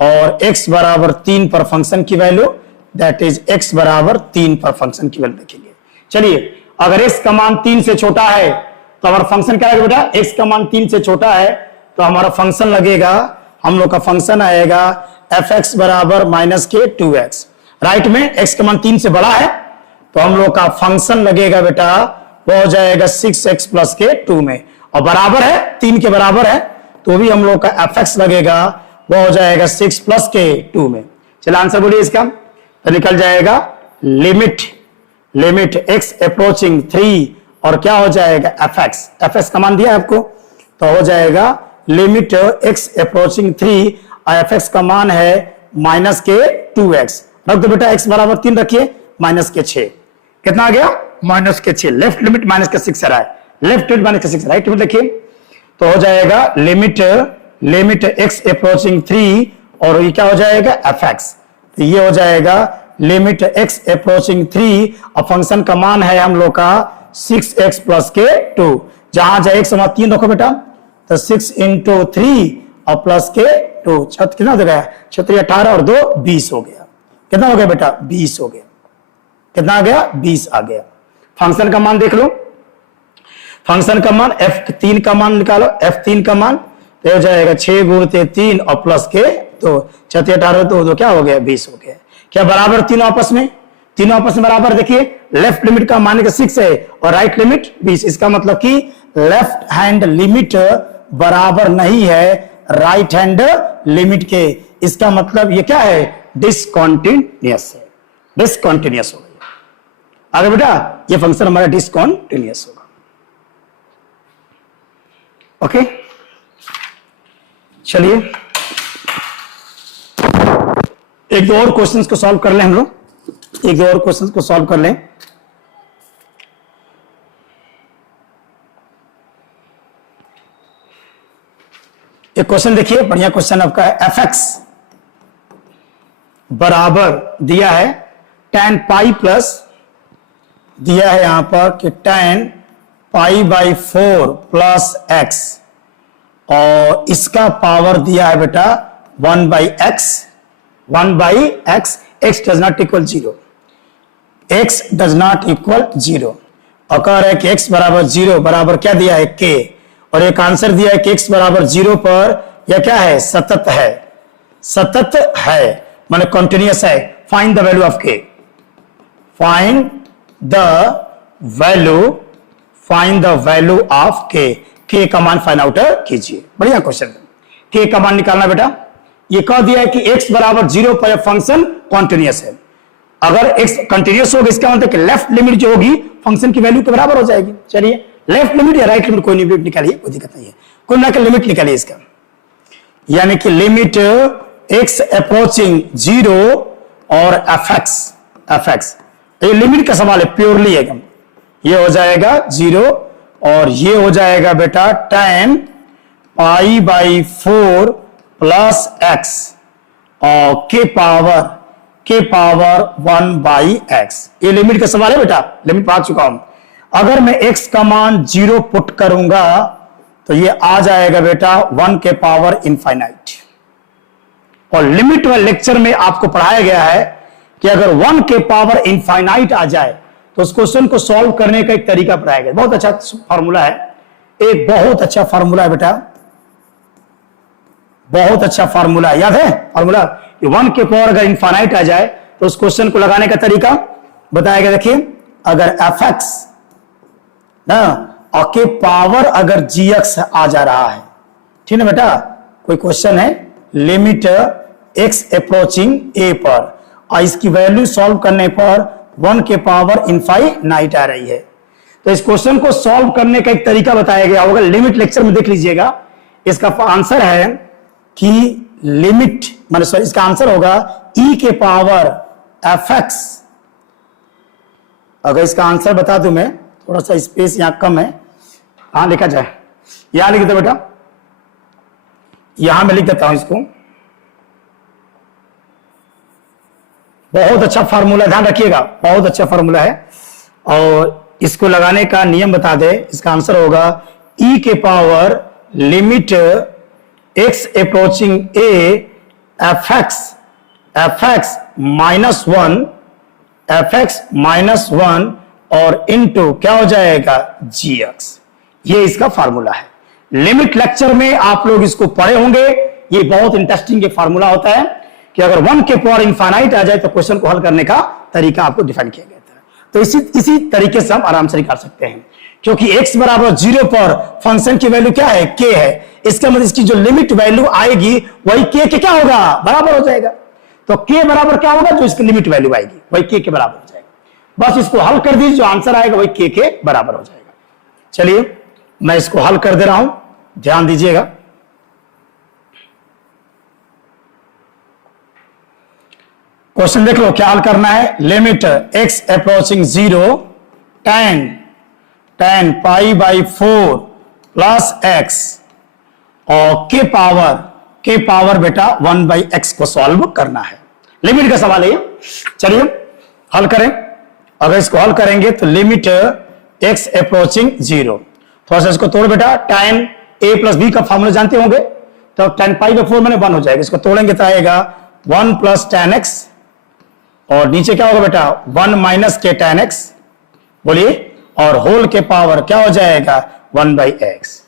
और x बराबर 3 पर फंक्शन की वैल्यू, दैट इज x बराबर 3 पर फंक्शन की वैल्यू देखेंगे। चलिए, अगर x का मान 3 से छोटा है तो हमारा फंक्शन क्या लगेगा बेटा? x का मान 3 से छोटा है तो हमारा फंक्शन लगेगा, हम लोग का फंक्शन आएगा fx बराबर माइनस के 2x। राइट में x का मान 3 से बड़ा है तो हम लोग का फंक्शन लगेगा बेटा, वो हो जाएगा 6x प्लस के 2 में, और बराबर है 3 के बराबर है तो भी हम लोग का fx लगेगा, वो हो जाएगा 6 प्लस के 2 में। चलो आंसर बोलिए इसका, तो निकल जाएगा लिमिट x अप्रोचिंग 3 और क्या हो जाएगा fx का मान दिया है आपको, तो हो जाएगा लिमिट x अप्रोचिंग 3 और fx का मान है माइनस के 2x। रख दो बेटा, x बराबर 3 रखिए, माइनस के 6, कितना आ गया? माइनस के 6। लेफ्ट लिमिट माइनस के 6 रहा है, लेफ्ट लिमिट माइनस के 6, राइट लिमिट देखिए, तो हो जाएगा लिमिट x अप्रोचिंग 3 और ये क्या हो जाएगा? fx। तो ये हो जाएगा लिमिट x अप्रोचिंग 3 और फंक्शन का मान है हम लोग का 6x प्लस के 2। जहां जाए x 3 रखो बेटा, तो 6 इंटू 3 और प्लस के 2, कितना हो गया? 18 और 2 20 हो गया। कितना हो गया बेटा? 20 हो गया। कितना आ गया? 20 आ गया। फंक्शन का मान देख लो, फंक्शन का मान f3 का मान निकालो, f3 का मान तो हो जाएगा 6 गुणते 3 और प्लस के 2, 18 2 क्या हो गया? 20 हो गया। क्या बराबर तीनों आपस में? तीनों आपस में बराबर। देखिए, लेफ्ट लिमिट का मान 6 है और राइट लिमिट 20, इसका मतलब कि लेफ्ट हैंड लिमिट बराबर नहीं है राइट हैंड लिमिट के। इसका मतलब ये क्या है? डिसकंटिन्यूअस है, डिसकंटिन्यूअस हो गया। आगे बेटा, ये फंक्शन हमारा डिसकंटिन्यूअस होगा। ओके, चलिए एक दो और क्वेश्चंस को सॉल्व कर लें हम लोग, एक दो और क्वेश्चंस को सॉल्व कर लें। एक क्वेश्चन देखिए, बढ़िया क्वेश्चन आपका है। fx बराबर दिया है tan पाई प्लस दिया है यहां पर कि tan pi by 4 plus x, और इसका पावर दिया है बेटा 1 by x, 1 by x, x does not equal 0, x does not equal 0, और कह रहा है कि x बराबर 0 बराबर क्या दिया है? k, और एक आंसर दिया है कि x बराबर 0 पर यह क्या है? सतत है, सतत है माने कंटिन्यूअस है। Find the value of k, find the value of k का मान फाइंड आउट कीजिए। बढ़िया क्वेश्चन। k का मान निकालना बेटा, ये कह दिया है कि x बराबर 0 पर फंक्शन कॉन्टिन्यूअस है। अगर x कंटिन्यूअस होगा इसका मतलब कि लेफ्ट लिमिट जो होगी फंक्शन की वैल्यू के बराबर हो जाएगी। चलिए, लेफ्ट लिमिट या राइट लिमिट कोई लिमिट निकालिए, कोई दिक्कत नहीं है, कोई ना कोई लिमिट निकालिए इसका, यानी कि लिमिट x अप्रोचिंग 0 और fx, ये लिमिट का सवाल है, प्योरली एकदम। ये हो जाएगा 0 और ये हो जाएगा बेटा tan pi by 4 plus x और के पावर 1 बाई एक्स। ये लिमिट का सवाल है बेटा, लिमिट पा चुका हूं। अगर मैं x का मान 0 पुट करूंगा तो ये आ जाएगा बेटा 1 के पावर इनफाइनाइट। और लिमिट वाले लेक्चर में आपको पढ़ाया गया है कि अगर 1 के पावर इनफाइनाइट आ जाए तो उस क्वेश्चन को सॉल्व करने का एक तरीका पढ़ाया गया। बहुत अच्छा फॉर्मूला है, एक बहुत अच्छा फॉर्मूला है बेटा, बहुत अच्छा फॉर्मूला है। याद है फॉर्मूला? 1 के पावर अगर इनफाइनाइट आ जाए तो उस क्वेश्चन को लगाने का तरीका बताया गया। देखिए, अगर fx ना और के पावर अगर gx आ जा रहा है, ठीक है बेटा, कोई क्वेश्चन है लिमिट x अप्रोचिंग a पर और इसकी वैल्यू सॉल्व करने पर 1 के पावर इनफाइनाइट आ रही है, तो इस क्वेश्चन को सॉल्व करने का एक तरीका बताया गया होगा, लिमिट लेक्चर में देख लीजिएगा। इसका आंसर है कि लिमिट मतलब सॉरी, इसका आंसर होगा e के पावर fx। अगर इसका आंसर बता दूं मैं, थोड़ा सा स्पेस यहां कम है, हाँ लिखा जाए, यहां लिख दो बेटा, यहां मैं लिख देता हूं इसको। बहुत अच्छा फार्मूला, ध्यान रखिएगा, बहुत अच्छा फार्मूला है। और इसको लगाने का नियम बता दे, इसका आंसर होगा e के power limit x approaching a fx minus one और इनटू क्या हो जाएगा gx। ये इसका फार्मूला है। लिमिट लेक्चर में आप लोग इसको पढ़े होंगे। ये बहुत इंटरेस्टिंग फार्मूला होता है कि अगर 1 के पावर इनफाइनाइट आ जाए तो क्वेश्चन को हल करने का तरीका आपको डिफाइन किया गया था। तो इसी तरीके से हम आराम से निकाल सकते हैं, क्योंकि x बराबर 0 पर फंक्शन की वैल्यू क्या है, k है। इसका मतलब इसकी जो लिमिट वैल्यू आएगी वही k के क्या होगा, बराबर हो जाएगा। तो k बराबर क्या होगा, जो इसकी लिमिट वैल्यू आएगी वही k के बराबर हो जाएगा। बस इसको हल कर दीजिए, जो आंसर आएगा वही k के बराबर हो जाएगा। चलिए मैं इसको हल कर दे रहा हूं, ध्यान दीजिएगा। क्वेश्चन देख लो क्या हल करना है। Limit x approaching 0 tan pi by 4 plus x और k पावर बेटा 1 बाई एक्स को सॉल्व करना है। लिमिट का सवाल है। चलिए हल करें। अगर इसको हल करेंगे तो लिमिट x अप्रोचिंग 0, थोड़ा सा इसको तोड़ बेटा। tan a प्लस बी का फॉर्मूला जानते होंगे, तो tan पाई बाई 4 मैंने 1 हो जाएगा। इसको तोड़ेंगे तो आएगा 1 प्लस tan x और नीचे क्या होगा बेटा 1 माइनस के tan x, बोलिए, और होल के पावर क्या हो जाएगा 1 बाई एक्स।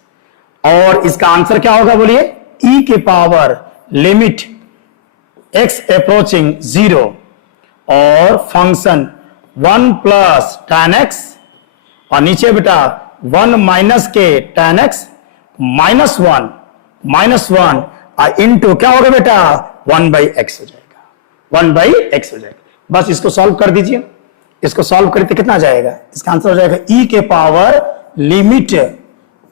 और इसका आंसर क्या होगा बोलिए, e के पावर लिमिट x अप्रोचिंग 0 और फंक्शन 1 प्लस tan x और नीचे बेटा 1 माइनस के tan x minus one into क्या होगा बेटा 1 बाई एक्स हो जाएगा, 1 बाई एक्स हो जाएगा। बस इसको सॉल्व कर दीजिए। इसको सॉल्व करें तो कितना जाएगा, इसका आंसर हो जाएगा e के पावर लिमिट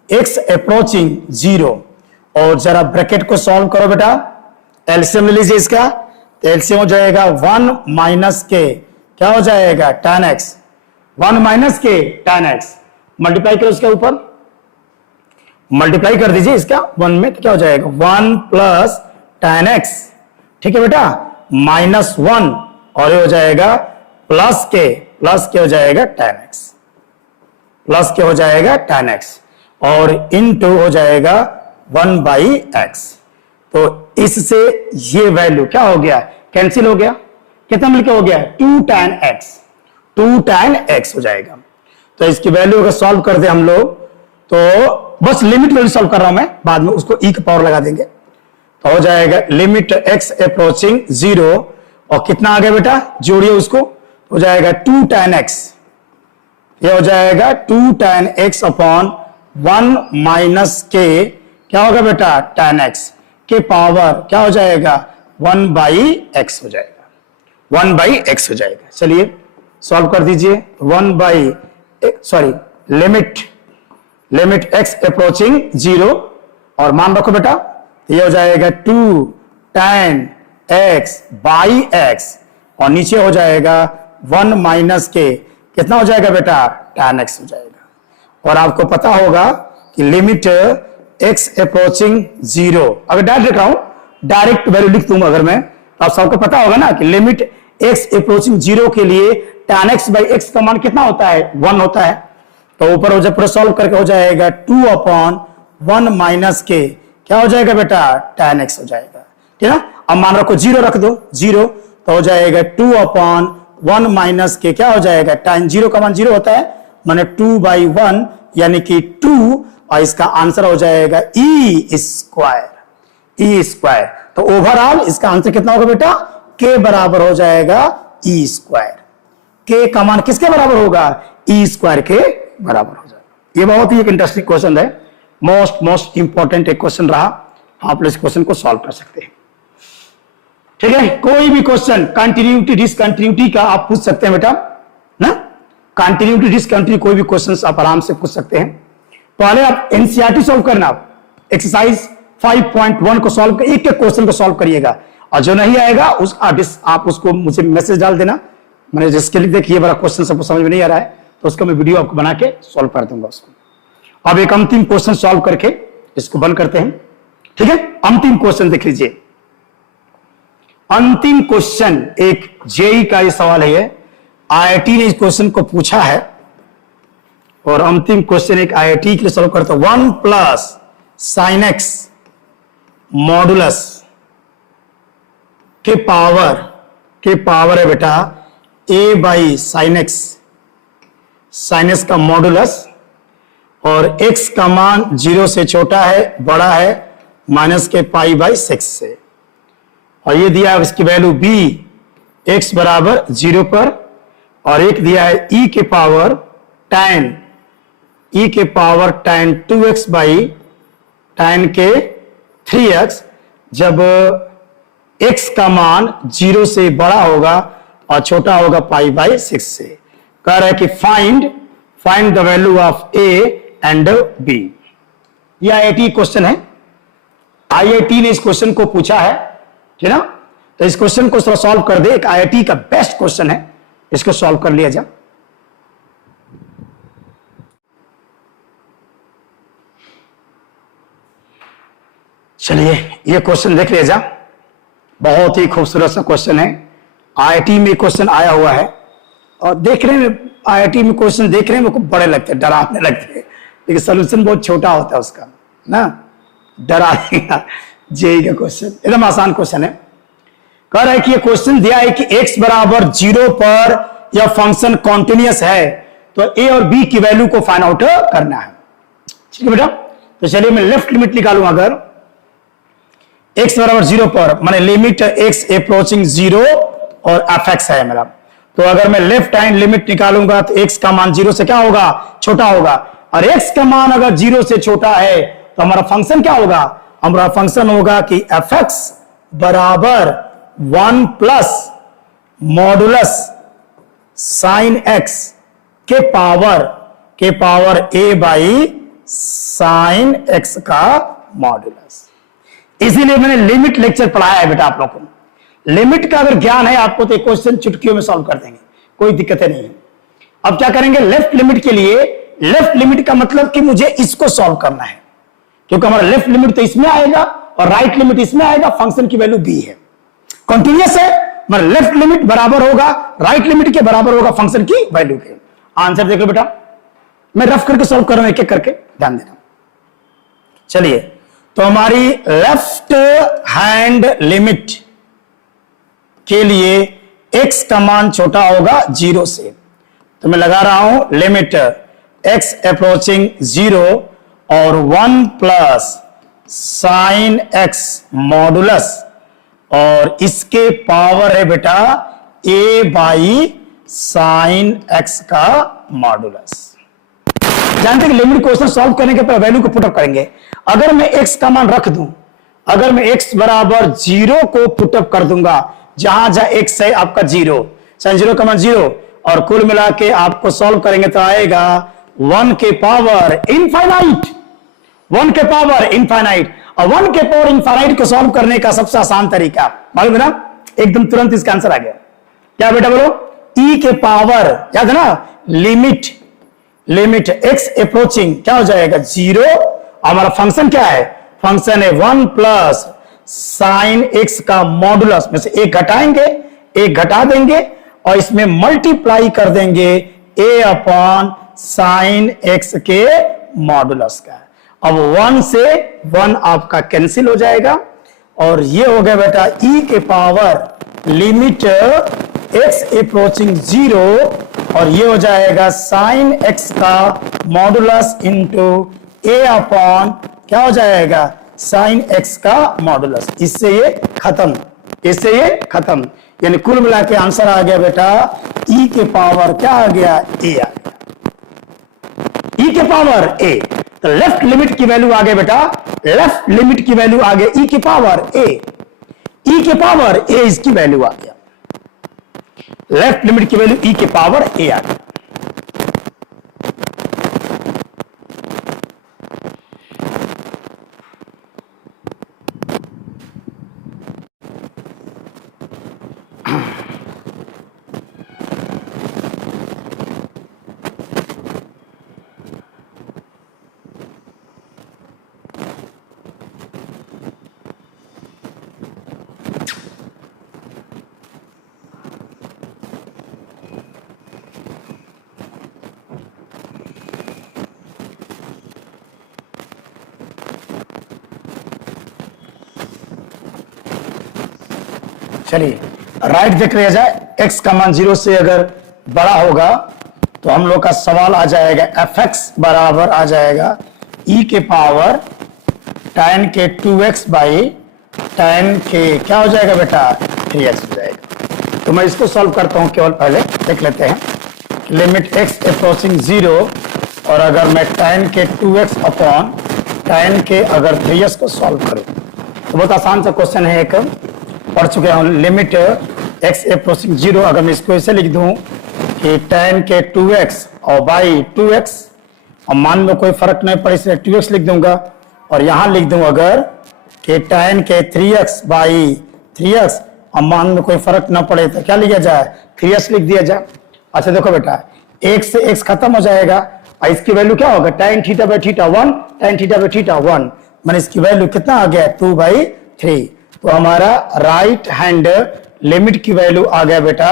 x अप्रोचिंग 0 और जरा ब्रैकेट को सॉल्व करो बेटा, एलसीएम ले लीजिए इसका। तो एलसीएम हो जाएगा 1 माइनस के क्या हो जाएगा tan x, 1 माइनस के tan x मल्टीप्लाई करो इसके ऊपर, मल्टीप्लाई कर दीजिए इसका 1 में, तो क्या हो जाएगा 1 प्लस tan x, ठीक है बेटा, माइनस 1 और ये हो जाएगा प्लस के हो जाएगा tan x, प्लस के हो जाएगा tan x और इनटू हो जाएगा 1 बाई एक्स। तो इससे ये वैल्यू क्या हो गया, कैंसिल हो गया। कितना मिलकर हो गया 2 tan x हो जाएगा। तो इसकी वैल्यू अगर सॉल्व कर दे हम लोग, तो बस लिमिट वैल्यू सॉल्व कर रहा हूं मैं, बाद में उसको e का पावर लगा देंगे। तो हो जाएगा लिमिट x अप्रोचिंग 0 और कितना आ गया बेटा, जोड़िए उसको, हो जाएगा 2 tan x, ये हो जाएगा 2 tan x अपॉन 1 माइनस के क्या होगा बेटा tan x के पावर क्या हो जाएगा 1 बाई एक्स हो जाएगा, 1 बाई एक्स हो जाएगा। चलिए सॉल्व कर दीजिए। 1 by sorry limit x approaching 0 और मान रखो बेटा, तो ये हो जाएगा 2 tan x बाई एक्स और नीचे हो जाएगा 1 माइनस के कितना हो जाएगा बेटा tan x हो जाएगा। और आपको पता होगा कि लिमिट x अप्रोचिंग 0, अगर डायरेक्ट लिख रहा हूं, डायरेक्ट वैल्यू लिख दूंगा अगर मैं, तो आप सबको पता होगा ना कि लिमिट x अप्रोचिंग 0 के लिए tan x बाई एक्स का मान कितना होता है 1 होता है। तो ऊपर हो जाए पूरा सॉल्व करके हो जाएगा 2 अपॉन 1 माइनस के क्या हो जाएगा बेटा tan x हो जाएगा, ठीक है। अब मान रखो 0 रख दो, 0 तो हो जाएगा 2 अपॉन 1 माइनस के क्या हो जाएगा tan 0 का मान 0 होता है, माने 2 बाई 1 यानी कि 2 और इसका आंसर हो जाएगा e स्क्वायर। तो ओवरऑल इसका आंसर कितना होगा बेटा, k बराबर हो जाएगा e स्क्वायर। k का मान किसके बराबर होगा, e स्क्वायर के बराबर हो जाएगा। ये बहुत ही एक इंटरेस्टिंग क्वेश्चन है, मोस्ट इंपॉर्टेंट एक क्वेश्चन रहा। आप लोग इस क्वेश्चन को सॉल्व कर सकते हैं, ठीक है। कोई भी क्वेश्चन कंटिन्यूटी डिसकंटिन्यूटी का आप पूछ सकते हैं बेटा ना, कंटिन्यूटी डिसकंटिन्यूटी कोई भी क्वेश्चन आप आराम से पूछ सकते हैं। पहले आप एनसीईआरटी सॉल्व करना, एक्सरसाइज 5.1 को सॉल्व कर, एक क्वेश्चन को सॉल्व करिएगा और जो नहीं आएगा आप उसको मुझे मैसेज डाल देना, मैंने जिसके लिए देखिए बड़ा क्वेश्चन सबको समझ में नहीं आ रहा है तो उसका मैं वीडियो आपको बना के सॉल्व कर दूंगा उसको। अब एक अंतिम क्वेश्चन सॉल्व करके इसको बंद करते हैं, ठीक है। अंतिम क्वेश्चन देख लीजिए। अंतिम क्वेश्चन एक जेई का ये सवाल है, आईआईटी ने इस क्वेश्चन को पूछा है। और अंतिम क्वेश्चन एक आईआईटी के लिए सॉल्व करते हैं। 1 प्लस साइन एक्स मॉडुलस के पावर है बेटा a बाई साइन एक्स का मॉडुलस, और x का मान 0 से छोटा है, बड़ा है, माइनस के पाई बाई 6 से। और ये दिया है इसकी वैल्यू b x बराबर 0 पर, और एक दिया है e के power tan 2x by tan के 3x, जब x का मान 0 से बड़ा होगा और छोटा होगा पाई बाई 6 से। कह रहा है कि find the value of a and b। यह आईआईटी क्वेश्चन है, आईआईटी ने इस क्वेश्चन को पूछा है, ठीक ना। तो इस क्वेश्चन को थोड़ा सॉल्व कर दे, एक आईआईटी का बेस्ट क्वेश्चन है, इसको सॉल्व कर लिया जाए। चलिए ये क्वेश्चन देख लिया जा, बहुत ही खूबसूरत सा क्वेश्चन है। आईआईटी में क्वेश्चन आया हुआ है, और देखने में आईआईटी में क्वेश्चन देख रहे हैं मेरे को बड़े लगते हैं, डरावने लगते हैं, लेकिन सोल्यूशन बहुत छोटा होता है उसका ना, डरा देगा। जेई का क्वेश्चन एकदम आसान क्वेश्चन है। कह रहा है कि ये क्वेश्चन दिया है कि x बराबर 0 पर यह फंक्शन कॉन्टिन्यूअस है, तो a और b की वैल्यू को फाइंड आउट करना है। ठीक है बेटा, तो चलिए मैं लेफ्ट लिमिट निकालूं। अगर x बराबर 0 पर, माने लिमिट x अप्रोचिंग 0 और fx है मेरा, तो अगर मैं लेफ्ट हैंड लिमिट निकालूंगा तो x का मान 0 से क्या होगा, छोटा होगा, और x का मान अगर 0 से छोटा है तो हमारा फंक्शन क्या होगा, हमारा फंक्शन होगा कि fx बराबर 1 प्लस मॉडुलस साइन x के power a by sine x का मॉडुलस। इसीलिए मैंने लिमिट लेक्चर पढ़ाया है बेटा आप लोगों को। लिमिट का अगर ज्ञान है आपको तो क्वेश्चन चुटकियों में सॉल्व कर देंगे, कोई दिक्कत नहीं है। अब क्या करेंगे, लेफ्ट लिमिट के लिए, लेफ्ट लिमिट का मतलब कि मुझे इसको सॉल्व करना है, क्योंकि हमारा लेफ्ट लिमिट तो इसमें आएगा और राइट लिमिट इसमें आएगा, फंक्शन की वैल्यू b है, कॉन्टिन्यूअस है, मतलब लेफ्ट लिमिट बराबर होगा राइट लिमिट के बराबर होगा फंक्शन की वैल्यू के। आंसर देख लो बेटा, मैं रफ करके सॉल्व कर रहा हूं, एक एक करके ध्यान देना। चलिए, तो हमारी लेफ्ट हैंड लिमिट के लिए x का मान छोटा होगा 0 से, तो मैं लगा रहा हूं लिमिट x अप्रोचिंग 0 और 1 प्लस साइन x मॉडुलस, और इसके पावर है बेटा a बाई साइन x का मॉडुलस। जानते हैं कि लिमिट क्वेश्चन सॉल्व करने के वैल्यू को पुटअप करेंगे। अगर मैं x का मान रख दूं, अगर मैं x बराबर 0 को पुटअप कर दूंगा, जहां जहां x है आपका 0, साइन 0 का मान 0, और कुल मिला के आपको सॉल्व करेंगे तो आएगा 1 के पावर इनफाइनाइट, 1 के पावर इनफाइनाइट। और 1 के पावर इनफाइनाइट को सॉल्व करने का सबसे आसान तरीका मालूम है ना, एकदम तुरंत इसका आंसर आ गया। क्या बेटा बोलो, e के पावर, याद है ना, लिमिट x अप्रोचिंग क्या हो जाएगा 0, हमारा फंक्शन क्या है, फंक्शन है 1 प्लस साइन x का मॉडुलस में से एक घटाएंगे, एक घटा देंगे, और इसमें मल्टीप्लाई कर देंगे a अपॉन साइन x के मॉडुलस का। अब 1 से 1 आपका कैंसिल हो जाएगा, और ये हो गया बेटा e के पावर लिमिट x अप्रोचिंग 0, और ये हो जाएगा साइन x का मॉडुलस इंटू a अपॉन क्या हो जाएगा, साइन x का मॉडुलस। इससे ये खत्म, इससे ये खत्म, यानी कुल मिला के आंसर आ गया बेटा e के पावर क्या आ गया, a आ गया, e के पावर a। तो लेफ्ट लिमिट की वैल्यू आ गई बेटा, लेफ्ट लिमिट की वैल्यू आ गई e के पावर a, e के पावर a इसकी वैल्यू आ गया, लेफ्ट लिमिट की वैल्यू e के पावर a आ गया। चलिए राइट देख लिया जाए, x का मान 0 से अगर बड़ा होगा तो हम लोग का सवाल आ जाएगा fx बराबर आ जाएगा e के पावर tan के 2x बाई tan के क्या हो जाएगा बेटा 3x हो जाएगा। तो मैं इसको सॉल्व करता हूं, केवल पहले देख लेते हैं। लिमिट x अप्रोचिंग 0 और अगर मैं tan के 2x अपॉन tan के अगर 3x को सॉल्व करूं तो बहुत आसान सा क्वेश्चन है, एक पढ़ चुके हैं। लिमिट x अप्रोचिंग 0 अगर मैं इसको ऐसे लिख दूं कि tan के 2x और बाई 2x और मान में कोई फर्क नहीं पड़े इसलिए 2x लिख दूंगा और यहां लिख दूं अगर कि tan के 3x बाई 3x और मान में कोई फर्क ना पड़े तो क्या लिखा जाए 3x लिख दिया जाए। अच्छा देखो बेटा, एक से x खत्म हो जाएगा और इसकी वैल्यू क्या होगा tan theta by theta 1, tan theta by theta 1, मैंने इसकी वैल्यू कितना आ गया 2/3। तो हमारा राइट हैंड लिमिट की वैल्यू आ गया बेटा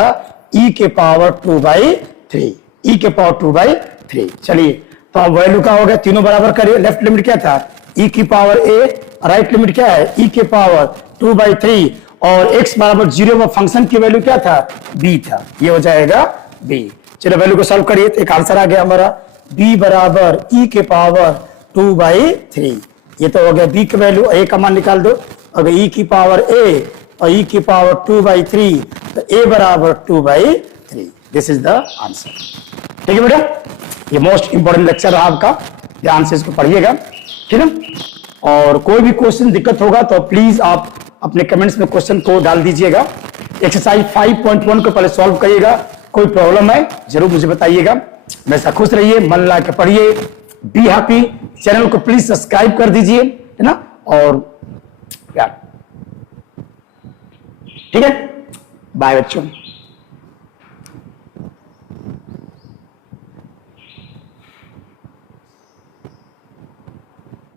e के पावर 2/3, e के पावर 2/3। चलिए तो अब वैल्यू क्या हो गया, तीनों बराबर करिए। लेफ्ट लिमिट क्या था e की पावर a, राइट लिमिट क्या है e के पावर 2/3 और x बराबर 0 पर फंक्शन की वैल्यू क्या था b था, ये हो जाएगा b। चलो वैल्यू को सॉल्व करिए तो एक आंसर आ गया हमारा b बराबर e के पावर 2/3। ये तो हो गया b की वैल्यू, a का मान निकाल दो। अगर e की पावर a और e की पावर 2/3 तो a बराबर 2/3। This is the answer. ठीक है बेटा, ये मोस्ट इंपोर्टेंट लेक्चर रहा आपका, ध्यान से इसको पढ़िएगा, ठीक है। और कोई भी क्वेश्चन दिक्कत होगा तो प्लीज आप अपने कमेंट्स में क्वेश्चन को डाल दीजिएगा। एक्सरसाइज 5.1 को पहले सॉल्व करिएगा, कोई प्रॉब्लम है जरूर मुझे बताइएगा। वैसा खुश रहिए, मन ला के पढ़िए, बी हैप्पी। चैनल को प्लीज सब्सक्राइब कर दीजिए, है ना, और प्यार। ठीक है, बाय बच्चों।